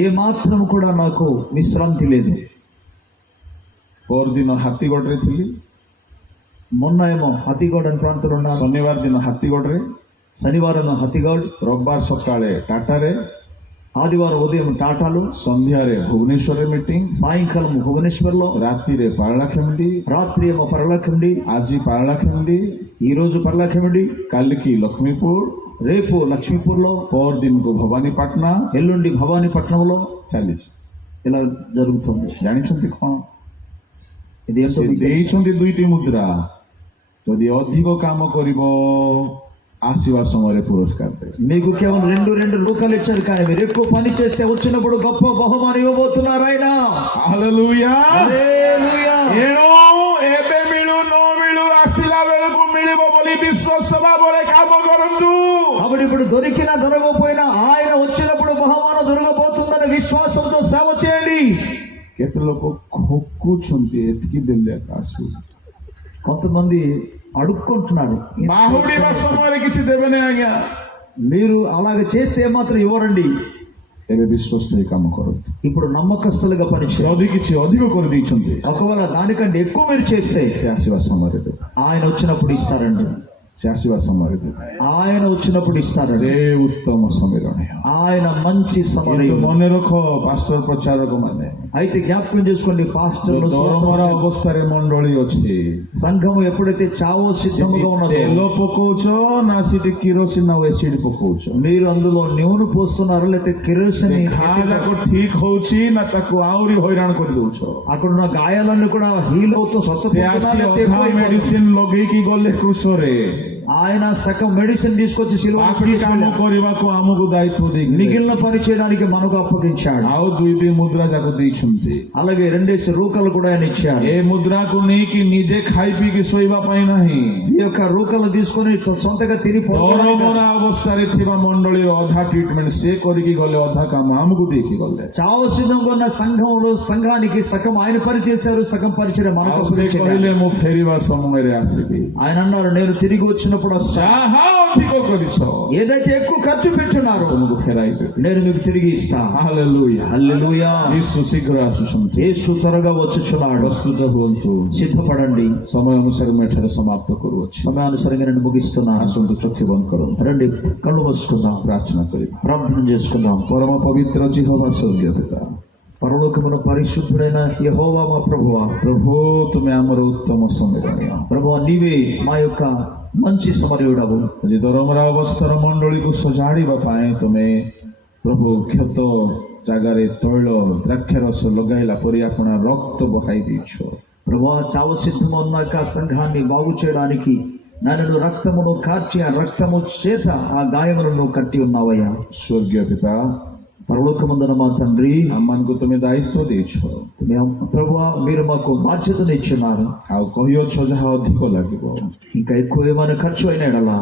ఏ మాత్రం కూడా నాకు విశ్రాంతి లేదు। ପରଦିନ ହାତୀଗଡ଼ରେ ଥିଲି, మొన్న ఏమో హతిగౌడ్ అని ప్రాంతంలో ఉన్నాను। ଶନିବାର ଦିନ ହାତୀଗଡ଼ରେ, శనివారం హతిగౌడ్, ରବିବାର ସକାଳେ ଟାଟାରେ, ఆదివారం ఉదయం టాటాలు, ସନ୍ଧ୍ୟାରେ ଭୁବନେଶ୍ୱରରେ ମିଟିଂ, సాయంకాలం భువనేశ్వర్లో, ରାତିରେ ପାରଳାଖେମୁଣ୍ଡି, రాత్రి ఏమో పరళఖండి, ଆଜି ପାରଳାଖେମୁଣ୍ଡି, ఈ రోజు పరళఖండి, କାଲିକି ଲକ୍ଷ୍ମୀପୁର, రేపు లక్ష్మీపూర్లో, ପରଦିନକୁ ଭବାନୀପାଟଣା ఎల్లుండి భవానీపట్నంలో ଚାଲିଛି। ఇలా జరుగుతుంది। ଜାଣିଛନ୍ତି କ'ଣ? ఇది ఏంటో ସେ మీకు తెలుసా? ଦେଇଛନ୍ତି 2ଟି ମୁଦ୍ରା। ଯଦି ଅଧିକ କାମ କରିବ ଆସିବା ସମୟରେ ପୁରସ୍କାର ଦେବେ। మీకు కేవలం 2 రూపాయలు ఇచ్చారు, కానీ మీరు ఎక్కువ పని చేస్తే వచ్చినప్పుడు గొప్ప బహుమానం ఇవ్వబోతున్నారు ఆయన। ହାଲେଲୁୟା। హల్లెలూయా। ଏଣୁ ଏବେ ମିଳୁ ନ ମିଳୁ ଆସିଲା ବେଳକୁ ମିଳିବ ବୋଲି ବିଶ୍ୱାସ ଭାବରେ କାମ କରନ୍ତୁ। కాబట్టి ఇప్పుడు దొరికినా దొరకకపోయినా ఆయన వచ్చినప్పుడు బహుమానం దొరకబోతుందని విశ్వాసంతో సేవ చేయండి। କେତେ ଲୋକ ଖୋକୁଛନ୍ତି ଏତିକି ଦେଲେ ଆକାଶକୁ। కొంతమంది అడుక్కుంటున్నారు। ବାହୁଡିବା ସମୟରେ କିଛି ଦେବେନି ଆଜ୍ଞା। మీరు అలాగ చేస్తే మాత్రం ఇవ్వరండి। ଏବେ ବିଶ୍ୱସ୍ତ ହେଇ କାମ କରନ୍ତୁ। ఇప్పుడు నమ్మకస్తులుగా పనిచేయండి। ଯଦି କିଛି ଅଧିକ କରିଦେଇଛନ୍ତି ఒకవేళ దానికంటే ఎక్కువ మీరు చేస్తే ସେ ଆସିବା ସମୟରେ ଦେବେ। ఆయన వచ్చినప్పుడు ఇస్తారండి। ସେ ଆସିବା ସମୟରେ ଦେବେ। ఆయన వచ్చినప్పుడు ఇస్తారండి। ସେ ଉତ୍ତମ ସମୀରଣୀ। ఆయన మంచి କିନ୍ତୁ సమరయుడు। ମନେ ରଖ ପାଷ୍ଟର ପ୍ରଚାରକ ମାନେ, అయితే జ్ఞాపకం చేసుకోండి, పాస్టర్లు ଦରମରା ଅବସ୍ଥାରେ ମଣ୍ଡଳୀ ଅଛି, సంఘము ఎప్పుడైతే చావో సిద్ధముగా ఉన్నదో ତେଲ ପକଉଛ ନା ସେଠି କିରୋସିନ ଆଉ ଏସିଡ ପକଉଛ? మీరు అందులో నూనె పోస్తున్నారు, లేకపోతే కిరోసిన్ ଖାଆ ଯାକ ଠିକ ହଉଛି ନା ତାକୁ ଆହୁରି ହଇରାଣ କରିଦଉଛ? అక్కడ ఉన్న గాయాలన్నీ కూడా హీల్ అవుతూ ସେ ଆସି ଅଧା స్వచ్ఛ ମେଡିସିନ ଲଗେଇକି ଗଲେ କୃଷରେ, ఆయన సగం మెడిసిన్ తీసుకొచ్చి సిలువ ବାକି କାମ କରିବାକୁ ଆମକୁ ଦାୟିତ୍ୱ ଦେଇକି మిగిలిన పని చేయడానికి మనకు అప్పగించాడు. ଆଉ 2 ମୁଦ୍ରା ଯାକ ଦେଇଛନ୍ତି. అలాగే 2 రూకలు కూడా ఆయన ఇచ్చాడు. ଏ ମୁଦ୍ରାକୁ ନେଇକି ନିଜେ ଖାଇ ପିଇକି ଶୋଇବା ପାଇଁ ନାହିଁ. ఈ యొక్క రూకలు తీసుకొని సొంతగా తిని ଦରମରା ଅବସ୍ଥାରେ ଥିବା ମଣ୍ଡଳୀର ଅଧା ଟ୍ରିଟମେଣ୍ଟ ସେ କରିକି ଗଲେ, ଅଧା କାମ ଆମକୁ ଦେଇକି గଲେ. చావు సిద్ధంగా ఉన్న సంఘానికి సగం ఆయన పని చేశారు, సగం పరిచయం మనకు ଆଉ ସେ అప్పగించాడు. କହିଲେ ମୁଁ ଫେରିବା ସମୟରେ ଆସିବି. ఆయన అన్నారు నేను తిరిగి వచ్చినప్పుడు వస్తా. ଯାହା ଅଧିକ କରିଛ ఏదైతే ఎక్కువ ఖర్చు పెట్టున్నారో ତୁମକୁ ଫେରାଇଦେବି. నేను మీకు తిరిగి ఇస్తా. ହାଲେଲୁୟା. హల్లెలూయా. ଯୀଶୁ ଶୀଘ୍ର ଆସୁଛନ୍ତି. యేసు త్వరగా వచ్చుచున్నాడు. ପ୍ରସ୍ତୁତ ହୁଅନ୍ତୁ. సిద్ధపడండి. ସମୟ ଅନୁସାରେ ମୁଁ ଏଠାରେ ସମାପ୍ତ କରୁଅଛି. సమయానుసారంగా నేను ముగిస్తున్నాను. ଆସନ୍ତୁ ଚକ୍ଷୁ ବନ୍ଦ କରନ୍ତୁ. రండి కళ్ళు మూసుకుందాం, ପ୍ରାର୍ଥନା କରିବା. ప్రార్థన చేసుకుందాం. ପରମ ପବିତ୍ର ଜିହୋବା ସ୍ୱର୍ଗୀୟ ପିତା, పరలోకమున పరిశుద్ధుడైన యెహోవా మా ప్రభువా, ପ୍ରଭୁ ତୁମେ ଆମର ଉତ୍ତମ ସମ୍ମିଳନୀୟ. ప్రభువా నీవే మా యొక్క మంచి సమరయుడవు. ଆଜି ଦରମରା ଅବସ୍ଥାର ମଣ୍ଡଳୀକୁ ସଜାଡ଼ିବା ପାଇଁ ତୁମେ ପ୍ରଭୁ କ୍ଷତ ଜାଗାରେ ତୈଳ ଦ୍ରାକ୍ଷାରସ ଲଗାଇଲା ପରି ଆପଣ ରକ୍ତ ବହାଇ ଦେଇଛ. ప్రభువా చావు సిద్ధము ఉన్న యొక్క సంఘాన్ని బాగు చేయడానికి నన్ను రక్తమును కార్చి ఆ రక్తము చేత ఆ గాయములను కట్టి ఉన్నావయ్యా. ସ୍ୱର୍ଗୀୟ ପିତା, పరలోకమందున మా తండ్రి, ଆମମାନଙ୍କୁ ତୁମେ ଦାୟିତ୍ୱ ଦେଇଛ. ప్రభువా మీరు మాకు బాధ్యతను ఇచ్చున్నారు. ଆଉ କହିଅଛ ଯାହା ଅଧିକ ଲାଗିବ ఇంకా ఎక్కువ ఏమైనా ఖర్చు అయిన ఎడలా